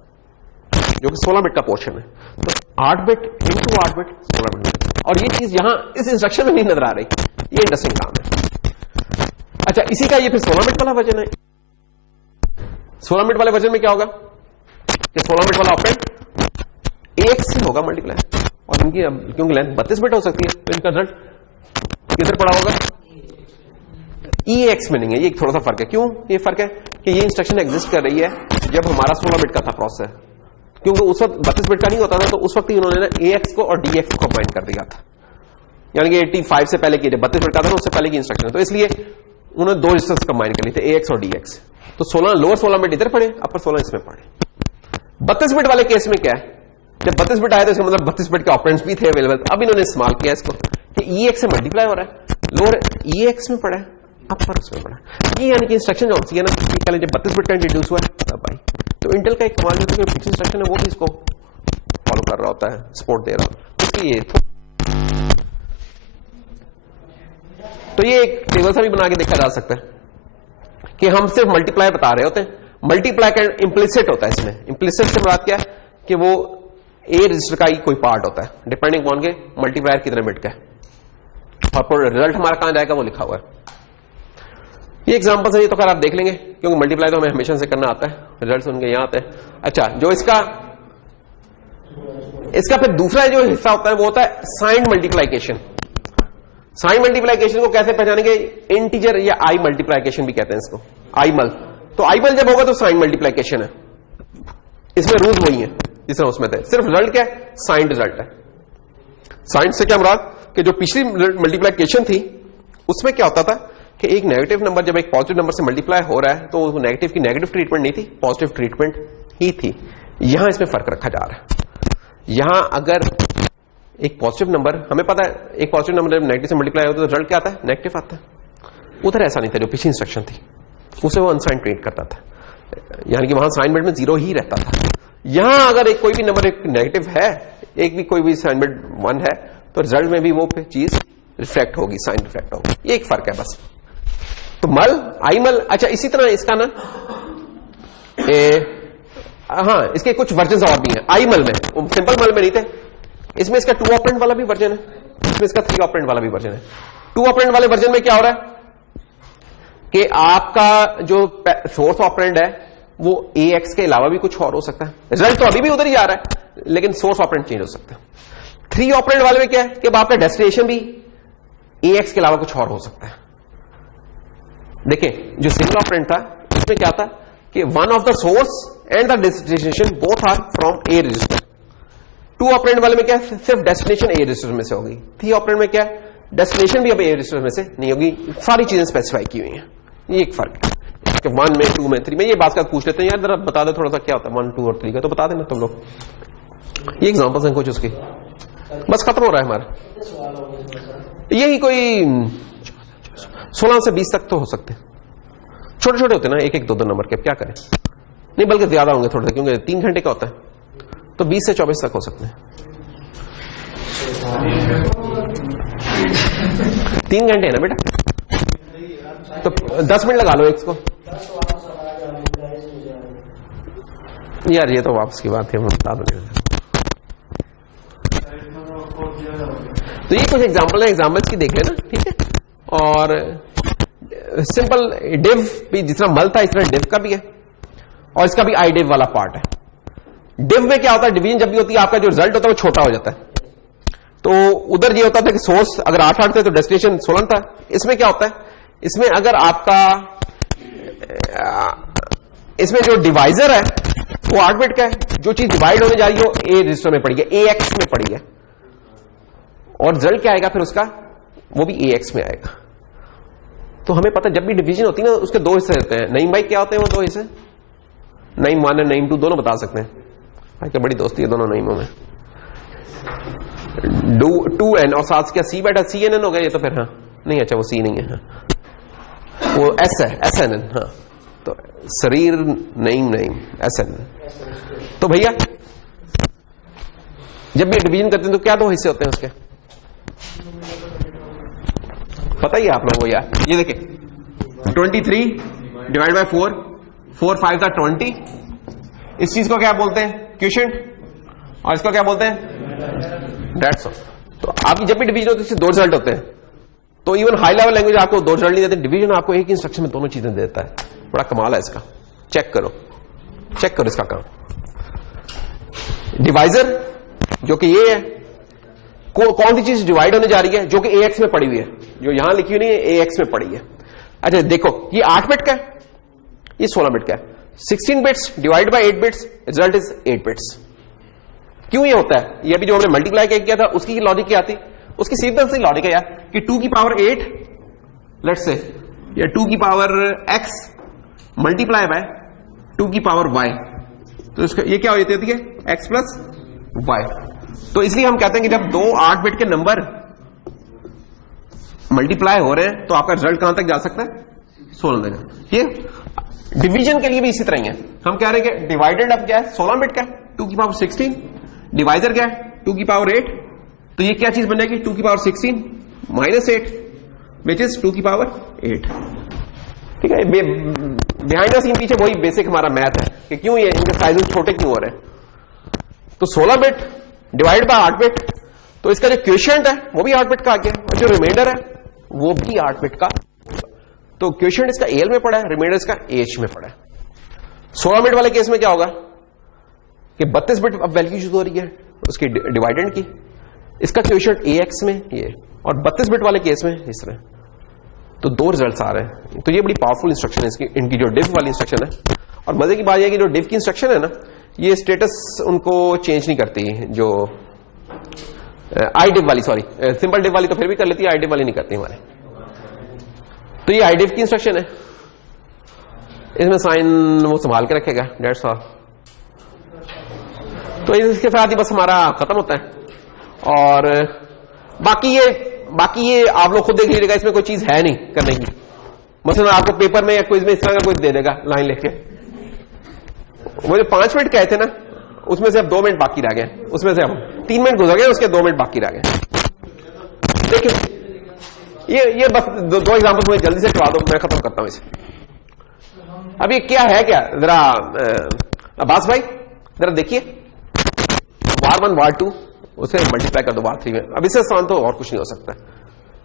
जो कि 16 बिट का पोर्शन है। तो 8 बिट इंटू 8 बिट 16 बिट, और ये चीज यहां इस इंस्ट्रक्शन में नहीं नजर आ रही, ये इंटरेस्टिंग काम है। अच्छा, इसी का ये फिर 16 बिट वाला वर्जन है। 16 बिट वाले वर्जन में क्या होगा कि 16 बिट वाला ऑपरेंड AX से होगा मल्टीप्लाई, और इनकी क्योंकि लेंथ 32 बिट हो सकती है, तो इनका रिजल्ट किधर पड़ा होगा, EAX में नहीं है। ये थोड़ा सा फर्क है। क्यों ये फर्क है कि ये इंस्ट्रक्शन एग्जिस्ट कर रही है जब हमारा 16 बिट का था प्रोसेस, क्योंकि उस वक्त 32 बिट का नहीं होता था, तो उस वक्त ही उन्होंने AX को और DX को कंबाइन कर दिया था, यानी कि 85 से पहले की, 32 बिट का था ना, उससे पहले की इंस्ट्रक्शन है। तो इसलिए उन्होंने दो रजिस्टर्स कंबाइन कर लिए थे, AX और DX। तो 16 लोअर 16 बिट इधर पड़े, अपर 16 इसमें पड़े। 32 बिट वाले केस में क्या है, जब 32 बिट आए तो इसका मतलब 32 बिट के ऑपरेंड्स भी थे अवेलेबल। अब इन्होंने इस्तेमाल किया इसको कि EX से मल्टीप्लाई हो रहा है, लोअर EAX में पड़ा है, अपर उसमें पड़ा है। ये यानी कि इंस्ट्रक्शन जो सी है ना, पहले जब 32 बिट का इंट्रोड्यूस हुआ है तब आई। तो इंटेल का एक कमाल जो है, फिक्स इंस्ट्रक्शन है वो भी इसको फॉलो कर रहा होता है, सपोर्ट दे रहा होता है। इसलिए तो ये एक टेबल सा भी बना के देखा जा सकता है कि हम सिर्फ मल्टीप्लाई बता रहे होते हैं। मल्टीप्लाई का इम्प्लिसिट होता है इसमें। इम्प्लिसिट से बात क्या है कि वो ए रजिस्टर का ही कोई पार्ट होता है, डिपेंडिंग ऑन के मल्टीप्लायर कितने बिट का है, और रिजल्ट हमारा कहां जाएगा वो लिखा हुआ है। ये एग्जांपल है, ये तो खैर आप देख लेंगे, क्योंकि मल्टीप्लाई तो हमें हमेशा से करना आता है, रिजल्ट उनके यहां आते हैं। अच्छा, जो इसका फिर दूसरा जो हिस्सा होता है वो होता है साइंड मल्टीप्लाइकेशन। साइन मल्टीप्लाइकेशन को कैसे पहचानेंगे, इंटीजर या आई मल्टीप्लाइकेशन भी कहते हैं इसको, आईमल। तो आईमल जब होगा तो साइन मल्टीप्लाइकेशन है। इसमें रूल वही है जिस तरह उसमें थे, सिर्फ रिजल्ट क्या है, साइन रिजल्ट है। साइन से क्या मुराद कि जो पिछली मल्टीप्लाइकेशन थी उसमें क्या होता था कि एक नेगेटिव नंबर जब एक पॉजिटिव नंबर से मल्टीप्लाई हो रहा है तो नेगेटिव की नेगेटिव ट्रीटमेंट नहीं थी, पॉजिटिव ट्रीटमेंट ही थी। यहां इसमें फर्क रखा जा रहा है। यहां अगर एक पॉजिटिव नंबर, हमें पता है एक पॉजिटिव नंबर जब नेगेटिव से मल्टीप्लाई होता है तो रिजल्ट क्या आता है, नेगेटिव आता है। उधर ऐसा नहीं था, जो पिछली इंस्ट्रक्शन थी उसे वो अनसाइन ट्रीट करता था, यानी कि वहां साइन बिट में 0 ही रहता था। यहां अगर एक कोई भी नंबर एक नेगेटिव है, एक भी कोई भी साइन बिट 1 है, तो रिजल्ट में भी वो चीज रिफ्लेक्ट होगी, साइन रिफ्लेक्ट होगी। ये एक फर्क है बस। तो मल, आई मल। अच्छा, इसी तरह इसका ना हाँ, इसके कुछ वर्जन और भी हैं। आई मल में, सिंपल मल में नहीं थे, इसमें इसका 2 ऑपरेंड वाला भी वर्जन है, इसमें इसका 3 ऑपरेंड वाला भी वर्जन है। 2 ऑपरेंड वाले वर्जन में क्या हो रहा है कि आपका जो सोर्स ऑपरेंड है वो AX के अलावा भी कुछ और हो सकता है। रिजल्ट तो अभी भी उधर ही आ रहा है, लेकिन सोर्स ऑपरेंड चेंज हो सकता है। 3 ऑपरेंड वाले में क्या है कि आपका डेस्टिनेशन भी AX के अलावा कुछ और हो सकता है। देखिए, जो सिंगल ऑपरेंड था उसमें क्या था कि one of the source and the destination both are from A register. 2 operand वाले में क्या है, सिर्फ डेस्टिनेशन A रजिस्टर में से होगी। 3 ऑपरेंड में क्या है, डेस्टिनेशन भी अब A रजिस्टर में से नहीं होगी। सारी चीजें स्पेसिफाई की हुई हैं। ये एक फर्क है कि 1 में, 2 में, 3 में। ये बात का पूछ लेते हैं यार, जरा बता दो थोड़ा सा क्या होता है 1, 2 और 3 का, तो बता देना तुम लोग। ये एग्जांपल्स हैं कुछ उसकी, बस खत्म हो रहा है हमारा। यही कोई 16 से 20 तक तो हो सकते हैं, छोटे छोटे होते हैं ना, 1-1, 2-2 नंबर के, क्या करें। नहीं बल्कि ज्यादा होंगे थोड़े से, क्योंकि 3 घंटे का होता है, तो 20 से 24 तक हो सकते हैं। 3 घंटे है ना बेटा, तो 10 मिनट लगा लो एक को। यार ये तो वापस की बात है, मैं बता दूंगा। तो ये कुछ एग्जांपल है, एग्जांपल्स की देख लेना, ठीक है। और सिंपल डिव भी जिस तरह मल था इस तरह डिव का भी है, और इसका भी आई डिव वाला पार्ट है। डिव में क्या होता है, डिवीजन जब भी होती है आपका जो रिजल्ट होता है वो छोटा हो जाता है। तो उधर ये होता था कि सोर्स अगर 8 थे तो डेस्टिनेशन 16 था। इसमें क्या होता है, इसमें अगर आपका इसमें जो डिवाइजर है वो 8 बिट का है, जो चीज डिवाइड होने जा रही है वो A रजिस्टर में पड़ी है, AX में पड़ी है, और रिजल्ट क्या आएगा फिर उसका, वो भी AX में आएगा। तो हमें पता जब भी डिवीजन होती है ना उसके 2 हिस्से रहते हैं। नहीं भाई क्या होते हैं वो 2 हिस्से, नईम 1 और नईम 2 दोनों बता सकते हैं। भाई क्या बड़ी दोस्ती है दोनों नईमों में। 2n और साथ क्या सी बैठा, सी एन एन हो गया ये तो फिर। हाँ नहीं, अच्छा वो सी नहीं है, हाँ वो एस है, एस एन एन। हाँ तो शरीर Naeem Naeem S N N. तो भैया जब भी डिवीजन करते हैं तो क्या दो हिस्से होते हैं उसके, पता ही है आप लोगों को यार। ये देखिए 23 डिवाइड बाय 4, 4 5 था 20। इस चीज को क्या बोलते हैं, क्वोशिएंट, और इसको क्या बोलते हैं, डेट्स ऑल। तो आपकी जब भी डिवीजन होती है इससे दो रिजल्ट होते हैं। तो इवन हाई लेवल लैंग्वेज आपको दो रिजल्ट नहीं देते, डिवीजन आपको एक इंस्ट्रक्शन में दोनों चीजें देता है। बड़ा कमाल है इसका, चेक करो इसका काम। डिवाइजर जो कि ये है, कौन सी चीज डिवाइड होने जा रही है, जो कि AX में पड़ी हुई है, जो यहां लिखी हुई नहीं है AX में पड़ी है। अच्छा देखो ये 8 बिट का है, ये 16 बिट का है। 16 bits divide by 8 bits, result is 8 bits. क्यों ये होता है, ये अभी जो हमने मल्टीप्लाई किया था उसकी लॉजिक क्या आती, उसकी सिंपल सी लॉजिक है यार कि 2 की पावर 8 लेट्स से, या 2 की पावर x मल्टीप्लाई बाय 2 की पावर y, तो इसका ये क्या हो जाती है x प्लस y। तो इसलिए हम कहते हैं कि जब दो 8 बिट के नंबर मल्टीप्लाई हो रहे हैं तो आपका रिजल्ट कहां तक जा सकता है, 16 तक। ये डिवीजन के लिए भी इसी तरह ही है। हम कह रहे हैं कि डिवाइडेड अब क्या है, 16 बिट का है, 2 की पावर 16, डिवाइजर क्या है 2 की पावर 8, तो ये क्या चीज बनेगी 2 की पावर 16 माइनस 8 विच इज 2 की पावर 8। ठीक है, बिहाइंड द सीन पीछे वही बेसिक हमारा मैथ है कि क्यों ये इनके साइजेस छोटे क्यों हो रहे हैं। तो 16 बिट डिवाइड बाय 8 बिट, तो इसका जो क्वोशिएंट है वो भी 8 बिट का आ गया, और जो रिमाइंडर है वो भी 8 बिट का। तो क्वोशिएंट इसका AL में पड़ा है, रिमाइंडर इसका AH में पड़ा है। 16 बिट वाले केस में क्या होगा कि 32 बिट अब वैल्यू यूज हो रही है उसकी डिवाइडेंड की, इसका क्वोशिएंट AX में ये, और 32 बिट वाले केस में इस तरह। तो दो रिजल्ट्स आ रहे हैं। तो ये बड़ी पावरफुल इंस्ट्रक्शन है इसकी, इनकी जो div वाली इंस्ट्रक्शन है। और मजे की बात यह कि जो div की इंस्ट्रक्शन है ना, ये स्टेटस उनको चेंज नहीं करती, जो idiv वाली, सॉरी सिंपल div वाली तो फिर भी कर लेती है, idiv वाली नहीं करती हमारे। तो ये idiv की इंस्ट्रक्शन है, इसमें साइन वो संभाल के रखेगा, डेट्स ऑल। तो इसके साथ ही बस हमारा खत्म होता है। और बाकी ये आप लोग खुद देख लीजिएगा, इसमें कोई चीज है नहीं करने की। मसलन आपको पेपर में या क्विज में इस तरह का कुछ दे देगा लाइन लेके, वो जो 5 मिनट कहे थे ना उसमें से अब 2 मिनट बाकी रह गए, उसमें से अब 3 मिनट गुजर गए, उसके 2 मिनट बाकी रह गए। देखिए ये बस दो एग्जांपल मुझे जल्दी से करवा दो, मैं खत्म करता हूं इसे। अब ये क्या है, क्या जरा अब्बास भाई जरा देखिए, वार 1 वार 2 उसे मल्टीप्लाई कर दो वार 3 में। अब इससे आसान तो और कुछ नहीं हो सकता।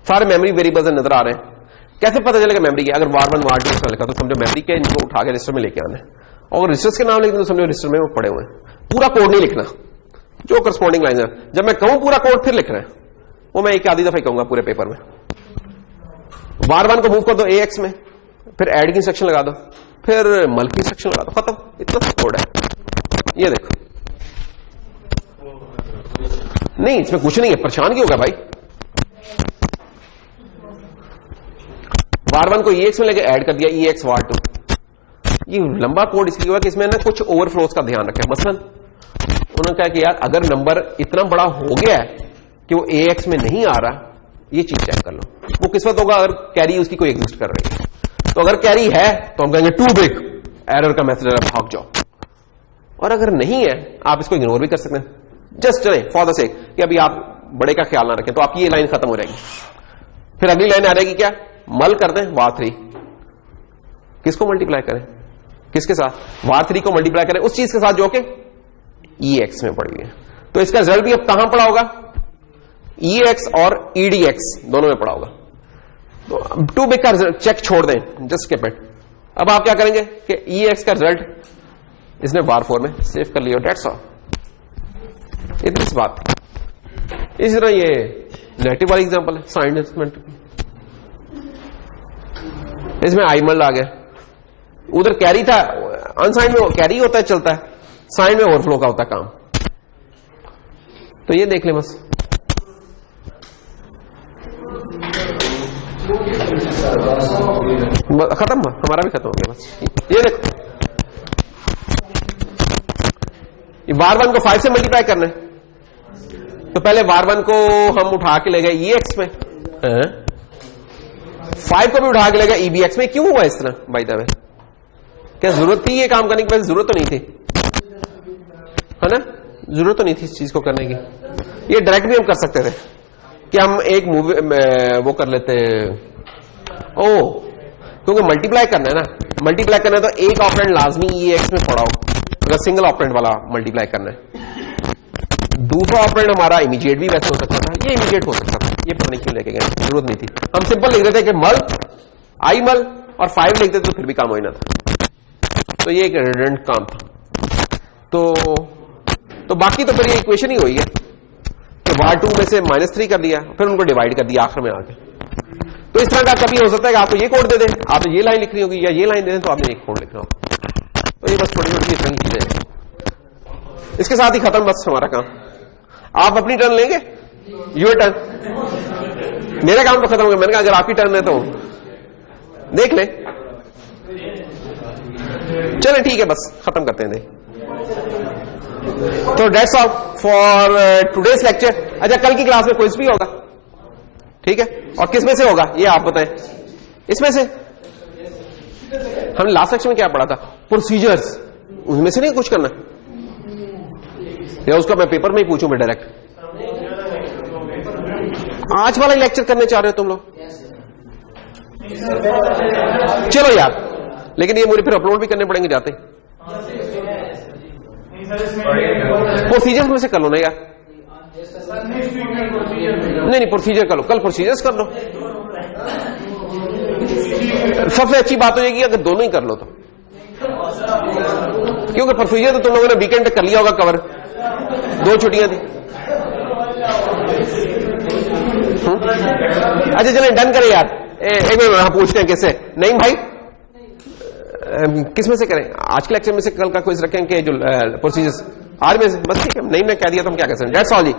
सारे मेमोरी वेरिएबल्स नजर आ रहे हैं, कैसे पता चलेगा मेमोरी के, अगर वार 1 वार 2 लिखा तो समझो मेमोरी के इनको उठा के रजिस्टर में लेके आना है, और रजिस्टर्स के नाम लिख तो समझो रजिस्टर में वो पड़े हुए हैं। पूरा कोड नहीं लिखना, जो करस्पॉन्डिंग लाइन है। जब मैं कहूं पूरा कोड फिर लिख रहे हैं, वो मैं एक आधी दफा ही कहूंगा पूरे पेपर में। वार 1 को मूव कर दो AX में, फिर ऐड की इंस्ट्रक्शन लगा दो, फिर मल की इंस्ट्रक्शन लगा दो, खत्म। इतना सा कोड है। ये देखो, नहीं इसमें कुछ नहीं है, परेशान क्यों होगा भाई। वार 1 को EX में लेके ऐड कर दिया, EX वार 2। ये लंबा कोड इसलिए हुआ कि इसमें ना कुछ ओवरफ्लोज का ध्यान रखें। मसलन उन्होंने कहा कि यार अगर नंबर इतना बड़ा हो गया है कि वो AX में नहीं आ रहा, ये चीज चेक कर लो। वो किस वक्त होगा, अगर कैरी उसकी कोई एग्जिस्ट कर रही है। तो अगर कैरी है तो हम कहेंगे टू बिग, एरर का मैसेज है, भाग जाओ। और अगर नहीं है आप इसको इग्नोर भी कर सकते हैं, जस्ट चले फॉर द सेक कि अभी आप बड़े का ख्याल ना रखें, तो आपकी ये लाइन खत्म हो जाएगी। फिर अगली लाइन आ जाएगी क्या, मल कर दें वार 3। किसको मल्टीप्लाई करें, किसके साथ, वार 3 को मल्टीप्लाई करें उस चीज के साथ जो कि EX में पड़ी हुई है। तो इसका रिजल्ट भी अब कहां पड़ा होगा, EX और EDX दोनों में पड़ा होगा। तो टू बिग का चेक छोड़ दें, जस्ट स्किप इट। अब आप क्या करेंगे कि EX का रिजल्ट इसने वार 4 में सेव कर लिया, डेट्स ऑल। इतनी सी बात। इसी तरह ये नेगेटिव वाली एग्जांपल है, साइन इन्वेस्टमेंट, इसमें आईमल आ गया, उधर कैरी था, अनसाइन में कैरी होता है चलता है, साइन में ओवरफ्लो का होता है काम। तो ये देख ले बस। खत्म, हमारा भी खत्म हो गया बस। ये देखो var 1 को 5 से मल्टीप्लाई करना है, तो पहले var 1 को हम उठा के ले गए EX में, 5 को भी उठा के ले गए EBX में। क्यों हुआ इस तरह बाय द वे? क्या जरूरत थी ये काम करने की? वैसे जरूरत तो नहीं थी, है ना, जरूरत तो नहीं थी इस चीज को करने की। ये डायरेक्ट भी हम कर सकते थे कि हम एक मूवी वो कर लेते, क्योंकि मल्टीप्लाई करना है ना, मल्टीप्लाई करना है तो एक ऑपरेंड लाजमी EX में पड़ा हो, अगर सिंगल ऑपरेंड वाला मल्टीप्लाई करना है। दूसरा ऑपरेंड हमारा इमीडिएट भी वैसे हो सकता था, ये इमीडिएट हो सकता था, ये पता नहीं क्यों लेके गए, जरूरत नहीं थी। हम सिंपल लिख देते कि मल, आई मल और 5 लिख देते तो फिर भी काम हो ही ना था। तो ये एक रिडंडेंट काम था। तो बाकी तो फिर ये इक्वेशन ही हुई है कि var 2 में से -3 कर दिया, फिर उनको डिवाइड कर दिया आखिर में आके। तो इस तरह का कभी हो सकता है कि आपको ये कोड दे दें, आपने ये लाइन लिखनी होगी, या ये लाइन दे दें तो आपने एक कोड लिखना होगा। तो ये बस छोटी छोटी इस तरह की चीजें, इसके साथ ही खत्म बस हमारा काम। आप अपनी टर्न लेंगे, यूर टर्न, मेरा काम तो खत्म हो गया। मैंने कहा अगर आपकी टर्न है तो देख ले, चले ठीक है, बस खत्म करते हैं। तो that's all for today's lecture. अच्छा, कल की क्लास में क्विज भी होगा, ठीक है, और किस में से होगा ये आप बताएं। इसमें से हमने लास्ट लेक्चर में क्या पढ़ा था, प्रोसीजर्स, उसमें से नहीं कुछ करना, या उसका मैं पेपर में ही पूछूं मैं डायरेक्ट? आज वाला लेक्चर करने चाह रहे हो तुम लोग? चलो यार, लेकिन ये मुझे फिर अपलोड भी करने पड़ेंगे जाते। प्रोसीजर्स में से कर लो ना यार। नहीं, प्रोसीजर कर लो, कल प्रोसीजर्स कर लो। सबसे अच्छी बात हो जाएगी अगर दोनों ही कर लो तो, क्योंकि प्रोसीजर तो तुम लोगों ने वीकेंड तक कर लिया होगा कवर, 2 छुट्टियां थी। अच्छा चलें डन करें यार। एक मिनट पूछते हैं किससे, नहीं भाई किस में से करें? आज के लेक्चर में से कल का क्विज रखें कि जो प्रोसीजर्स आज में से? बस ठीक है, नहीं मैं कह दिया तो हम क्या कर सकते हैं। That's all ji.